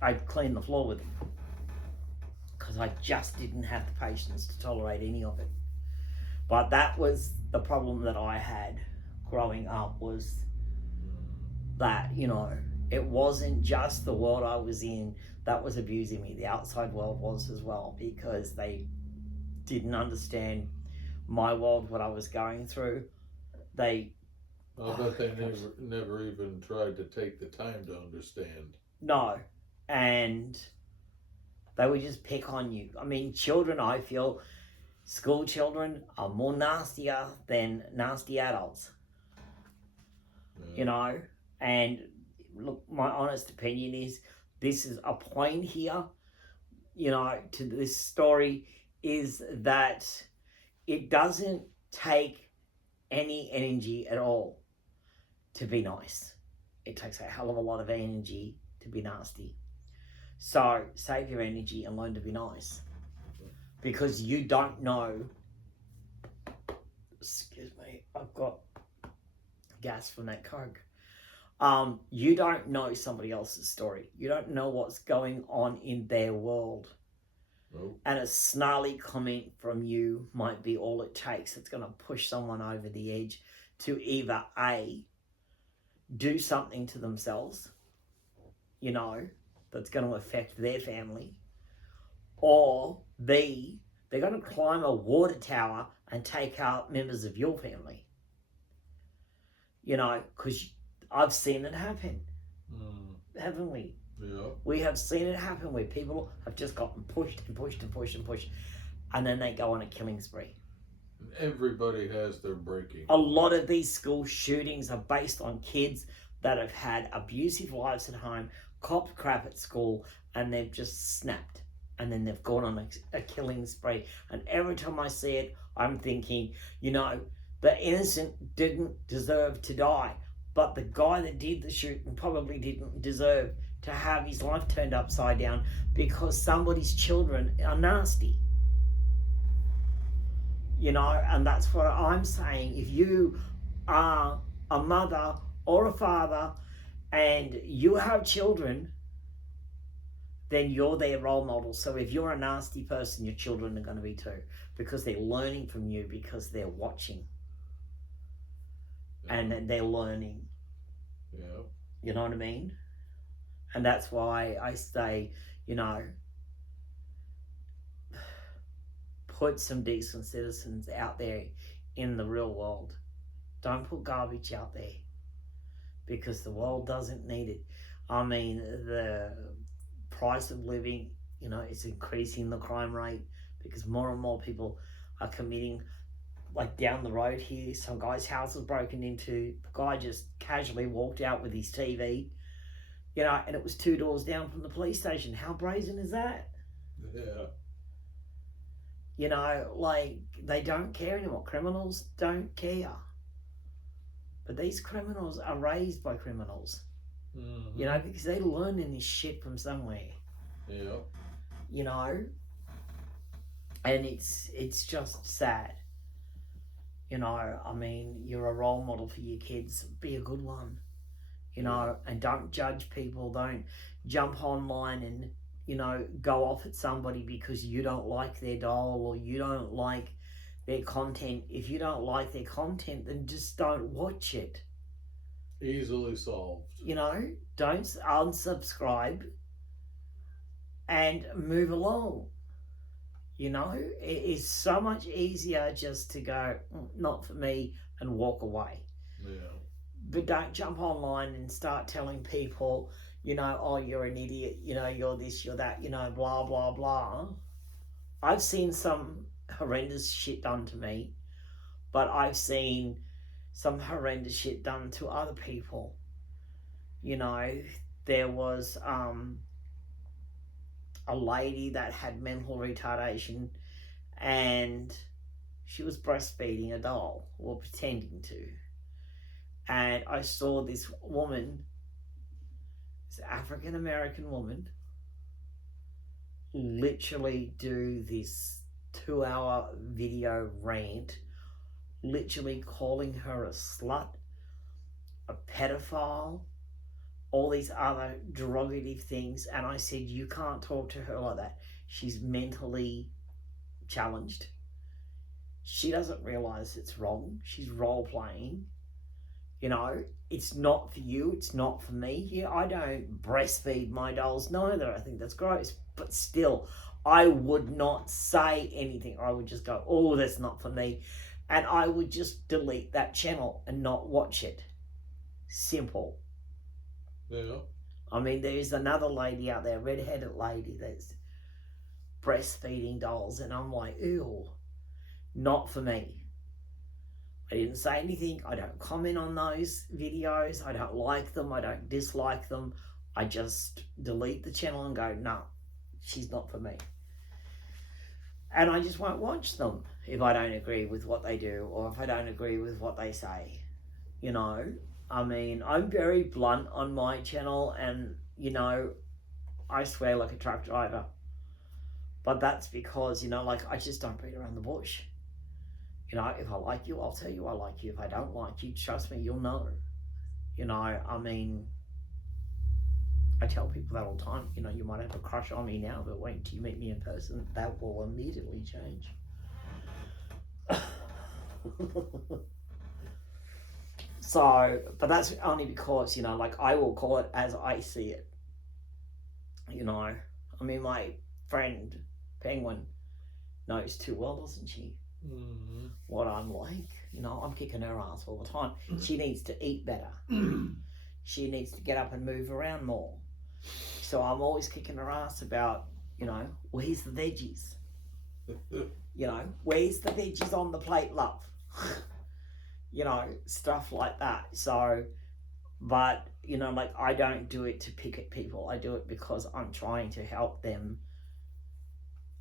I'd clean the floor with them. Because I just didn't have the patience to tolerate any of it. But that was the problem that I had growing up, was that, you know, it wasn't just the world I was in that was abusing me. The outside world was as well, because they didn't understand my world, what I was going through. I bet they never even tried to take the time to understand. No. And they would just pick on you. I mean, children, I feel, school children are more nastier than nasty adults. Yeah. You know? And look, my honest opinion is, this is a point here, you know, to this story, is that it doesn't take any energy at all to be nice. It takes a hell of a lot of energy to be nasty. So save your energy and learn to be nice. Because you don't know, excuse me, I've got gas from that Coke. You don't know somebody else's story. You don't know what's going on in their world. Nope. And a snarly comment from you might be all it takes. It's going to push someone over the edge to either A, do something to themselves, you know, that's going to affect their family, or B, they're going to climb a water tower and take out members of your family. You know, because I've seen it happen, haven't we? Yeah. We have seen it happen where people have just gotten pushed and pushed and pushed and pushed, and then they go on a killing spree. Everybody has their breaking. A lot of these school shootings are based on kids that have had abusive lives at home, copped crap at school, and they've just snapped. And then they've gone on a killing spree. And every time I see it, I'm thinking, you know, the innocent didn't deserve to die. But the guy that did the shooting probably didn't deserve to have his life turned upside down because somebody's children are nasty. You know, and that's what I'm saying. If you are a mother or a father and you have children then you're their role model. So if you're a nasty person, your children are going to be too, because they're learning from you, because they're watching and they're learning. Yeah. You know what I mean? And that's why I say, you know, put some decent citizens out there in the real world. Don't put garbage out there, because the world doesn't need it. I mean, the price of living, you know, it's increasing the crime rate, because more and more people are committing. Like down the road here, some guy's house was broken into. The guy just casually walked out with his TV, you know, and it was 2 doors down from the police station. How brazen is that? Yeah. You know, like, they don't care anymore. Criminals don't care. But these criminals are raised by criminals. Mm-hmm. You know, because they're learning this shit from somewhere. Yeah. You know? And it's just sad. You know, I mean, you're a role model for your kids. Be a good one. You know, and don't judge people. Don't jump online and, you know, go off at somebody because you don't like their doll or you don't like their content. If you don't like their content, then just don't watch it. Easily solved. You know, don't unsubscribe and move along. You know, it is so much easier just to go, not for me, and walk away. Yeah. But don't jump online and start telling people, you know, oh, you're an idiot, you know, you're this, you're that, you know, blah, blah, blah. I've seen some horrendous shit done to me, but I've seen some horrendous shit done to other people. You know, there was a lady that had mental retardation, and she was breastfeeding a doll, or pretending to. And I saw this woman, this African American woman, literally do this 2-hour video rant, literally calling her a slut, a pedophile, all these other derogative things. And I said, you can't talk to her like that. She's mentally challenged. She doesn't realize it's wrong. She's role playing. You know, it's not for you. It's not for me. Yeah, I don't breastfeed my dolls neither. I think that's gross. But still, I would not say anything. I would just go, oh, that's not for me. And I would just delete that channel and not watch it. Simple. Yeah. I mean, there's another lady out there, red-headed lady, that's breastfeeding dolls. And I'm like, ew, not for me. I didn't say anything. I don't comment on those videos. I don't like them. I don't dislike them. I just delete the channel and go, no, she's not for me. And I just won't watch them if I don't agree with what they do, or if I don't agree with what they say. You know, I mean, I'm very blunt on my channel, and, you know, I swear like a truck driver. But that's because, you know, like, I just don't beat around the bush. You know, if I like you, I'll tell you I like you. If I don't like you, trust me, you'll know. You know, I mean, I tell people that all the time. You know, you might have a crush on me now, but wait till you meet me in person. That will immediately change. So, but that's only because, you know, like, I will call it as I see it. You know, I mean, my friend Penguin knows too well, doesn't she? Mm-hmm. What I'm like. You know, I'm kicking her ass all the time. She needs to eat better. She needs to get up and move around more. So I'm always kicking her ass about, you know, where's the veggies? You know, where's the veggies on the plate, love? You know, stuff like that. So, but, you know, like, I don't do it to pick at people. I do it because I'm trying to help them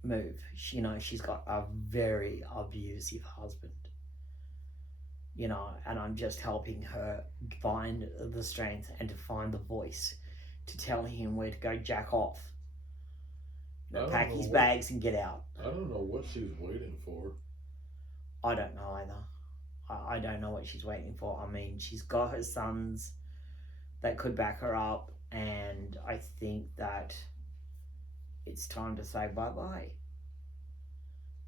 move. You know, she's got a very abusive husband. You know, and I'm just helping her find the strength and to find the voice to tell him where to go jack off. You know, pack his bags and get out. I don't know what she's waiting for. I don't know either. I don't know what she's waiting for. I mean, she's got her sons that could back her up, and I think that it's time to say bye-bye.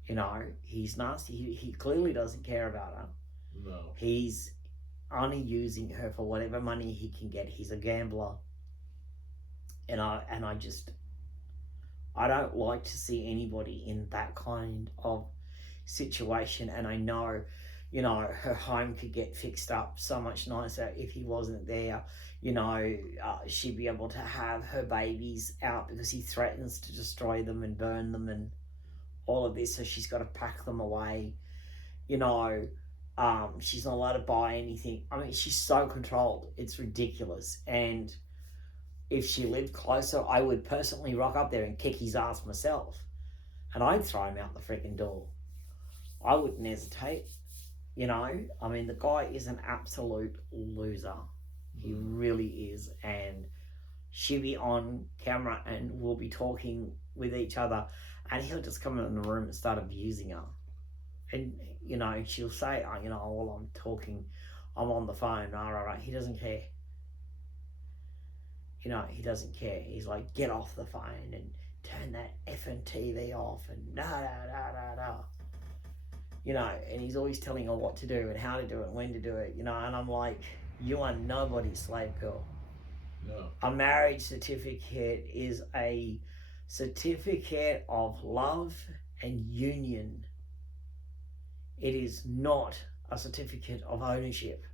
You know, he's nasty. He clearly doesn't care about her. No. He's only using her for whatever money he can get. He's a gambler. And I don't like to see anybody in that kind of situation. And I know, you know, her home could get fixed up so much nicer if he wasn't there. You know, she'd be able to have her babies out because he threatens to destroy them and burn them and all of this. So she's got to pack them away. You know, she's not allowed to buy anything. I mean, she's so controlled. It's ridiculous. And if she lived closer, I would personally rock up there and kick his ass myself. And I'd throw him out the freaking door. I wouldn't hesitate. You know, I mean, the guy is an absolute loser. He really is. And she'll be on camera and we'll be talking with each other and he'll just come in the room and start abusing her. And, you know, she'll say, oh, you know, while I'm talking, I'm on the phone. Right. He doesn't care. You know, he doesn't care. He's like, get off the phone and turn that effing TV off and da. You know, and he's always telling her what to do and how to do it and when to do it, you know, and I'm like, you are nobody's slave girl. No. A marriage certificate is a certificate of love and union. It is not a certificate of ownership.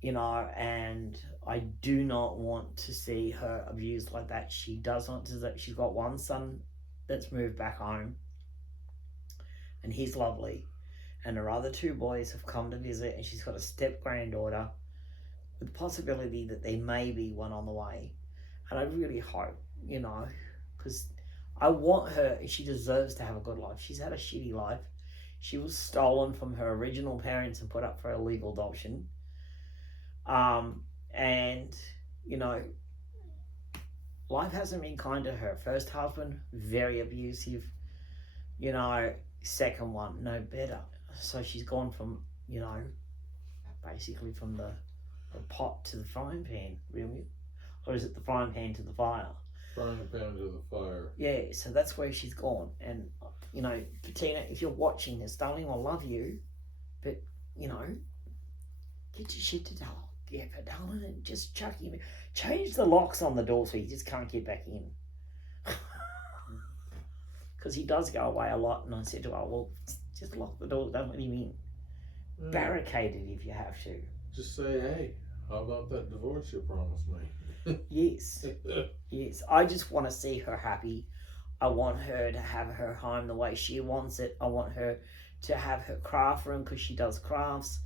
You know, and I do not want to see her abused like that. She does not deserve. She's got one son that's moved back home, and he's lovely. And her other two boys have come to visit, and she's got a step granddaughter with the possibility that there may be one on the way. And I really hope, you know, because I want her, she deserves to have a good life. She's had a shitty life. She was stolen from her original parents and put up for illegal adoption. And, you know, life hasn't been kind to her. First husband, very abusive. You know, second one, no better. So she's gone from, you know, basically from the pot to the frying pan, really. Or is it the frying pan to the fire? Frying pan to the fire. Yeah, so that's where she's gone. And, you know, Bettina, if you're watching this, darling, I love you. But, you know, get your shit together. Yeah, but darling, and just chuck him. Change the locks on the door so he just can't get back in. Because he does go away a lot. And I said to her, well, just lock the door. Don't let him in. Barricade it if you have to. Just say, hey, how about that divorce you promised me? Yes. Yes. I just want to see her happy. I want her to have her home the way she wants it. I want her to have her craft room because she does crafts.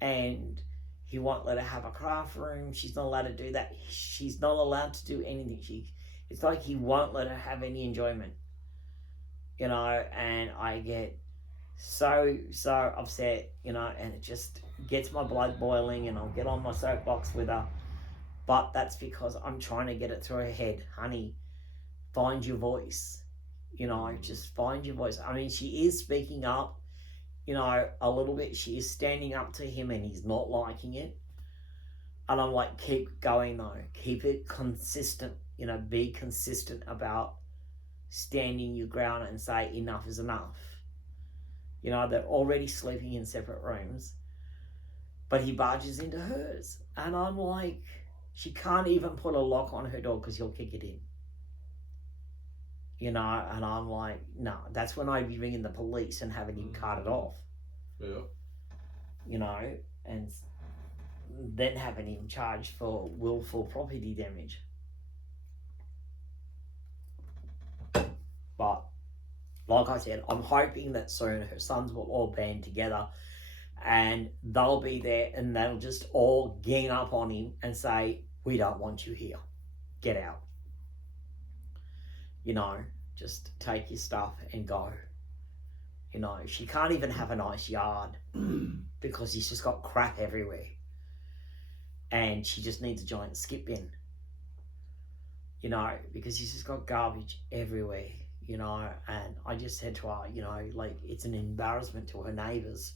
And he won't let her have a craft room. She's not allowed to do that. She's not allowed to do anything. It's like he won't let her have any enjoyment. You know, and I get so upset, you know, and it just gets my blood boiling and I'll get on my soapbox with her. But that's because I'm trying to get it through her head. Honey, find your voice. You know, just find your voice. I mean, she is speaking up, you know, a little bit. She is standing up to him and he's not liking it. And I'm like, keep going though. Keep it consistent. You know, be consistent about standing your ground and say enough is enough. You know, they're already sleeping in separate rooms, but he barges into hers. And I'm like, she can't even put a lock on her door because he'll kick it in. You know, and I'm like, no, that's when I'd be ringing the police and having him carted off. Yeah. You know, and then having him charged for willful property damage. But like I said, I'm hoping that soon her sons will all band together and they'll be there and they'll just all gang up on him and say, we don't want you here. Get out. You know, just take your stuff and go. You know, she can't even have a nice yard because he's just got crap everywhere. And she just needs a giant skip bin. You know, because he's just got garbage everywhere. You know, and I just said to her, you know, like, it's an embarrassment to her neighbours,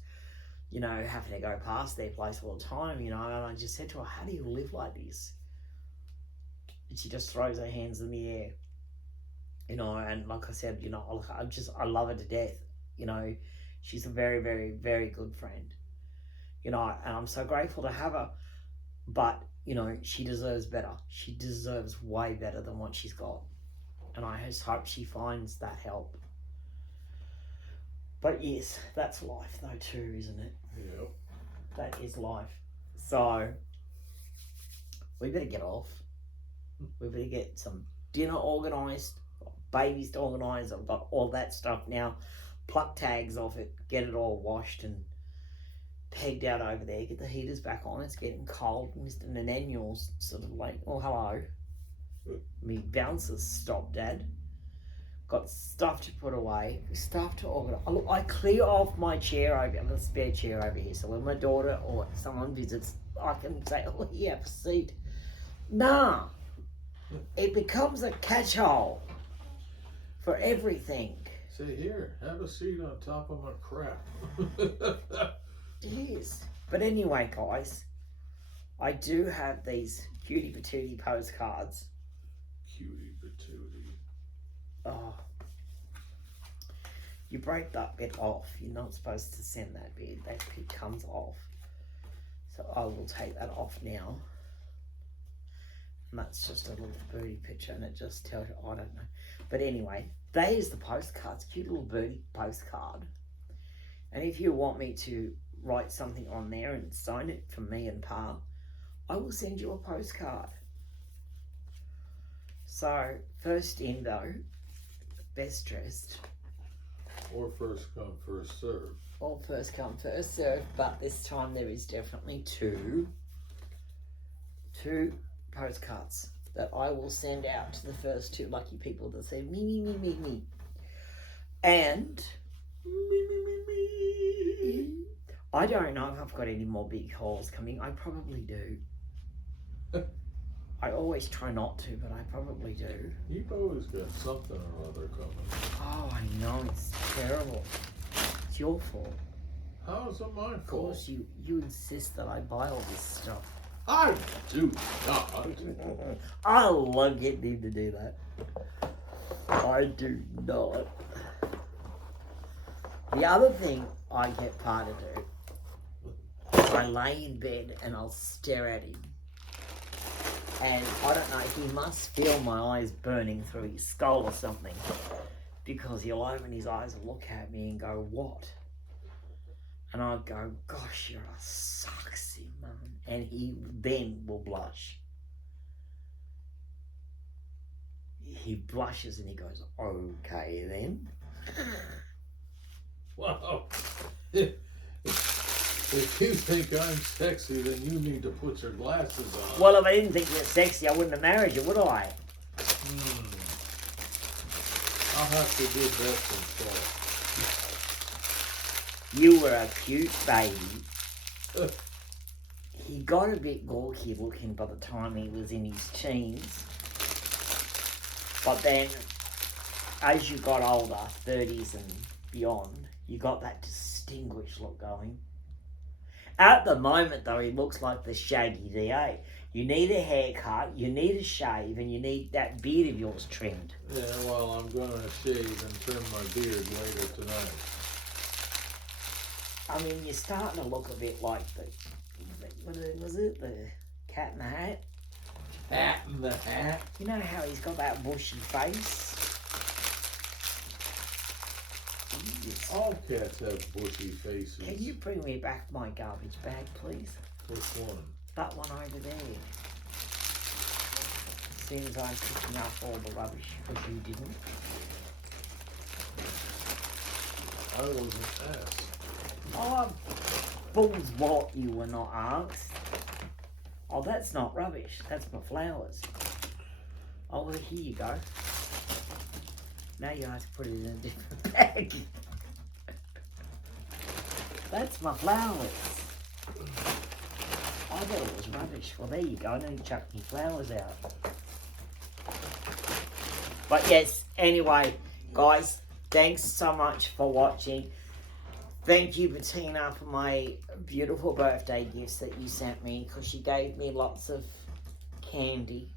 you know, having to go past their place all the time, you know, and I just said to her, how do you live like this? And she just throws her hands in the air. You know, and like I said, you know, I love her to death. You know, she's a very, very, very good friend. You know, and I'm so grateful to have her. But, you know, she deserves better. She deserves way better than what she's got. And I just hope she finds that help. But yes, that's life though too, isn't it? Yep. That is life. So, we better get off. We better get some dinner organised, babies to organise. I've got all that stuff now. Pluck tags off it, get it all washed and pegged out over there. Get the heaters back on. It's getting cold. Mr. Nananul's sort of like, oh, hello. Me bouncers stop, Dad. Got stuff to put away, stuff to organise. I clear off my chair over. I've got a spare chair over here, so when my daughter or someone visits, I can say, "Oh, yeah, have a seat." Nah, it becomes a catch-all for everything. Say, here, have a seat on top of my crap. Yes, but anyway, guys, I do have these cutie patootie postcards. Cutie patootie. Oh, you break that bit off. You're not supposed to send that bit. That bit comes off. So I will take that off now. And that's just a little birdie picture, and it just tells you, I don't know. But anyway, there's the postcards. Cute little birdie postcard. And if you want me to write something on there and sign it for me and Pa, I will send you a postcard. So, first in though, best dressed. Or first come, first serve. Or first come, first serve, but this time there is definitely two postcards that I will send out to the first two lucky people that say me, me, me, me, me. And I don't know if I've got any more big hauls coming. I probably do. I always try not to, but I probably do. You've always got something or other coming. Oh, I know, it's terrible. It's your fault. How is it my fault? Of course, you insist that I buy all this stuff. I do not. I love getting him to do that. I do not. The other thing I get Pa to do is I lay in bed and I'll stare at him. And I don't know, he must feel my eyes burning through his skull or something. Because he'll open his eyes and look at me and go, what? And I'll go, gosh, you're a sexy man. And he then will blush. He blushes and he goes, okay then. Wow. If you think I'm sexy, then you need to put your glasses on. Well, if I didn't think you're sexy, I wouldn't have married you, would I? I'll have to give that some thought. You were a cute baby. He got a bit gawky looking by the time he was in his teens. But then, as you got older, 30s and beyond, you got that distinguished look going. At the moment, though, he looks like the Shaggy DA. You need a haircut, you need a shave, and you need that beard of yours trimmed. Yeah, well, I'm going to shave and trim my beard later tonight. I mean, you're starting to look a bit like what was it? The Cat in the Hat? Cat in the Hat? You know how he's got that bushy face? Yes. All cats have bushy faces. Can you bring me back my garbage bag, please? Which one? That one over there. As soon as I'm picking up all the rubbish, because you didn't. I wasn't asked. Oh, balls what you were not asked. Oh, that's not rubbish. That's my flowers. Oh, well, here you go. Now you have to put it in a different bag. That's my flowers. I thought it was rubbish. Well, there you go. I know you chucked me flowers out. But yes, anyway, guys, thanks so much for watching. Thank you, Bettina, for my beautiful birthday gifts that you sent me, because she gave me lots of candy.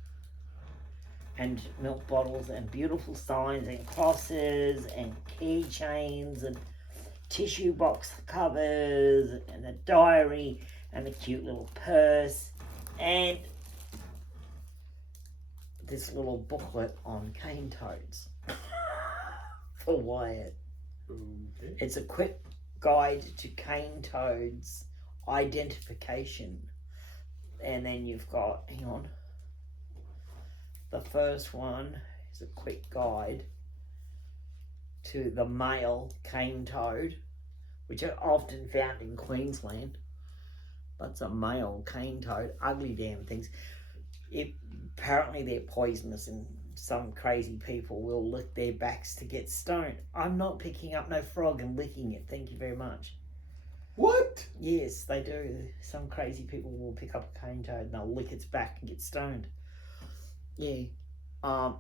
and milk bottles and beautiful signs and crosses and keychains and tissue box covers and a diary and a cute little purse and this little booklet on cane toads for Wyatt. Okay. It's a quick guide to cane toads identification. And then you've got, hang on, the first one is a quick guide to the male cane toad, which are often found in Queensland. But it's a male cane toad, ugly damn things. Apparently they're poisonous and some crazy people will lick their backs to get stoned. I'm not picking up no frog and licking it, thank you very much. What? Yes, they do. Some crazy people will pick up a cane toad and they'll lick its back and get stoned. Yeah.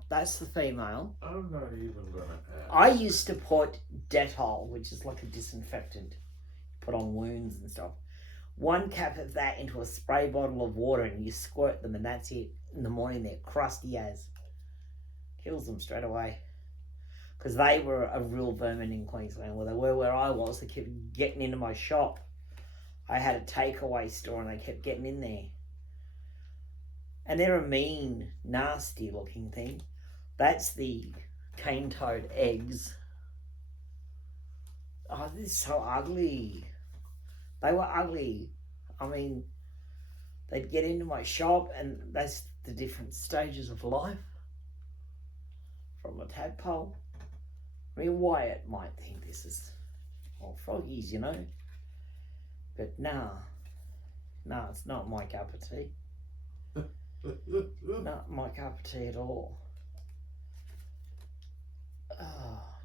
That's the female. I'm not even gonna ask. I used to put Dettol, which is like a disinfectant, put on wounds and stuff. 1 cap of that into a spray bottle of water and you squirt them and that's it. In the morning they're crusty as. Kills them straight away. Because they were a real vermin in Queensland. Well, they were where I was. They kept getting into my shop. I had a takeaway store and they kept getting in there. And they're a mean, nasty looking thing. That's the cane toad eggs. Oh, this is so ugly. They were ugly. I mean, they'd get into my shop and that's the different stages of life. From a tadpole. I mean, Wyatt might think this is all froggies, you know. But nah, it's not my cup of tea. Not my cup of tea at all.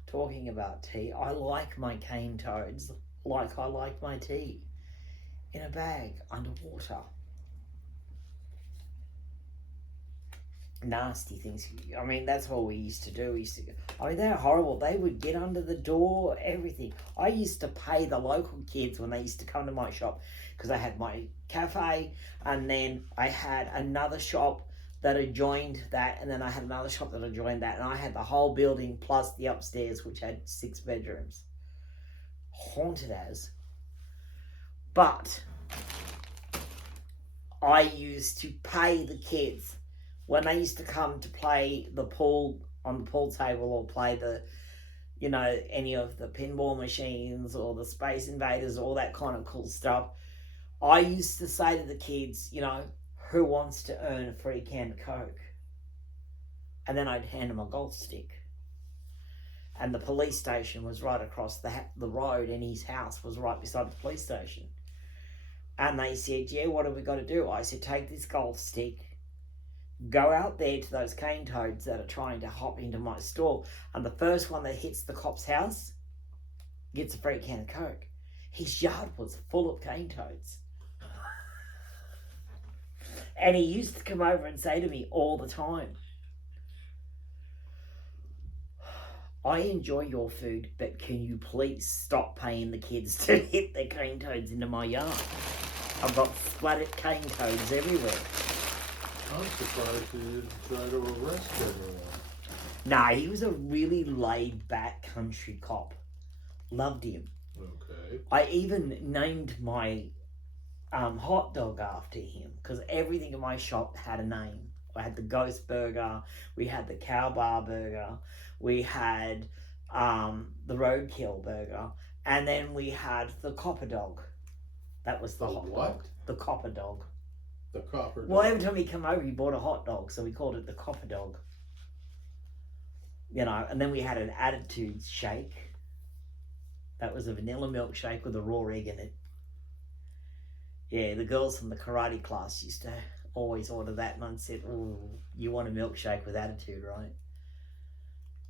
Talking about tea, I like my cane toads like I like my tea. In a bag, underwater. Nasty things. I mean, that's what we used to do. I mean, they're horrible. They would get under the door, everything. I used to pay the local kids when they used to come to my shop because I had my cafe and then I had another shop that adjoined that and then I had another shop that adjoined that and I had the whole building plus the upstairs which had 6 bedrooms. Haunted as. But I used to pay the kids when they used to come to play the pool on the pool table or play the, you know, any of the pinball machines or the Space Invaders, all that kind of cool stuff, I used to say to the kids, you know, who wants to earn a free can of Coke? And then I'd hand them a golf stick. And the police station was right across the road and his house was right beside the police station. And they said, yeah, what have we got to do? I said, take this golf stick, go out there to those cane toads that are trying to hop into my store, and the first one that hits the cop's house gets a free can of Coke. His yard was full of cane toads. And he used to come over and say to me all the time, I enjoy your food, but can you please stop paying the kids to hit their cane toads into my yard? I've got splattered cane toads everywhere. I'm surprised he didn't try to arrest everyone. Nah, he was a really laid-back country cop. Loved him. Okay. I even named my hot dog after him because everything in my shop had a name. I had the Ghost Burger, we had the Cow Bar Burger, we had the Roadkill Burger, and then we had the Copper Dog. That was the hot what? dog. The Copper Dog. The copper dog. Well, every time he came over, he bought a hot dog, so we called it the Copper Dog. You know, and then we had an Attitude Shake. That was a vanilla milkshake with a raw egg in it. Yeah, the girls from the karate class used to always order that, and I said, oh, you want a milkshake with attitude, right?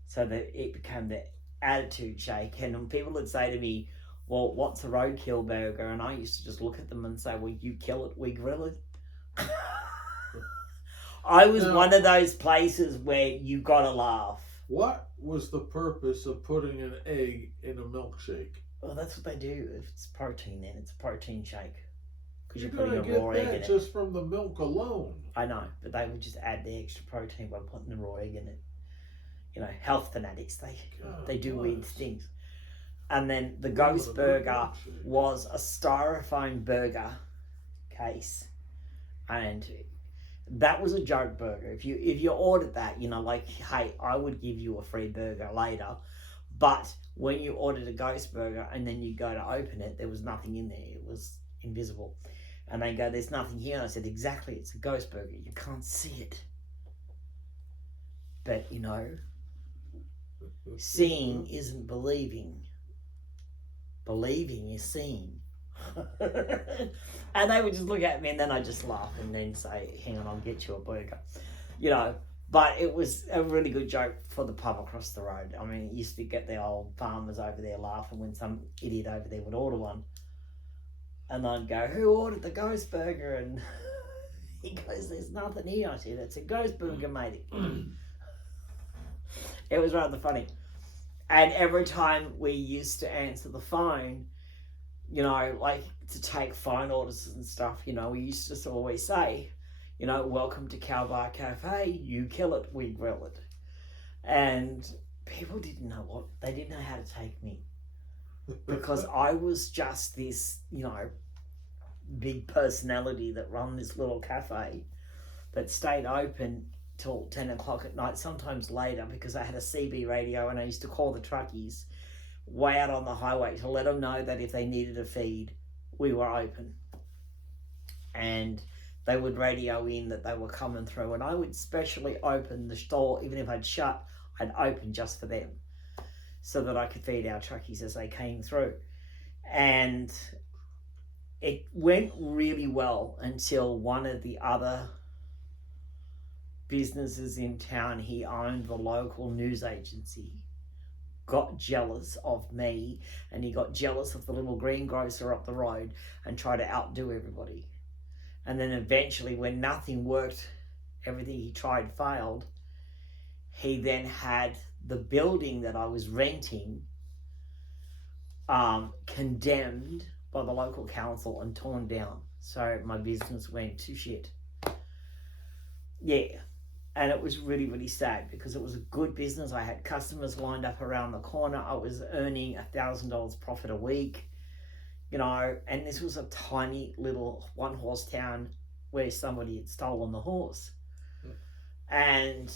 So that it became the Attitude Shake, and when people would say to me, well, what's a Roadkill Burger? And I used to just look at them and say, well, you kill it, we grill it. I was one of those places where you gotta laugh. What was the purpose of putting an egg in a milkshake? Well, that's what they do. If it's protein, then it's a protein shake. because You're you're putting gonna a raw get egg in that it. just from the milk alone. I know, but they would just add the extra protein by putting the raw egg in it. You know, health fanatics, they do weird things. And then the ghost burger was a styrofoam burger case, and that was a joke burger. If you ordered that, you know, like, hey, I would give you a free burger later, but when you ordered a ghost burger and then you go to open it, there was nothing in there. It was invisible. And they go, there's nothing here. And I said, exactly, it's a ghost burger. You can't see it. But, you know, seeing isn't believing. Believing is seeing. And they would just look at me, and then I just laugh and then say, hang on, I'll get you a burger. You know, but it was a really good joke for the pub across the road. I mean, it used to get the old farmers over there laughing when some idiot over there would order one. And I'd go, who ordered the ghost burger? And he goes, there's nothing here. I said, it's a ghost burger, mate. It was rather funny. And every time we used to answer the phone, you know, like to take phone orders and stuff, you know, we used to just always say, you know, welcome to Cow Bar Cafe, you kill it, we grill it. And people didn't know they didn't know how to take me. Because I was just this, you know, big personality that run this little cafe that stayed open till 10 o'clock at night, sometimes later, because I had a CB radio and I used to call the truckies way out on the highway to let them know that if they needed a feed, we were open. And they would radio in that they were coming through, and I would specially open the store, even if I'd shut, I'd open just for them, so that I could feed our truckies as they came through. And it went really well until one of the other businesses in town, he owned the local news agency, got jealous of me, and he got jealous of the little greengrocer up the road and tried to outdo everybody. And then eventually, when nothing worked, everything he tried failed, he then had the building that I was renting condemned by the local council and torn down. So my business went to shit. Yeah. And it was really, really sad because it was a good business. I had customers lined up around the corner. I was earning $1,000 profit a week, you know, and this was a tiny little one-horse town where somebody had stolen the horse. And,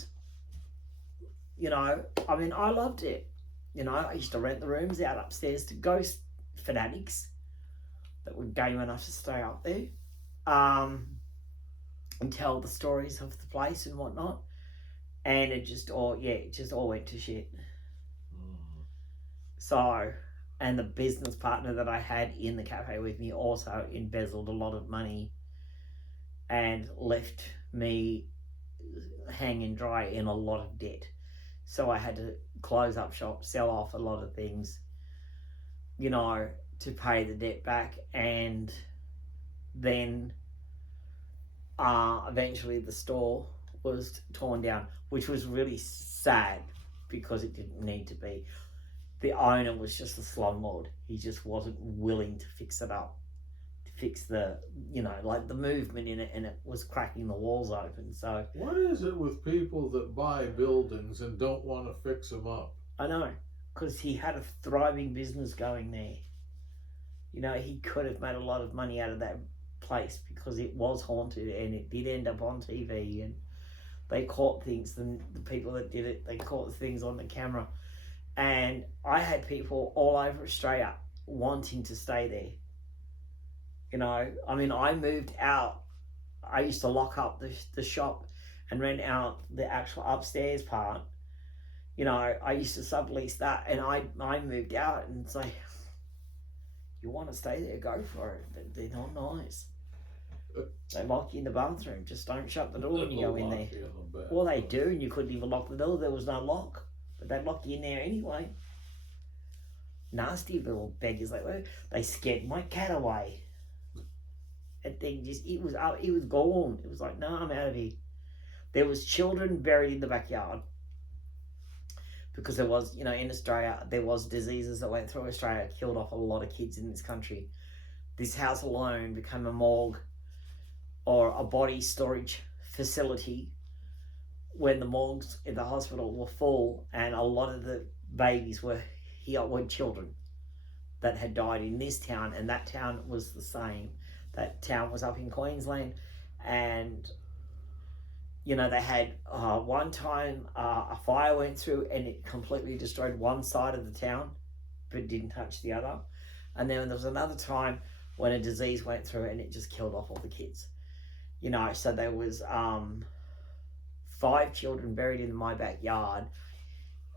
you know, I mean, I loved it. You know, I used to rent the rooms out upstairs to ghost fanatics that were game enough to stay up there. And tell the stories of the place and whatnot, and it just all went to shit. So, and the business partner that I had in the cafe with me also embezzled a lot of money and left me hanging dry in a lot of debt. So I had to close up shop, sell off a lot of things, you know, to pay the debt back, and then eventually the store was torn down, which was really sad because it didn't need to be. The owner was just a slumlord. He just wasn't willing to fix it up, to fix the, you know, like the movement in it, and it was cracking the walls open. So what is it with people that buy buildings and don't want to fix them up? I know, because he had a thriving business going there. You know, he could have made a lot of money out of that place because it was haunted, and it did end up on TV, and they caught things, and the people that did it, they caught things on the camera. And I had people all over Australia wanting to stay there. You know, I mean, I moved out. I used to lock up the shop and rent out the actual upstairs part. You know, I used to sublease that, and I moved out, and it's like, you want to stay there, go for it. They're not nice. They lock you in the bathroom. Just don't shut the door when you go in there. Well, they do, and you couldn't even lock the door. There was no lock, but they'd lock you in there anyway. Nasty little beggars like that. They scared my cat away. And then it was gone. It was like, no, I'm out of here. There was children buried in the backyard because there was, you know, in Australia, there was diseases that went through Australia, killed off a lot of kids in this country. this house alone became a morgue or a body storage facility when the morgues in the hospital were full, and a lot of the babies were children that had died in this town, and that town was the same. That town was up in Queensland, and you know, they had one time a fire went through and it completely destroyed one side of the town but didn't touch the other. And then there was another time when a disease went through and it just killed off all the kids. You know, so there was 5 children buried in my backyard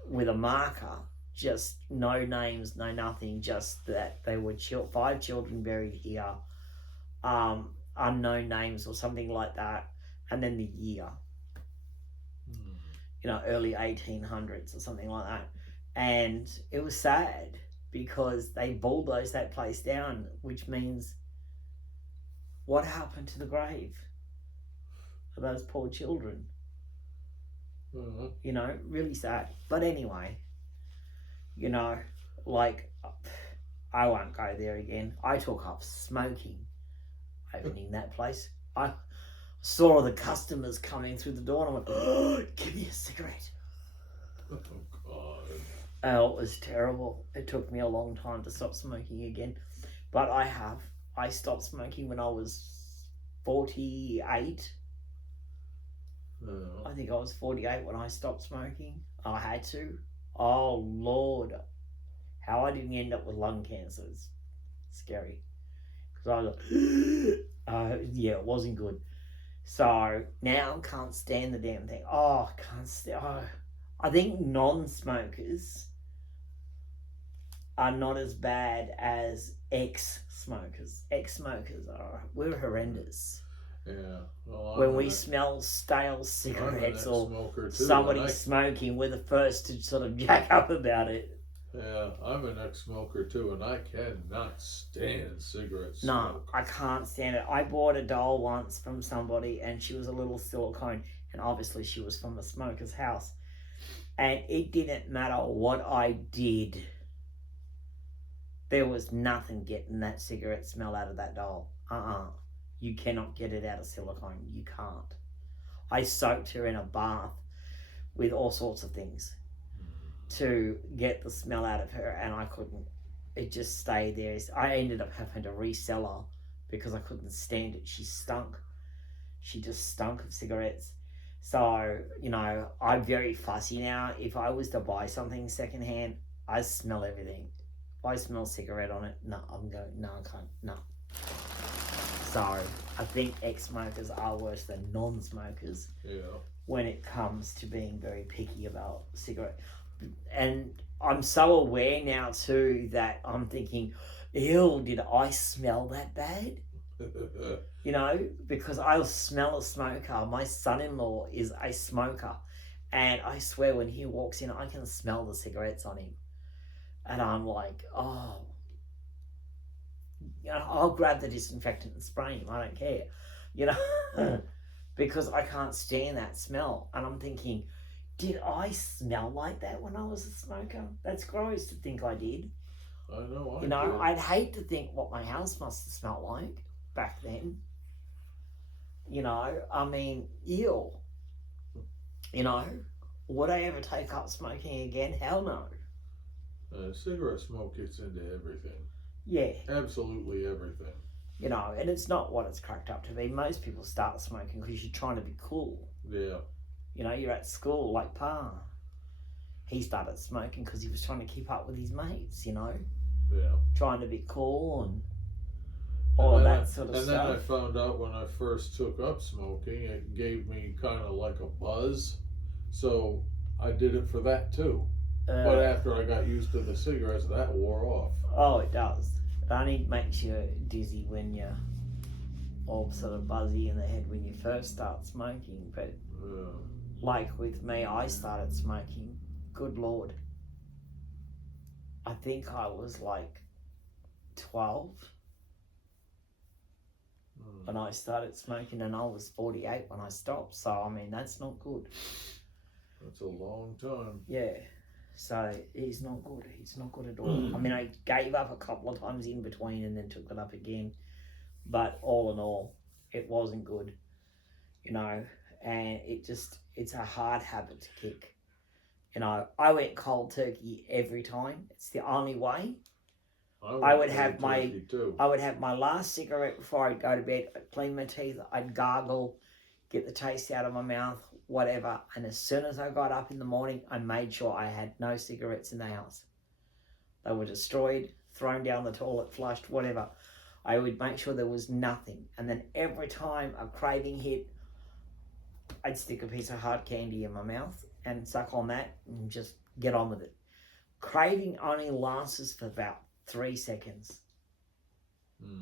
with a marker, just no names, no nothing, just that they were 5 children buried here, unknown names or something like that, and then the year, you know, early 1800s or something like that. And it was sad because they bulldozed that place down, which means what happened to the grave for those poor children? You know, really sad. But anyway, you know, like, I won't go there again. I took up smoking opening that place. I saw the customers coming through the door and I went, oh, give me a cigarette. Oh, God. Oh, it was terrible. It took me a long time to stop smoking again. But I have. I stopped smoking when I was 48. I think I was 48 when I stopped smoking. I had to. Oh, Lord. How I didn't end up with lung cancer is scary. Because I was like, yeah, it wasn't good. So now I can't stand the damn thing. Oh, I can't stand. Oh. I think non-smokers are not as bad as ex-smokers. Ex-smokers we're horrendous. Yeah. Well, when we smell stale cigarettes or too, somebody smoking, we're the first to sort of jack up about it. Yeah, I'm an ex-smoker too, and I cannot stand cigarette smoke. No, I can't stand it. I bought a doll once from somebody, and she was a little silicone, and obviously she was from a smoker's house. And it didn't matter what I did. There was nothing getting that cigarette smell out of that doll. You cannot get it out of silicone. You can't. I soaked her in a bath with all sorts of things to get the smell out of her, and I couldn't. It just stayed there. I ended up having to resell her because I couldn't stand it. She stunk. She just stunk of cigarettes. So, you know, I'm very fussy now. If I was to buy something secondhand, I smell everything. If I smell cigarette on it, no, I'm going, no, I can't, no. So I think ex-smokers are worse than non-smokers when it comes to being very picky about cigarette. And I'm so aware now too that I'm thinking, ew, did I smell that bad? You know, because I smell a smoker. My son-in-law is a smoker, and I swear when he walks in, I can smell the cigarettes on him. And I'm like, oh, you know, I'll grab the disinfectant and spray him. I don't care, you know, because I can't stand that smell. And I'm thinking, did I smell like that when I was a smoker? That's gross to think I did. I know. You know, I'd hate to think what my house must have smelled like back then. You know, I mean, ew. You know, would I ever take up smoking again? Hell no. Cigarette smoke gets into everything. Yeah. Absolutely everything. You know, and it's not what it's cracked up to be. Most people start smoking because you're trying to be cool. Yeah. You know, you're at school like Pa. He started smoking because he was trying to keep up with his mates, you know. Yeah. Trying to be cool and all of that sort of stuff. And then I found out when I first took up smoking, it gave me kind of like a buzz. So I did it for that too. But after I got used to the cigarettes, that wore off. Oh, it does. It only makes you dizzy when you're all sort of buzzy in the head when you first start smoking. But like with me, I started smoking, good Lord, I think I was like 12 when I started smoking, and I was 48 when I stopped. So, I mean, that's not good. That's a long time. Yeah. So it's not good. It's not good at all. I mean, I gave up a couple of times in between and then took it up again. But all in all, it wasn't good, you know, and it's a hard habit to kick. You know, I went cold turkey every time. It's the only way. I would have my last cigarette before I'd go to bed. I'd clean my teeth. I'd gargle, get the taste out of my mouth, whatever. And as soon as I got up in the morning, I made sure I had no cigarettes in the house. They were destroyed, thrown down the toilet, flushed, whatever. I would make sure there was nothing. And then every time a craving hit, I'd stick a piece of hard candy in my mouth and suck on that and just get on with it. Craving only lasts for about 3 seconds.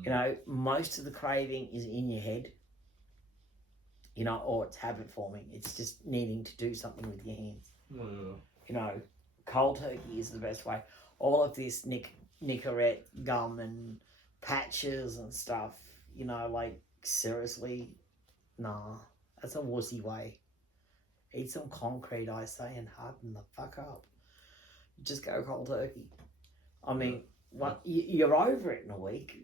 You know, most of the craving is in your head, you know, or it's habit forming. It's just needing to do something with your hands. You know, cold turkey is the best way. All of this Nicorette gum and patches and stuff, you know, like, seriously, nah, that's a wussy way. Eat some concrete, I say, and harden the fuck up. Just go cold turkey. I mean, you're over it in a week.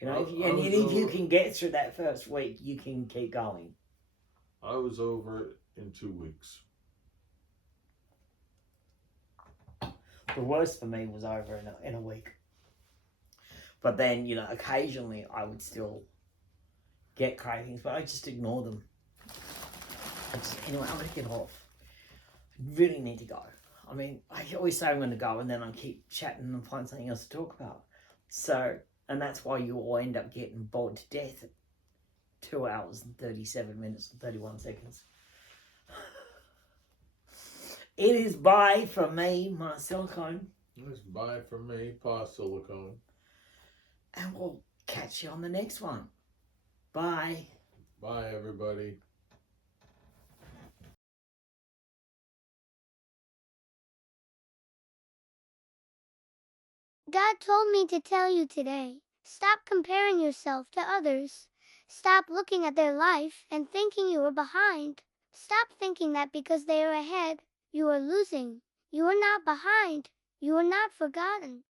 You know, if you can get through that first week, you can keep going. I was over it in 2 weeks. The worst for me was over in a week. But then, you know, occasionally I would still get cravings, but I just ignore them. Anyway, I'm going to get off. I really need to go. I mean, I always say I'm going to go and then I keep chatting and find something else to talk about. So, and that's why you all end up getting bored to death at 2 hours and 37 minutes and 31 seconds. It is bye from me, my Silicone. It's bye from me, Pa Silicone. And we'll catch you on the next one. Bye. Bye, everybody. God told me to tell you today, stop comparing yourself to others. Stop looking at their life and thinking you are behind. Stop thinking that because they are ahead, you are losing. You are not behind. You are not forgotten.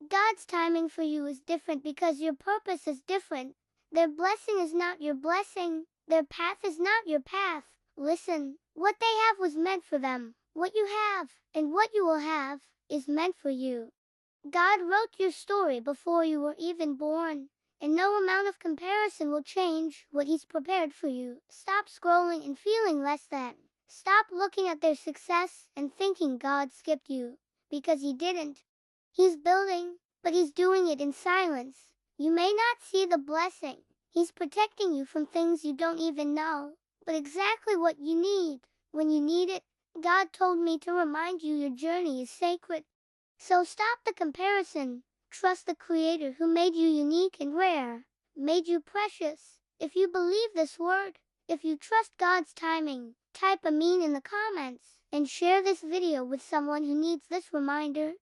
God's timing for you is different because your purpose is different. Their blessing is not your blessing. Their path is not your path. Listen, what they have was meant for them. What you have, and what you will have, is meant for you. God wrote your story before you were even born, and no amount of comparison will change what He's prepared for you. Stop scrolling and feeling less than. Stop looking at their success and thinking God skipped you, because He didn't. He's building, but He's doing it in silence. You may not see the blessing. He's protecting you from things you don't even know, but exactly what you need, when you need it. God told me to remind you your journey is sacred. So stop the comparison. Trust the Creator who made you unique and rare, made you precious. If you believe this word, if you trust God's timing, type "Amen" in the comments and share this video with someone who needs this reminder.